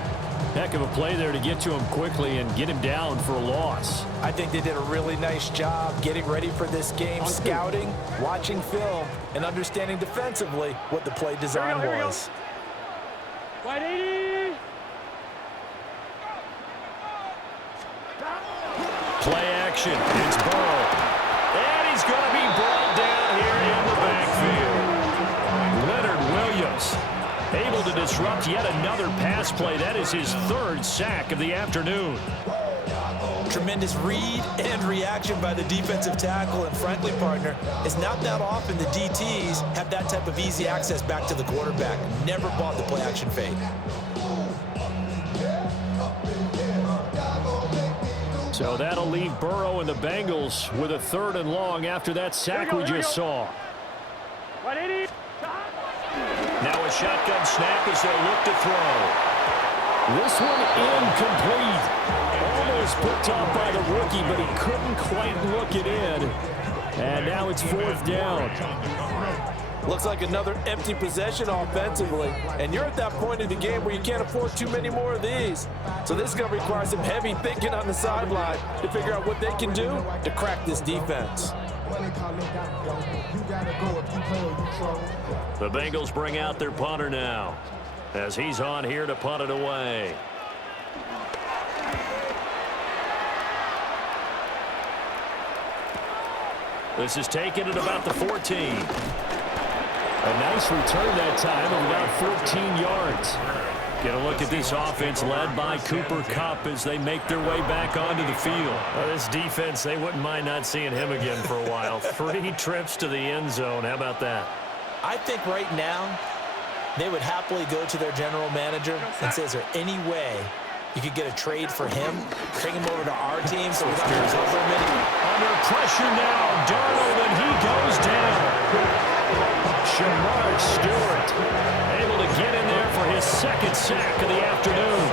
Heck of a play there to get to him quickly and get him down for a loss. I think they did a really nice job getting ready for this game, scouting, watching film, and understanding defensively what the play design was. 180. Play action. It's Burrow. And he's going to be brought down here in the backfield. Leonard Williams able to disrupt yet another pass play. That is his third sack of the afternoon. Tremendous read and reaction by the defensive tackle, and frankly, partner, it's not that often the DTs have that type of easy access back to the quarterback. Never bought the play action fade. So that'll leave Burrow and the Bengals with a 3rd and long after that sack we just saw. Now a shotgun snap as they look to throw. This one incomplete. Almost picked off by the rookie, but he couldn't quite look it in. And now it's 4th down. Looks like another empty possession offensively. And you're at that point in the game where you can't afford too many more of these. So this is going to require some heavy thinking on the sideline to figure out what they can do to crack this defense. The Bengals bring out their punter now, as he's on here to punt it away. This is taken at about the 14. A nice return that time of about 14 yards. Get a look at this offense led by Cooper Kupp as they make their way back onto the field. Well, this defense, they wouldn't mind not seeing him again for a while. 3 trips to the end zone. How about that? I think right now they would happily go to their general manager and say, is there any way you could get a trade for him, bring him over to our team so we don't have to cover him anymore? Under pressure now, Darnold, and he goes down. Shamar Stewart able to get in there for his 2nd sack of the afternoon.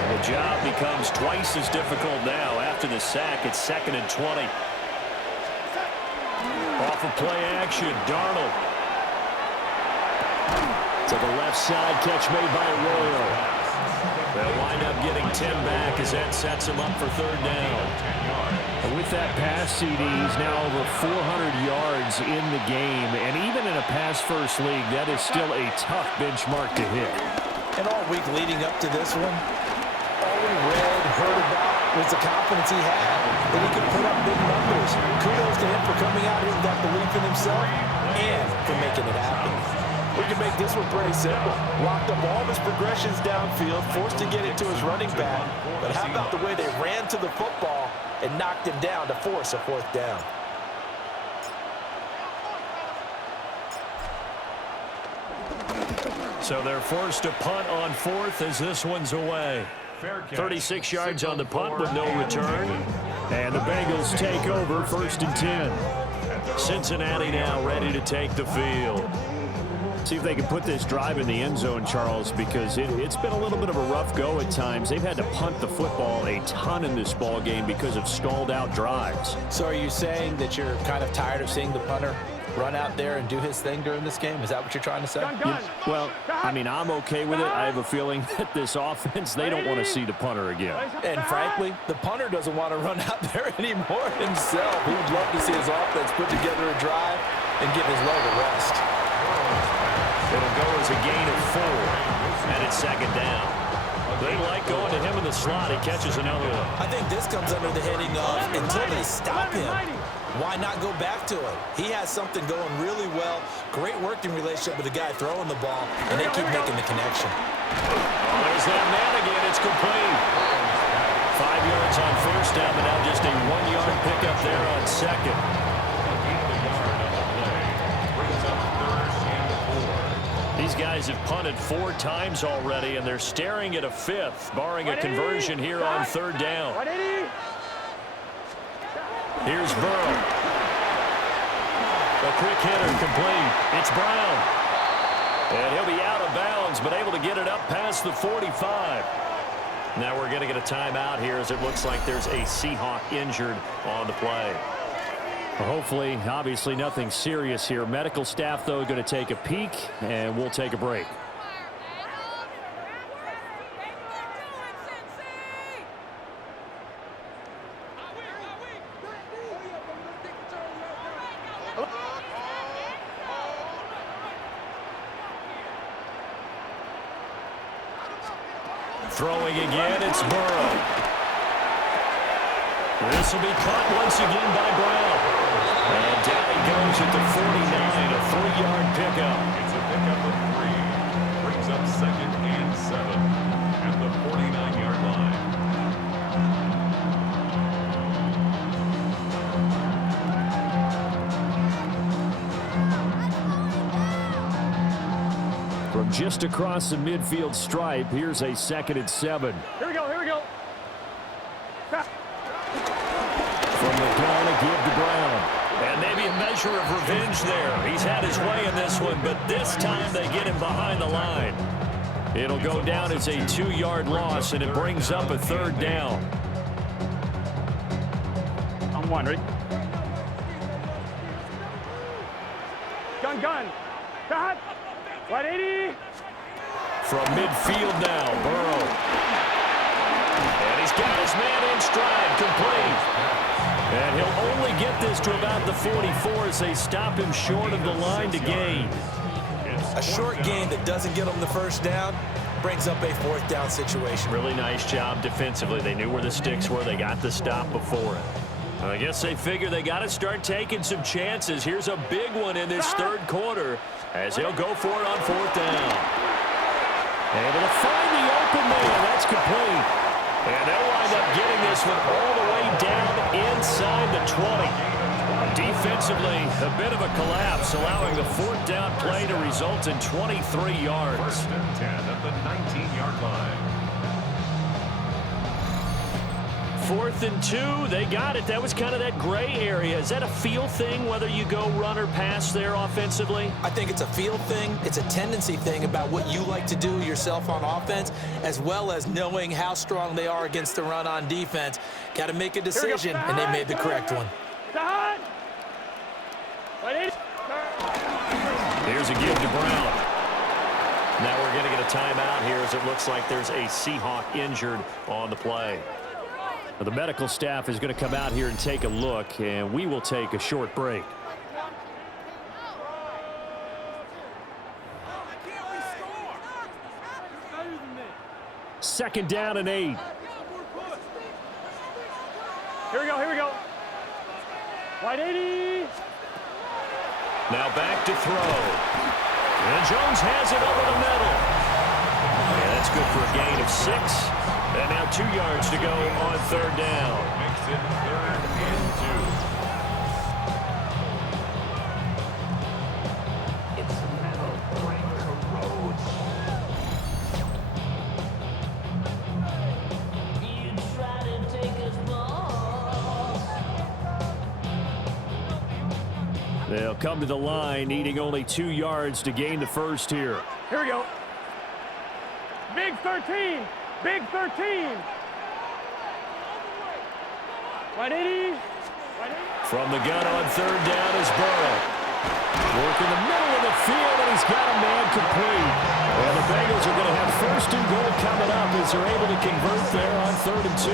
And the job becomes twice as difficult now. After the sack, it's 2nd and 20. Off of play action, Darnold. To the left side, catch made by Arroyo. They'll wind up getting 10 back as that sets him up for 3rd down. And with that pass, CD, he's now over 400 yards in the game. And even in a pass-first league, that is still a tough benchmark to hit. And all week leading up to this one, all we read, heard about was the confidence he had that he could put up big numbers. Kudos to him for coming out here with that belief in himself and for making it happen. We can make this one pretty simple. Locked up all of his progressions downfield, forced to get it to his running back. But how about the way they ran to the football and knocked him down to force a 4th down? So they're forced to punt on 4th as this one's away. 36 yards on the punt with no return. And the Bengals take over 1st and 10. Cincinnati now ready to take the field. See if they can put this drive in the end zone, Charles, because it's been a little bit of a rough go at times. They've had to punt the football a ton in this ball game because of stalled out drives. So are you saying that you're kind of tired of seeing the punter run out there and do his thing during this game? Is that what you're trying to say? Well, I mean, I'm okay with it. I have a feeling that this offense, they don't want to see the punter again. And frankly, the punter doesn't want to run out there anymore himself. He would love to see his offense put together a drive and give his leg a rest. It'll go as a gain of 4, and it's 2nd down. They like going to him in the slot. He catches another one. I think this comes under the heading of, until they stop him, why not go back to it? He has something going really well. Great working relationship with the guy throwing the ball, and they keep making the connection. Oh, there's that man again. It's complete. 5 yards on 1st down, but now just a 1-yard pickup there on 2nd. These guys have punted 4 times already, and they're staring at a 5th, barring a conversion here on 3rd down. Here's Burrow. A quick hitter complete. It's Brown. And he'll be out of bounds, but able to get it up past the 45. Now we're going to get a timeout here as it looks like there's a Seahawk injured on the play. Hopefully, obviously, nothing serious here. Medical staff, though, going to take a peek, and we'll take a break. Throwing again, it's Burrow. This will be caught once again by Brown. And down he goes at the 49, a 3-yard pickup. It's a pickup of 3. Brings up 2nd and 7 at the 49-yard line. From just across the midfield stripe, here's a 2nd and 7. Here we go, here we go. From the gun, a give to Brown. And maybe a measure of revenge there. He's had his way in this one, but this time they get him behind the line. It'll go down as a 2-yard loss, and it brings up a 3rd down. On 1, ready? Gun. Cut. 180. From midfield now, Burrow. And he's got his man in stride, complete. And he'll only get this to about the 44 as they stop him short of the line to gain. A short gain that doesn't get them the 1st down brings up a 4th down situation. Really nice job defensively. They knew where the sticks were. They got the stop before it. I guess they figure they got to start taking some chances. Here's a big one in this 3rd quarter as he'll go for it on 4th down. Able to find the open man. That's complete. And they'll wind up getting this one all the way down inside the 20. Defensively, a bit of a collapse, allowing the 4th down play to result in 23 yards. 1st and 10 at the 19-yard line. 4th and 2, they got it. That was kind of that gray area. Is that a feel thing, whether you go run or pass there offensively? I think it's a feel thing. It's a tendency thing about what you like to do yourself on offense, as well as knowing how strong they are against the run on defense. Got to make a decision, and they made the correct one. Here's a give to Brown. Now we're going to get a timeout here as it looks like there's a Seahawk injured on the play. The medical staff is going to come out here and take a look, and we will take a short break. Second down and 8. Here we go. 180. Now back to throw. And Jones has it over the middle. And that's good for a gain of 6. And now 2 yards to go on 3rd down. Makes it 3rd and 2. It's a metal breaker road. You try to take us balls. They'll come to the line, needing only 2 yards to gain the 1st here. Here we go. Big 13. Big 13. 180. From the gun on 3rd down is Burrow. Working the middle of the field, and he's got a man complete. Well, the Bengals are going to have 1st and goal coming up as they're able to convert there on 3rd and 2.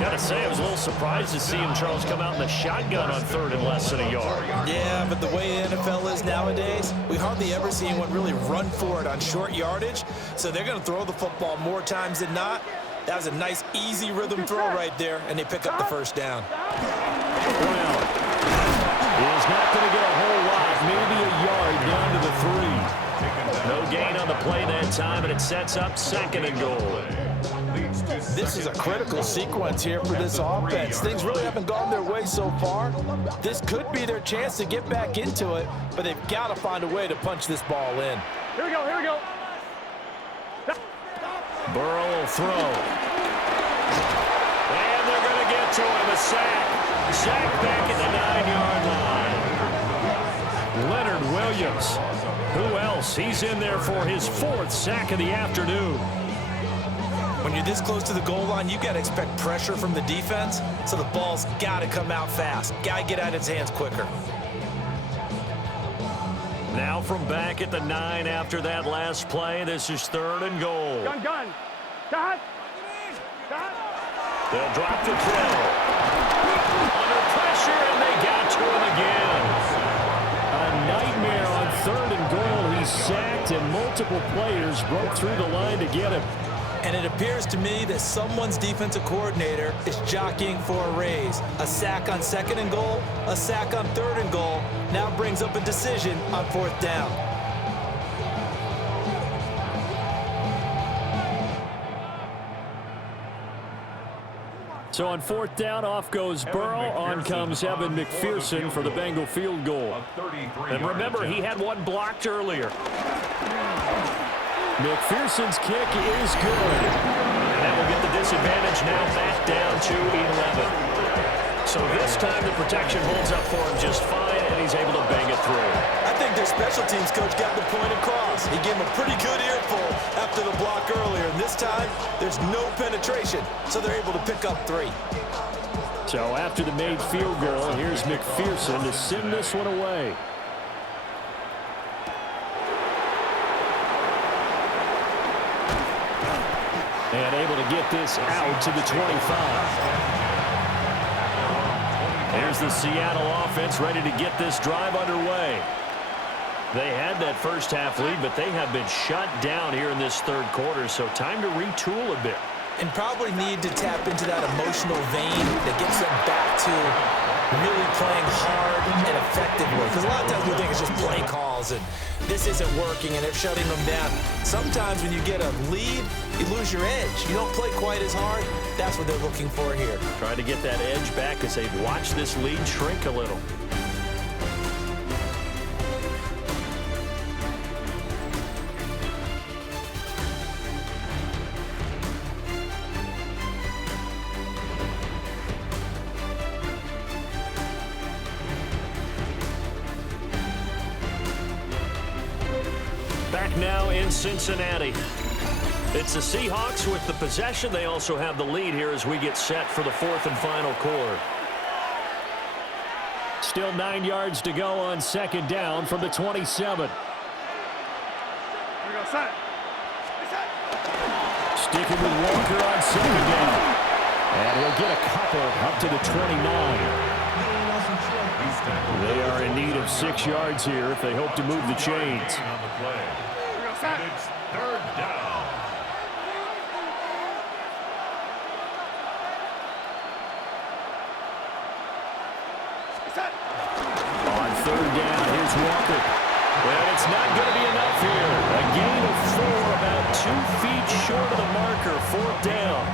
Got to say, I was a little surprised to see him, Charles, come out in the shotgun on 3rd and less than a yard. Yeah, but the way the NFL is nowadays, we hardly ever see anyone really run for it on short yardage. So they're going to throw the football more times than not. That was a nice, easy rhythm throw right there, and they pick up the 1st down. Brown is not going to get a whole lot, maybe a yard down to the 3. No gain on the play that time, and it sets up 2nd and goal. This is a critical sequence here for this offense. Things really haven't gone their way so far. This could be their chance to get back into it, but they've got to find a way to punch this ball in. Here we go. Burrow will throw. And they're going to get to him, a sack. Sack back at the 9-yard line. Leonard Williams. Who else? He's in there for his 4th sack of the afternoon. When you're this close to the goal line, you got to expect pressure from the defense, so the ball's got to come out fast. Got to get out of his hands quicker. Now from back at the 9 after that last play, this is 3rd and goal. Gun. Cut. They'll drop the throw. Under pressure, and they got to him again. A nightmare on 3rd and goal. He's sacked, and multiple players broke through the line to get him. And it appears to me that someone's defensive coordinator is jockeying for a raise. A sack on 2nd and goal, a sack on 3rd and goal, now brings up a decision on 4th down. So on 4th down, off goes Burrow. On comes Evan McPherson for the Bengal field goal. And remember, he had one blocked earlier. McPherson's kick is good. And that will get the disadvantage now back down to 11. So this time the protection holds up for him just fine, and he's able to bang it through. I think their special teams coach got the point across. He gave him a pretty good earful after the block earlier. And this time, there's no penetration, so they're able to pick up 3. So after the made field goal, here's McPherson to send this one away. And able to get this out to the 25. Here's the Seattle offense ready to get this drive underway. They had that first half lead, but they have been shut down here in this 3rd quarter, so time to retool a bit. And probably need to tap into that emotional vein that gets them back to really playing hard and effectively. Because a lot of times we think it's just play calls and this isn't working and they're shutting them down. Sometimes when you get a lead, you lose your edge. You don't play quite as hard. That's what they're looking for here. Trying to get that edge back as they've watched this lead shrink a little. Back now in Cincinnati. It's the Seahawks with the possession. They also have the lead here as we get set for the 4th and final quarter. Still 9 yards to go on 2nd down from the 27. Sticking with Walker on 2nd down. And he'll get a couple up to the 29. They are in need of 6 yards here if they hope to move the chains. It's 3rd down. On 3rd down, here's Walker. And it's not going to be enough here. A gain of 4, about 2 feet short of the marker. 4th down.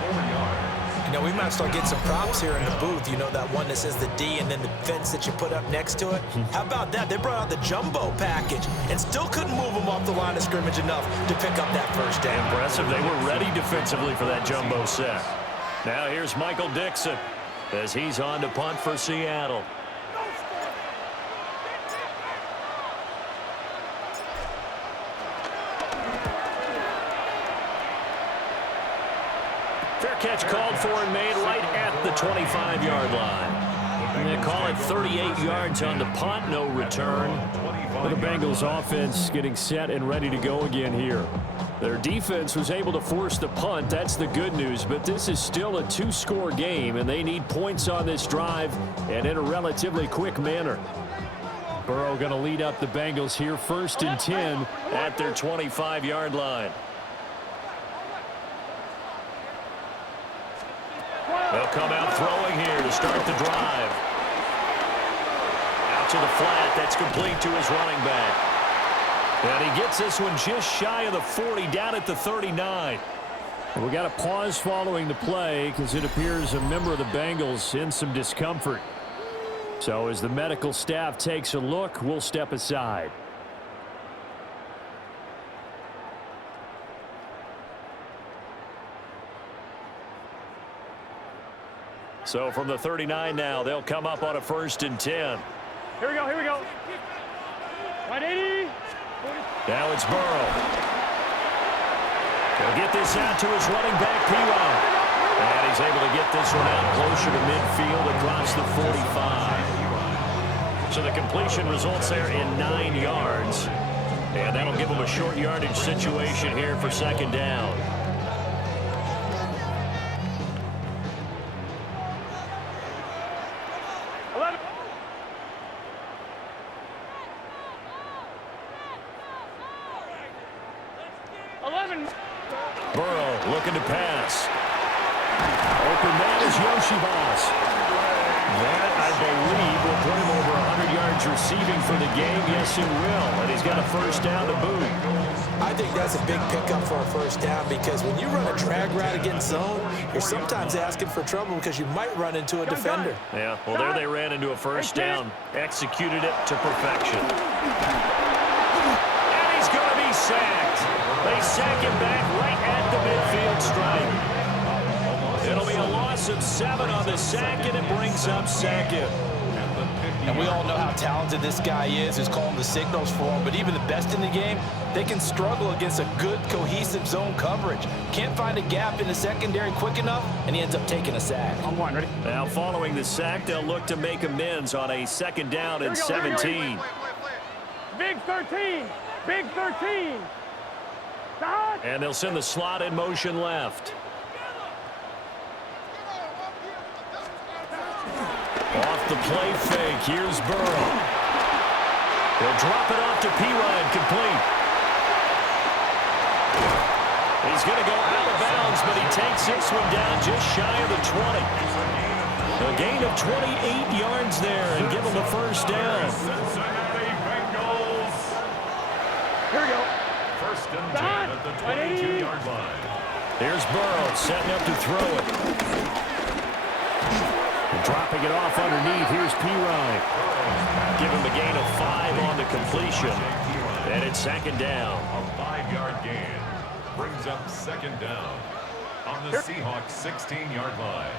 You know, we might start getting some props here in the booth. You know, that one that says the D and then the fence that you put up next to it? How about that? They brought out the jumbo package and still couldn't move them off the line of scrimmage enough to pick up that 1st down. Impressive. They were ready defensively for that jumbo set. Now here's Michael Dixon as he's on to punt for Seattle. Fair catch called for and made right at the 25-yard line. And they call it 38 yards on the punt, no return. But the Bengals offense getting set and ready to go again here. Their defense was able to force the punt. That's the good news. But this is still a 2-score game, and they need points on this drive and in a relatively quick manner. Burrow going to lead up the Bengals here 1st and 10 at their 25-yard line. They'll come out throwing here to start the drive. Out to the flat. That's complete to his running back. And he gets this one just shy of the 40, down at the 39. We got a pause following the play because it appears a member of the Bengals in some discomfort. So as the medical staff takes a look, we'll step aside. So from the 39 now, they'll come up on a 1st and 10. Here we go, here we go. 180. Now it's Burrow. He'll get this out to his running back, P-Rod. And he's able to get this one out closer to midfield across the 45. So the completion results there in 9 yards. And that'll give him a short yardage situation here for 2nd down. Burrow looking to Yoshi Boss. That, I believe, will put him over 100 yards receiving for the game. Yes, it will. And he's got a first down to boot. I think that's a big pickup for a first down because when you run a drag route against zone, you're sometimes asking for trouble because you might run into a defender. Yeah, well, there they ran into a first down. Executed it to perfection. And he's going to be sacked. They sack him back right at the midfield stripe. It'll be a loss of 7 on the sack, and it brings up second. And we all know how talented this guy is who's calling the signals for him, but even the best in the game, they can struggle against a good, cohesive zone coverage. Can't find a gap in the secondary quick enough, and he ends up taking a sack. On one, ready? Now, following the sack, they'll look to make amends on a second down and 17. Big 13. Big 13. Dodge. And they'll send the slot in motion left. Off the play fake, here's Burrow. He'll drop it off to P-Ryan, complete. He's going to go out of bounds, but he takes this one down just shy of the 20. A gain of 28 yards there and give him a first down. Cincinnati Bengals. Here we go. First and 10 at the 22-yard line. Here's Burrow setting up to throw it. Dropping it off underneath. Here's P-Ryan. Give him a gain of 5 on the completion. And it's second down. A 5-yard gain brings up second down on the Seahawks 16-yard line.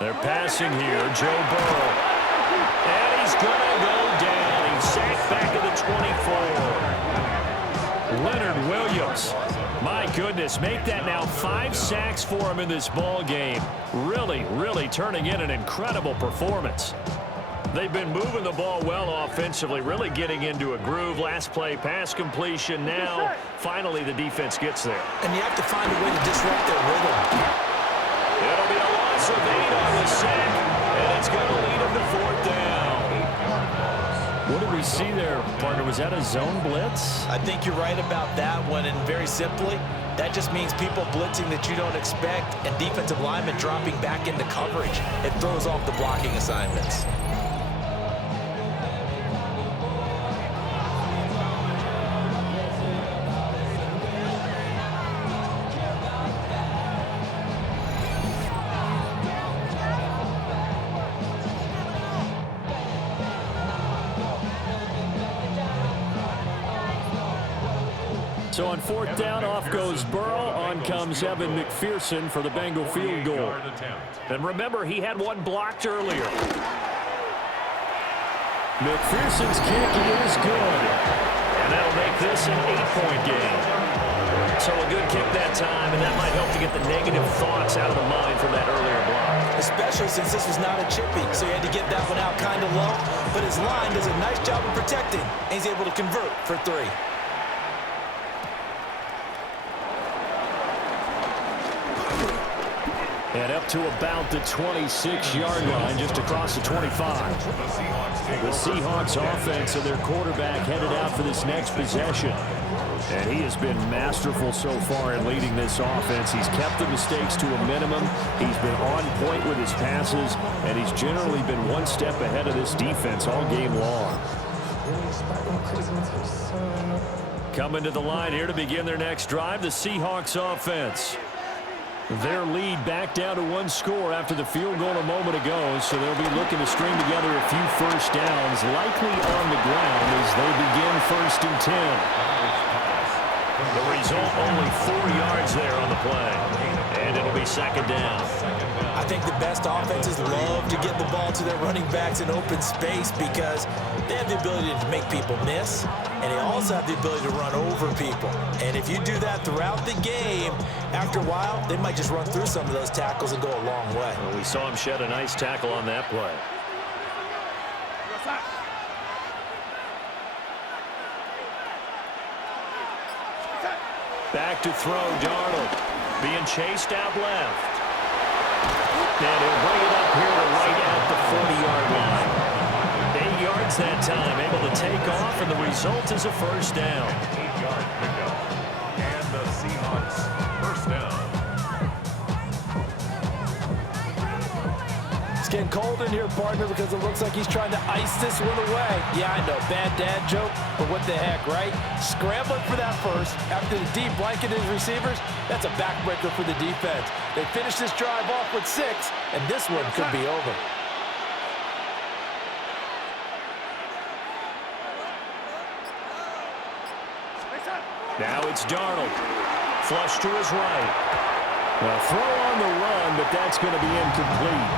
They're passing here. Joe Burrow. And he's going to go down. He's sacked back at the 24. Leonard Williams. My goodness, make that now 5 sacks for him in this ball game. Really turning in an incredible performance. They've been moving the ball well offensively, really getting into a groove. Last play, pass completion. Now, finally, the defense gets there. And you have to find a way to disrupt their rhythm. It'll be a loss of 8 on the sack, and it's going to lead them to 4th down. What did we see there, partner? Was that a zone blitz? I think you're right about that one, and very simply, that just means people blitzing that you don't expect and defensive linemen dropping back into coverage. It throws off the blocking assignments. So on 4th down, off goes Burrow. On comes Evan McPherson for the Bengal field goal. And remember, he had one blocked earlier. McPherson's kick is good. And that'll make this an 8-point game. So a good kick that time, and that might help to get the negative thoughts out of the mind from that earlier block. Especially since this was not a chippy, so he had to get that one out kind of low. But his line does a nice job of protecting, and he's able to convert for 3. And up to about the 26-yard line, just across the 25. The Seahawks offense and their quarterback headed out for this next possession. And he has been masterful so far in leading this offense. He's kept the mistakes to a minimum. He's been on point with his passes, and he's generally been one step ahead of this defense all game long. Coming to the line here to begin their next drive, the Seahawks offense. Their lead back down to 1 score after the field goal a moment ago, so they'll be looking to string together a few first downs, likely on the ground as they begin 1st and 10. The result, only 4 yards there on the play, and it'll be second down. I think the best offenses love to get the ball to their running backs in open space because they have the ability to make people miss, and they also have the ability to run over people. And if you do that throughout the game, after a while, they might just run through some of those tackles and go a long way. Well, we saw him shed a nice tackle on that play. Back to throw, Darnold. Being chased out left. And he'll bring it up here to right at the 40-yard line. 8 yards that time, able to take off, and the result is a first down. 8-yard pickup. And the Seahawks first getting cold in here, partner, because it looks like he's trying to ice this one away. Yeah, I know, bad dad joke, but what the heck, right? Scrambling for that first after the deep blanket his receivers. That's a backbreaker for the defense. They finish this drive off with 6, and this one could be over. Now it's Darnold. Flush to his right. A throw on the run, but that's going to be incomplete.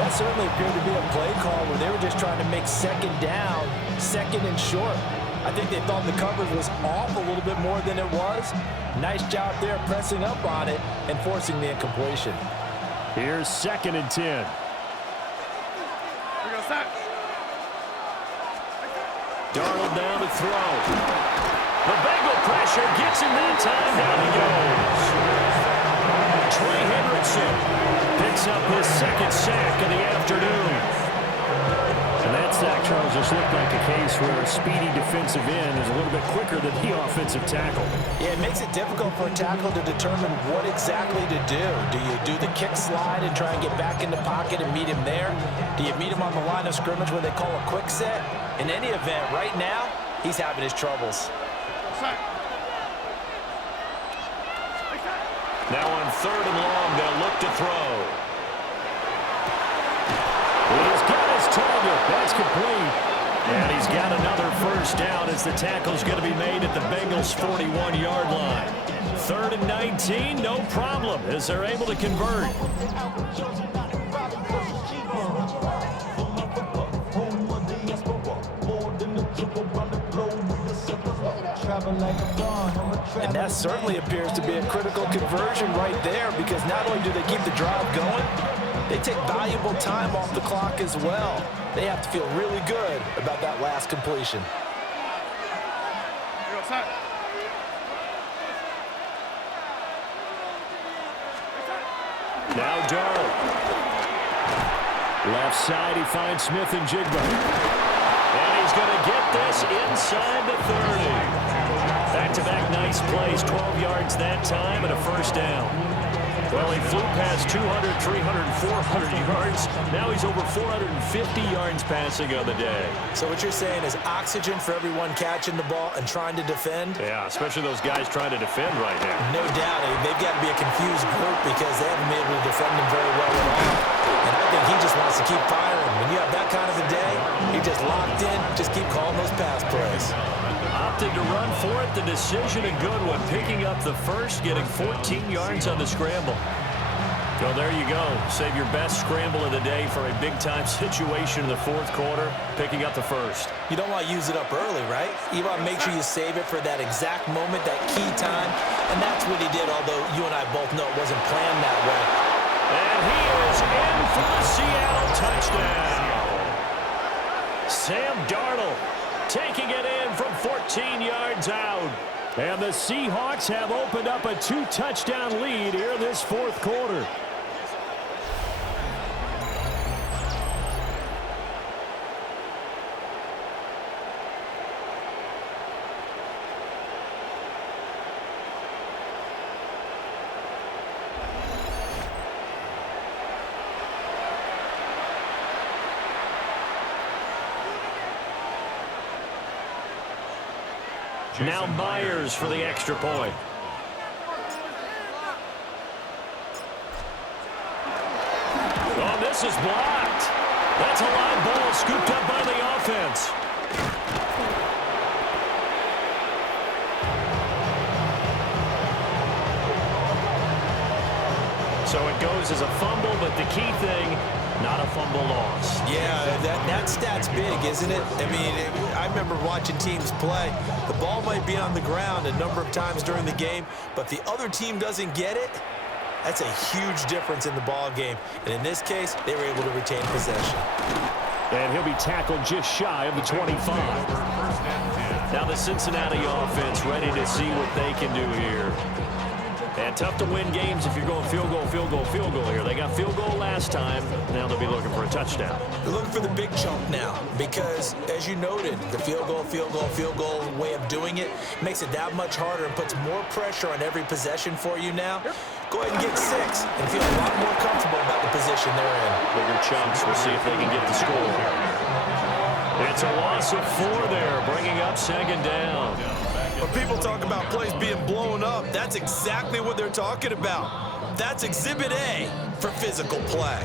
That certainly appeared to be a play call where they were just trying to make second down, second and short. I think they thought the coverage was off a little bit more than it was. Nice job there pressing up on it and forcing the incompletion. Here's 2nd and 10. Darnold down to throw. The Bengal pressure gets him that time. Down he goes. Trey Hendrickson picks up his 2nd sack of the afternoon. And that sack, Charles, just looked like a case where a speedy defensive end is a little bit quicker than the offensive tackle. Yeah, it makes it difficult for a tackle to determine what exactly to do. Do you do the kick slide and try and get back in the pocket and meet him there? Do you meet him on the line of scrimmage when they call a quick set? In any event, right now, he's having his troubles. Now on 3rd and long, they'll look to throw. He's got his target. That's complete. And he's got another first down as the tackle's going to be made at the Bengals' 41-yard line. 3rd and 19, no problem, as they're able to convert. And that certainly appears to be a critical conversion right there, because not only do they keep the drive going, they take valuable time off the clock as well. They have to feel really good about that last completion. Now Darnold. Left side, he finds Smith and Jigba. And he's going to get this inside the 30. Back-to-back nice plays, 12 yards that time and a first down. Well, he flew past 200, 300, 400 yards. Now he's over 450 yards passing on the day. So what you're saying is oxygen for everyone catching the ball and trying to defend? Yeah, especially those guys trying to defend right now. No doubt. They've got to be a confused group because they haven't been able to defend him very well at all. And I think he just wants to keep firing. When you have that kind of a day, he just locked in, just keep calling those pass plays. Opted to run for it, the decision a good one. Picking up the first, getting 14 yards on the scramble. Well, there you go. Save your best scramble of the day for a big-time situation in the 4th quarter, picking up the first. You don't want to use it up early, right? You want to make sure you save it for that exact moment, that key time. And that's what he did, although you and I both know it wasn't planned that way. And he is in for the Seattle touchdown. Sam Darnold taking it in from 14 yards out. And the Seahawks have opened up a 2-touchdown lead here this 4th quarter. Now Myers for the extra point. Oh, this is blocked. That's a line ball scooped up by the offense. So it goes as a fumble, but the key thing, not a fumble loss. Yeah, that stat's big, isn't it? I mean, I remember watching teams play. The ball might be on the ground a number of times during the game, but the other team doesn't get it. That's a huge difference in the ball game. And in this case, they were able to retain possession. And he'll be tackled just shy of the 25. Now the Cincinnati offense ready to see what they can do here. And tough to win games if you're going field goal, field goal, field goal here. They got field goal last time. Now they'll be looking for a touchdown. They're looking for the big chunk now because, as you noted, the field goal way of doing it makes it that much harder and puts more pressure on every possession for you now. Go ahead and get 6 and feel a lot more comfortable about the position they're in. Bigger chunks. We'll see if they can get the score. It's a loss of 4 there, bringing up second down. When people talk about plays being blown up, that's exactly what they're talking about. That's Exhibit A for physical play.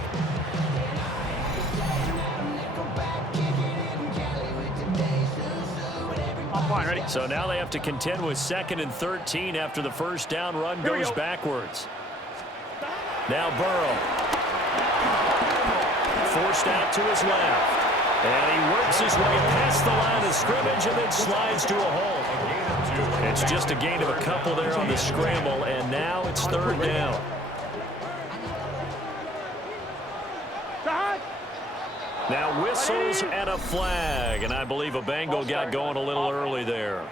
Ready? So now they have to contend with 2nd and 13 after the first down run goes backwards. Now Burrow. Forced out to his left. And he works his way past the line of scrimmage and then slides to a hole. It's just a gain of a couple there on the scramble, and now it's 3rd down. Now whistles and a flag, and I believe a Bengal got going a little early there.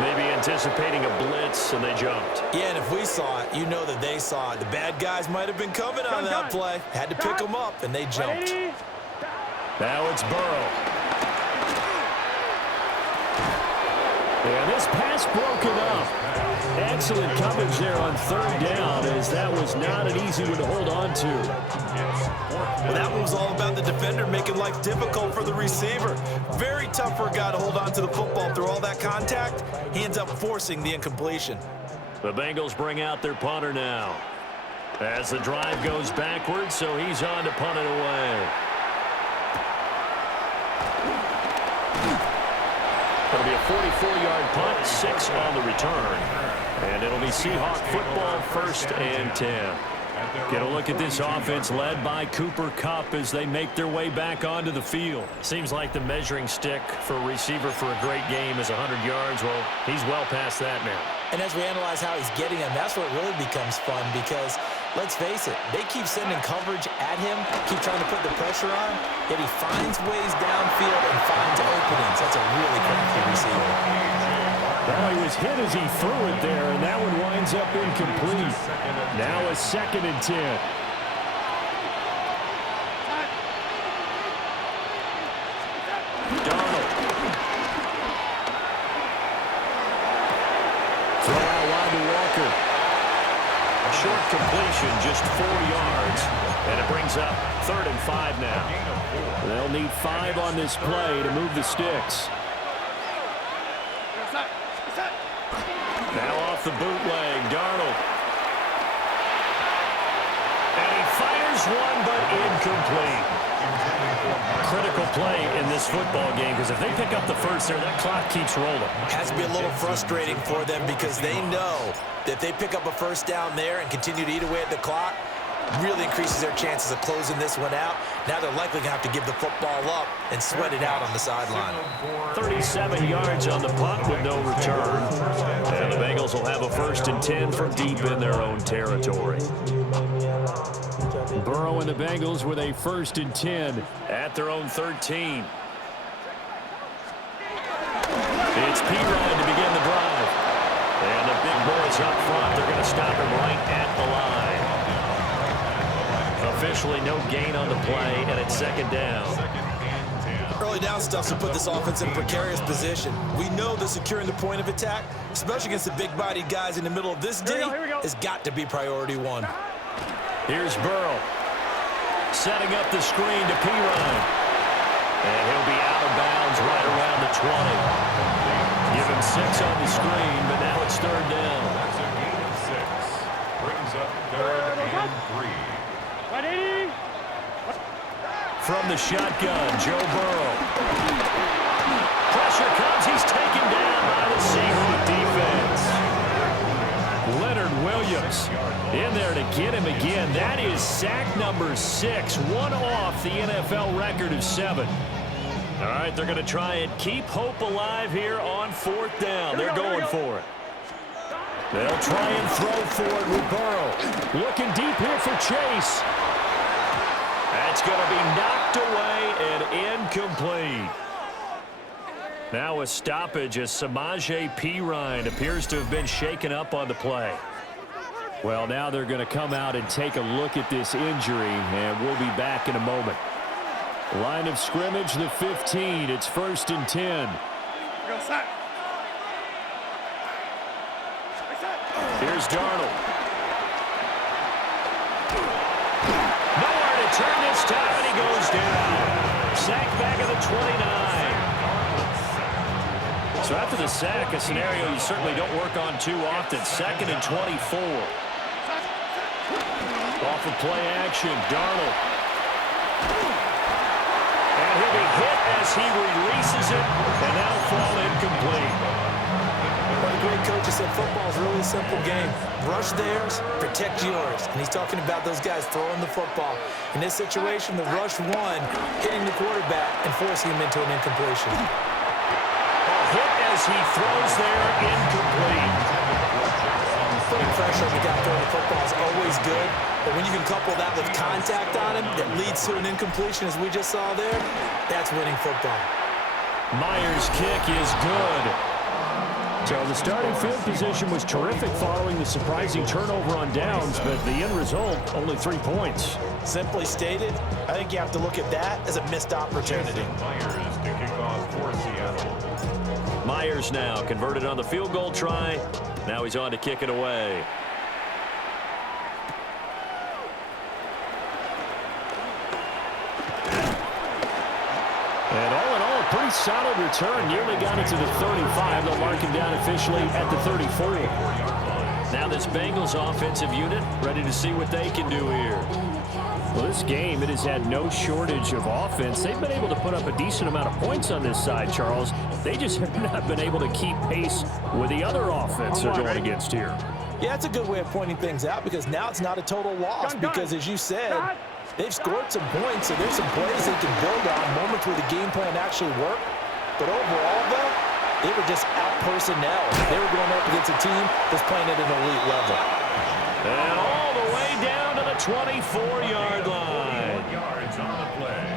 Maybe anticipating a blitz, and they jumped. Yeah, and if we saw it, you know that they saw it. The bad guys might have been coming on that play. Had to pick them up, and they jumped. Now it's Burrow. And this pass broken up. Excellent coverage there on 3rd down, as that was not an easy one to hold on to. Well, that one was all about the defender making life difficult for the receiver. Very tough for a guy to hold on to the football through all that contact. He ends up forcing the incompletion. The Bengals bring out their punter now. As the drive goes backwards, so he's on to punt it away. It'll be a 44-yard punt, 6 on the return. And it'll be Seahawk football, 1st and 10. Get a look at this offense led by Cooper Kupp as they make their way back onto the field. Seems like the measuring stick for a receiver for a great game is 100 yards. Well, he's well past that now. And as we analyze how he's getting them, that's what really becomes fun because, let's face it, they keep sending coverage at him, keep trying to put the pressure on, yet he finds ways downfield and finds openings. That's a really crafty receiver. Well, he was hit as he threw it there, and that one winds up incomplete. Now a 2nd and 10. Darnold. Throw out wide to Walker. A short completion, just 4 yards, and it brings up 3rd and 5 now. They'll need 5 on this play to move the sticks. Now off the bootleg, Darnold. And he fires one, but incomplete. Critical play in this football game, because if they pick up the first there, that clock keeps rolling. Has to be a little frustrating for them because they know that if they pick up a first down there and continue to eat away at the clock, really increases their chances of closing this one out. Now they're likely going to have to give the football up and sweat it out on the sideline. 37 yards on the punt with no return. And the Bengals will have a 1st and 10 from deep in their own territory. Burrow and the Bengals with a 1st and 10 at their own 13. It's P-Ryan to begin the drive. And the big boys up front, they're going to stop him right at the line. Officially no gain on the play, and it's 2nd down. Early down stuff to put this offense in a precarious position. We know that securing the point of attack, especially against the big-bodied guys in the middle of this D, has got to be priority 1. Here's Burrow. Setting up the screen to P-Ryan. And he'll be out of bounds right around the 20. Give him 6 on the screen, but now it's 3rd down. That's a gain of 6. Brings up 3rd and 3. From the shotgun, Joe Burrow. Pressure comes. He's taken down by the Seahawk defense. Leonard Williams in there to get him again. That is sack number 6, one off the NFL record of 7. All right, they're going to try and keep hope alive here on 4th down. They're going for it. They'll try and throw for it with Burrow. Looking deep here for Chase. That's going to be knocked away and incomplete. Now a stoppage as Samaje Perine appears to have been shaken up on the play. Well, now they're going to come out and take a look at this injury, and we'll be back in a moment. Line of scrimmage, the 15. It's 1st and 10. Here's Darnold. Nowhere to turn this time, and he goes down. Sack back at the 29. So after the sack, a scenario you certainly don't work on too often. 2nd and 24. Off of play action, Darnold. And he'll be hit as he releases it, and that'll fall incomplete. What a great coach has said, football is a really simple game. Rush theirs, protect yours. And he's talking about those guys throwing the football. In this situation, the rush one, hitting the quarterback and forcing him into an incompletion. Hit as he throws there, incomplete. Putting pressure on the guy throwing the football is always good, but when you can couple that with contact on him that leads to an incompletion, as we just saw there, that's winning football. Myers' kick is good. So the starting field position was terrific following the surprising turnover on downs, but the end result, only 3 points. Simply stated, I think you have to look at that as a missed opportunity. Myers to kick off for Seattle. Myers now converted on the field goal try. Now he's on to kick it away. And all in all, a pretty solid return. Nearly got it to the 35. They'll mark him down officially at the 34. Now this Bengals offensive unit ready to see what they can do here. Well, this game, it has had no shortage of offense. They've been able to put up a decent amount of points on this side, Charles. They just have not been able to keep pace with the other offense they're going against here. Yeah, that's a good way of pointing things out because now it's not a total loss because, as you said, they've scored some points, so there's some plays they can build on, moments where the game plan actually worked. But overall, though, they were just out personnel. They were going up against a team that's playing at an elite level. And all the way down to the 24-yard line.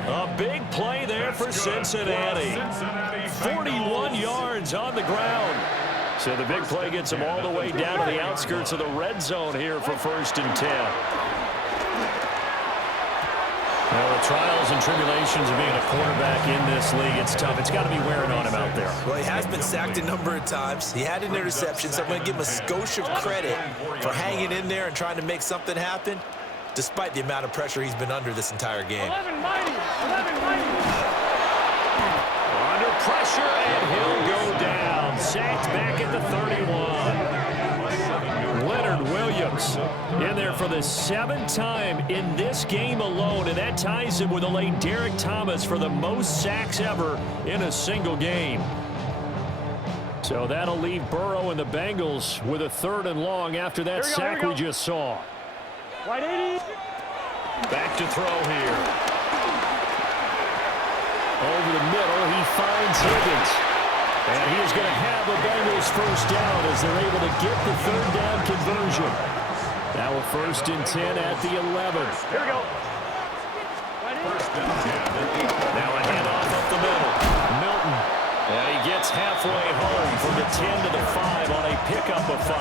A big play there for Cincinnati. 41 yards on the ground. So the big play gets them all the way down to the outskirts of the red zone here for 1st and 10. Well, the trials and tribulations of being a quarterback in this league, it's tough. It's got to be wearing on him out there. Well, he has been sacked a number of times. He had an interception, so I'm going to give him a skosh of credit for hanging in there and trying to make something happen, despite the amount of pressure he's been under this entire game. 11 mighty. 11 mighty. Under pressure, and he'll go down. Sacked back at the 31. Leonard Williams in there for the 7th time in this game alone, and that ties him with the late Derek Thomas for the most sacks ever in a single game. So that'll leave Burrow and the Bengals with a 3rd and long after that sack we just saw. Wide 80. Back to throw here. Over the middle, he finds Higgins. And he is going to have the Bengals 1st down as they're able to get the 3rd down conversion. Now a 1st and 10 at the 11. Here we go. Now a handoff up the middle. Milton. And he gets halfway home from the 10 to the 5 on a pickup of 5.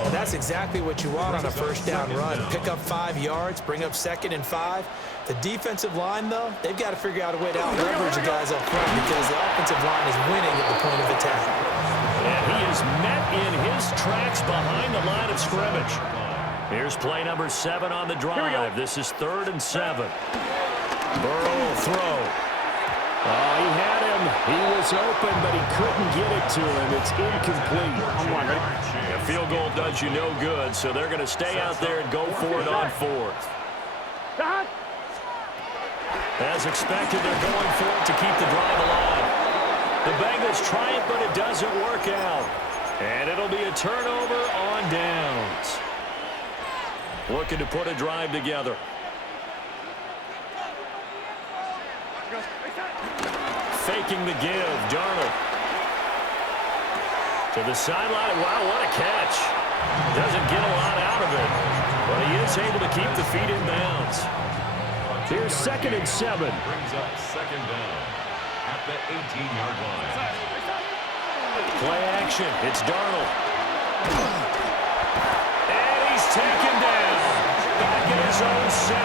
Well, that's exactly what you want on a 1st down run. Pick up 5 yards, bring up 2nd and 5. The defensive line, though, they've got to figure out a way to out-leverage the guys up front because the offensive line is winning at the point of attack. And he is met in his tracks behind the line of scrimmage. Here's play number 7 on the drive. This is 3rd and 7. Burrow will throw. Oh, he had him. He was open, but he couldn't get it to him. It's incomplete. A field goal does you no good, so they're going to stay out there and go for it on 4th. As expected, they're going for it to keep the drive alive. The Bengals try it, but it doesn't work out. And it'll be a turnover on downs. Looking to put a drive together. Faking the give, Darnold. To the sideline. Wow, what a catch. Doesn't get a lot out of it, but he is able to keep the feet in bounds. Here's 2nd and 7. Brings up 2nd down. at the 18-yard line. Play action. It's Darnold. And he's taken down. Back in his own 7.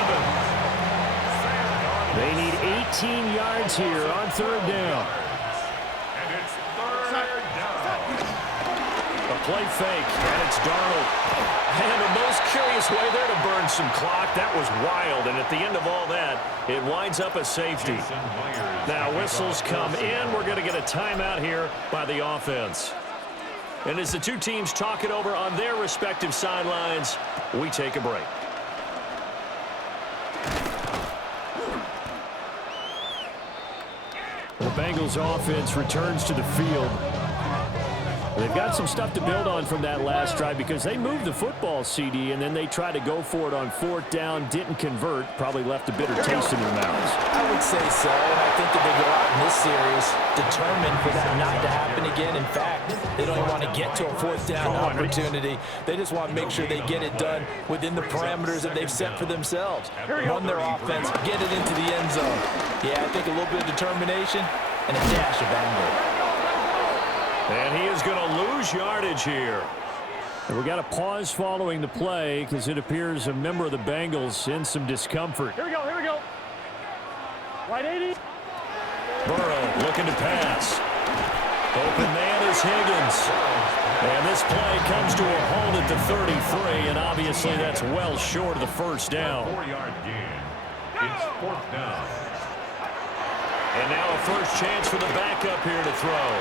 They need 18 yards here on 3rd down. And it's 3rd down. A play fake, and it's Darnold. And the most curious way there to burn some clock. That was wild, and at the end of all that, it winds up a safety. Now whistles come in. We're going to get a timeout here by the offense. And as the two teams talk it over on their respective sidelines, we take a break. The Bengals offense returns to the field. They've got some stuff to build on from that last drive because they moved the football, CD, and then they tried to go for it on 4th down, didn't convert, probably left a bitter taste in their mouths. I would say so, and I think that they go out in this series determined for that not to happen again. In fact, they don't even want to get to a 4th down opportunity. They just want to make sure they get it done within the parameters that they've set for themselves. Run their offense, get it into the end zone. Yeah, I think a little bit of determination and a dash of anger. And he is going to lose yardage here. And we got a pause following the play because it appears a member of the Bengals in some discomfort. Here we go, here we go. Right 80. Burrow looking to pass. Open man is Higgins. And this play comes to a hold at the 33, and obviously that's well short of the 1st down. 4-yard gain. It's 4th down. And now a first chance for the backup here to throw.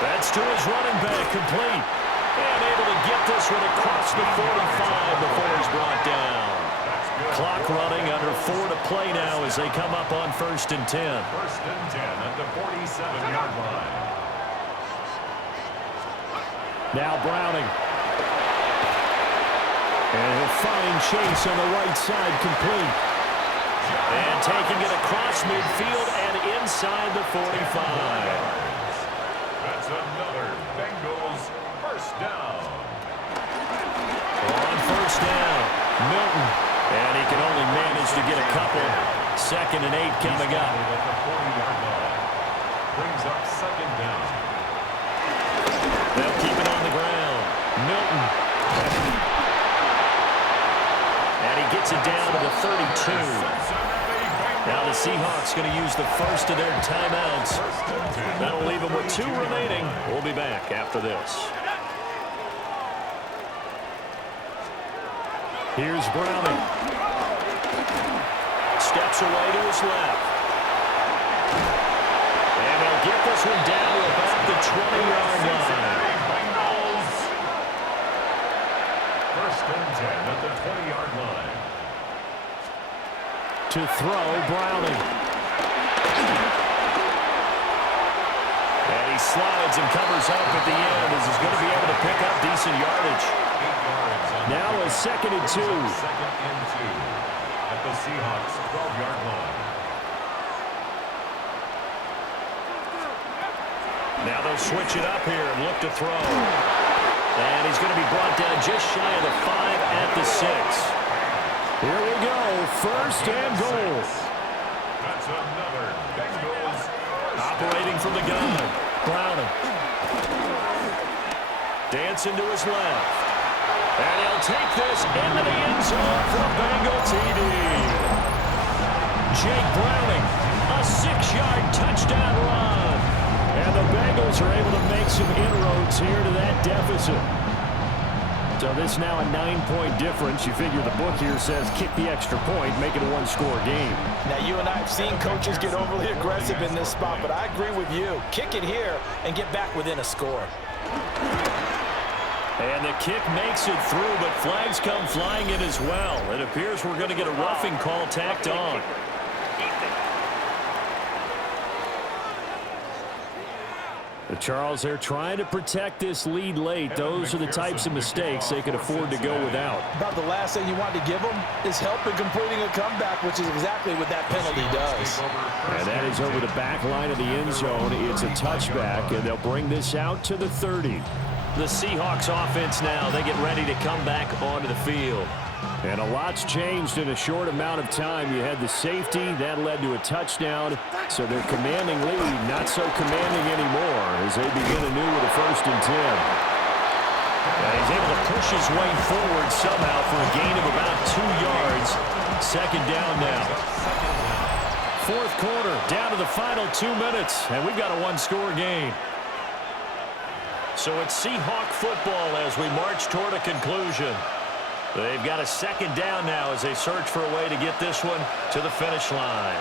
That's to his running back, complete. And able to get this one across the 45 before he's brought down. Clock running, under 4 to play now as they come up on 1st and 10. 1st and 10 at the 47-yard line. Now Browning. And he'll find Chase on the right side, complete. And taking it across midfield and inside the 45. That's another Bengals 1st down. On 1st down, Milton. And he can only manage to get a couple. 2nd and 8 coming up. At the 40-yard line. Brings up 2nd down. They'll keep it on the ground. Milton. And he gets it down to the 32. Now the Seahawks going to use the first of their timeouts. That'll leave them with 2 remaining. We'll be back after this. Here's Browning. Steps away to his left. And they'll get this one down to about the 20-yard line. Bengals 1st and 10 at the 20-yard line. To throw, Browning. And he slides and covers up at the end as he's going to be able to pick up decent yardage. 8 yards. Now a 2nd and 2. 2nd and 2 at the Seahawks 12-yard line. Now they'll switch it up here and look to throw. And he's going to be brought down just shy of the 5 at the 6. Here we go, 1st and goal. That's another Bengals. Operating from the gun, Browning. Dancing to his left. And he'll take this into the end zone for a Bengal TD. Jake Browning, a 6-yard touchdown run. And the Bengals are able to make some inroads here to that deficit. So this now a 9-point difference. You figure the book here says kick the extra point, make it a 1-score game. Now, you and I have seen coaches get overly aggressive in this spot, but I agree with you. Kick it here and get back within a score. And the kick makes it through, but flags come flying in as well. It appears we're going to get a roughing call tacked on. Charles, they're trying to protect this lead late. Those are the types of mistakes they could afford to go without. About the last thing you want to give them is help in completing a comeback, which is exactly what that penalty does. And that is over the back line of the end zone. It's a touchback, and they'll bring this out to the 30. The Seahawks offense now, they get ready to come back onto the field. And a lot's changed in a short amount of time. You had the safety, that led to a touchdown. So their commanding lead, not so commanding anymore as they begin anew with a 1st and 10. And he's able to push his way forward somehow for a gain of about 2 yards. 2nd down now. 4th quarter, down to the final 2 minutes, and we've got a 1-score game. So it's Seahawk football as we march toward a conclusion. They've got a 2nd down now as they search for a way to get this one to the finish line.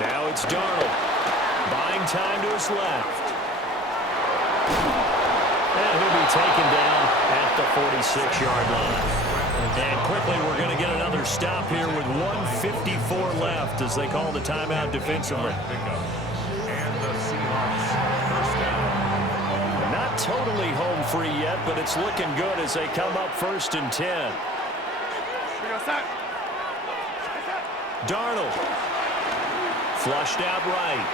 Now it's Darnold. Buying time to his left. And he'll be taken down at the 46-yard line. And quickly we're going to get another stop here with 1:54 left as they call the timeout defensively. And the Seahawks first down. Not totally home free yet, but it's looking good as they come up 1st and 10. Darnold. Flushed out right.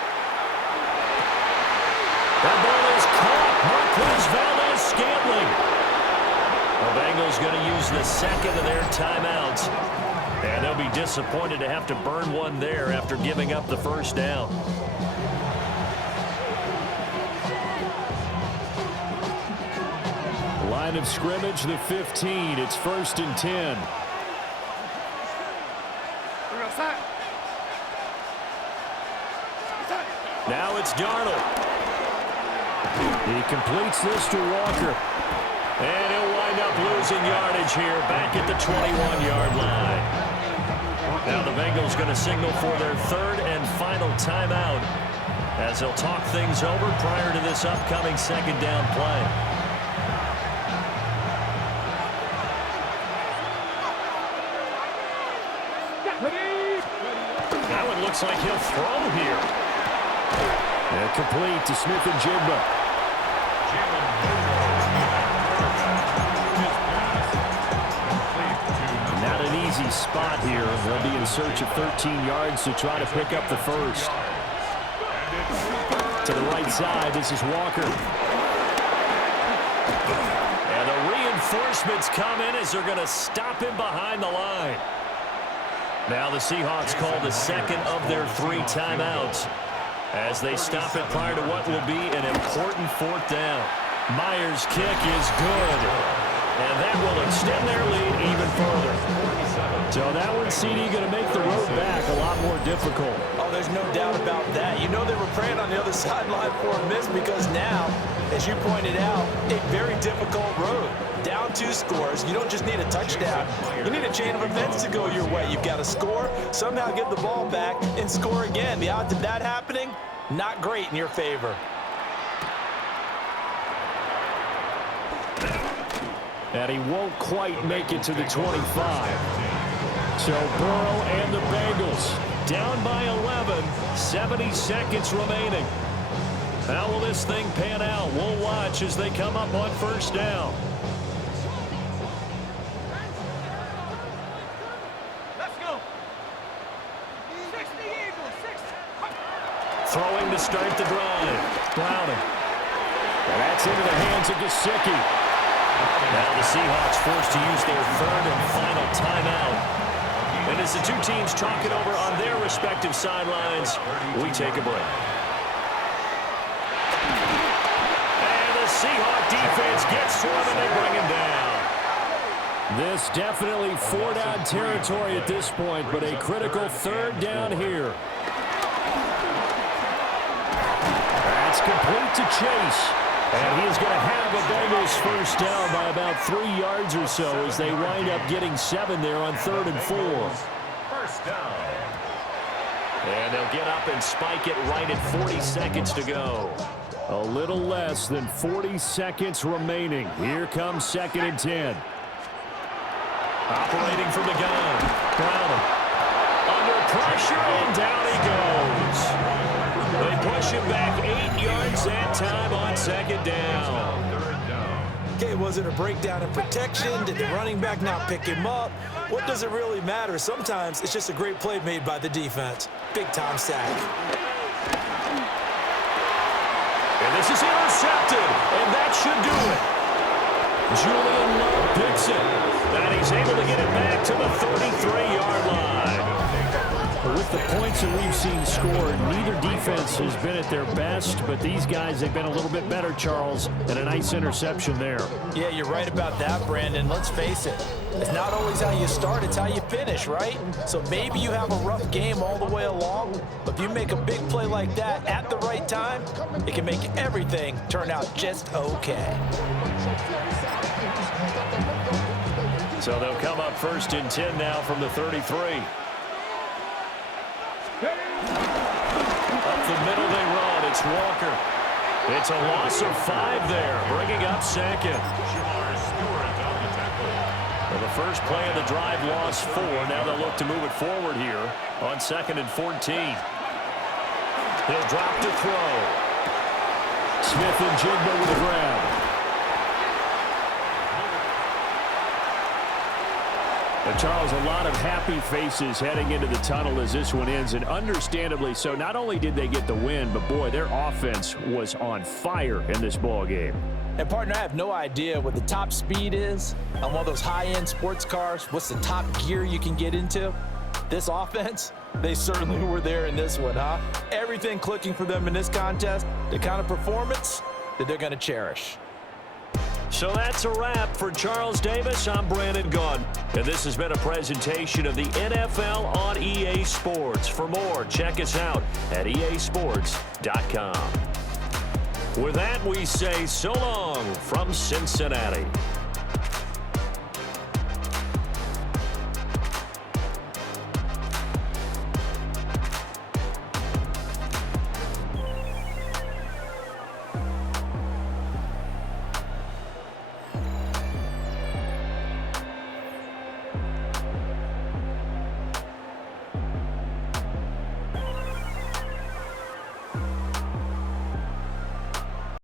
That ball is caught. Marquez Valdes-Scantling. The Bengals going to use the 2nd of their timeouts. And they'll be disappointed to have to burn one there after giving up the 1st down. Line of scrimmage, the 15. It's 1st and 10. Now it's Darnold. He completes this to Walker. And he'll wind up losing yardage here back at the 21-yard line. Now the Bengals going to signal for their 3rd and final timeout as they'll talk things over prior to this upcoming 2nd down play. Now it looks like he'll throw here. And complete to Smith and Jigba. Not an easy spot here. They'll be in search of 13 yards to try to pick up the 1st. To the right side, this is Walker. And the reinforcements come in as they're going to stop him behind the line. Now the Seahawks call the 2nd of their 3 timeouts as they stop it prior to what will be an important 4th down. Myers' kick is good, and that will extend their lead even further. So that one, CD, going to make the road back a lot more difficult. Oh, there's no doubt about that. You know they were praying on the other sideline for a miss because now, as you pointed out, a very difficult road. Down 2 scores. You don't just need a touchdown. You need a chain of events to go your way. You've got to score, somehow get the ball back, and score again. The odds of that happening, not great in your favor. And he won't quite make it to the 25. So Burrow and the Bengals down by 11, 70 seconds remaining. How will this thing pan out? We'll watch as they come up on 1st down. Let's go. 60 Eagles, 60. Throwing to start the drive. Browning. And that's into the hands of Gesicki. Now the Seahawks forced to use their 3rd and final timeout. And as the 2 teams talk it over on their respective sidelines, we take a break. And the Seahawk defense gets to him and they bring him down. This definitely 4-down territory at this point, but a critical 3rd down here. That's complete to Chase. And he is going to have a Bengals 1st down by about 3 yards or so as they wind up getting 7 there on 3rd and 4. 1st down. And they'll get up and spike it right at 40 seconds to go. A little less than 40 seconds remaining. Here comes 2nd and 10. Operating from the gun. Browning. Under pressure and down he goes. They push him back 8 yards that time on 2nd down. Okay, was it a breakdown in protection? Did the running back not pick him up? What does it really matter? Sometimes it's just a great play made by the defense. Big-time sack. And this is intercepted, and that should do it. Julian Love picks it, and he's able to get it back to the 33-yard line. With the points that we've seen scored, neither defense has been at their best, but these guys have been a little bit better, Charles, and a nice interception there. Yeah, you're right about that, Brandon. Let's face it. It's not always how you start, it's how you finish, right? So maybe you have a rough game all the way along, but if you make a big play like that at the right time, it can make everything turn out just okay. So they'll come up 1st and 10 now from the 33. Up the middle they run. It's Walker. It's a loss of 5 there, bringing up 2nd. Well, the first play of the drive lost 4. Now they'll look to move it forward here on 2nd and 14. He'll drop to throw. Smith and Jigba with a grab. But Charles, a lot of happy faces heading into the tunnel as this one ends, and understandably so. Not only did they get the win, but boy, their offense was on fire in this ball game. And partner, I have no idea what the top speed is on one of those high-end sports cars. What's the top gear you can get into? This offense, they certainly were there in this one, huh? Everything clicking for them in this contest, the kind of performance that they're going to cherish. So that's a wrap for Charles Davis. I'm Brandon Gunn, and this has been a presentation of the NFL on EA Sports. For more, check us out at easports.com. With that, we say so long from Cincinnati.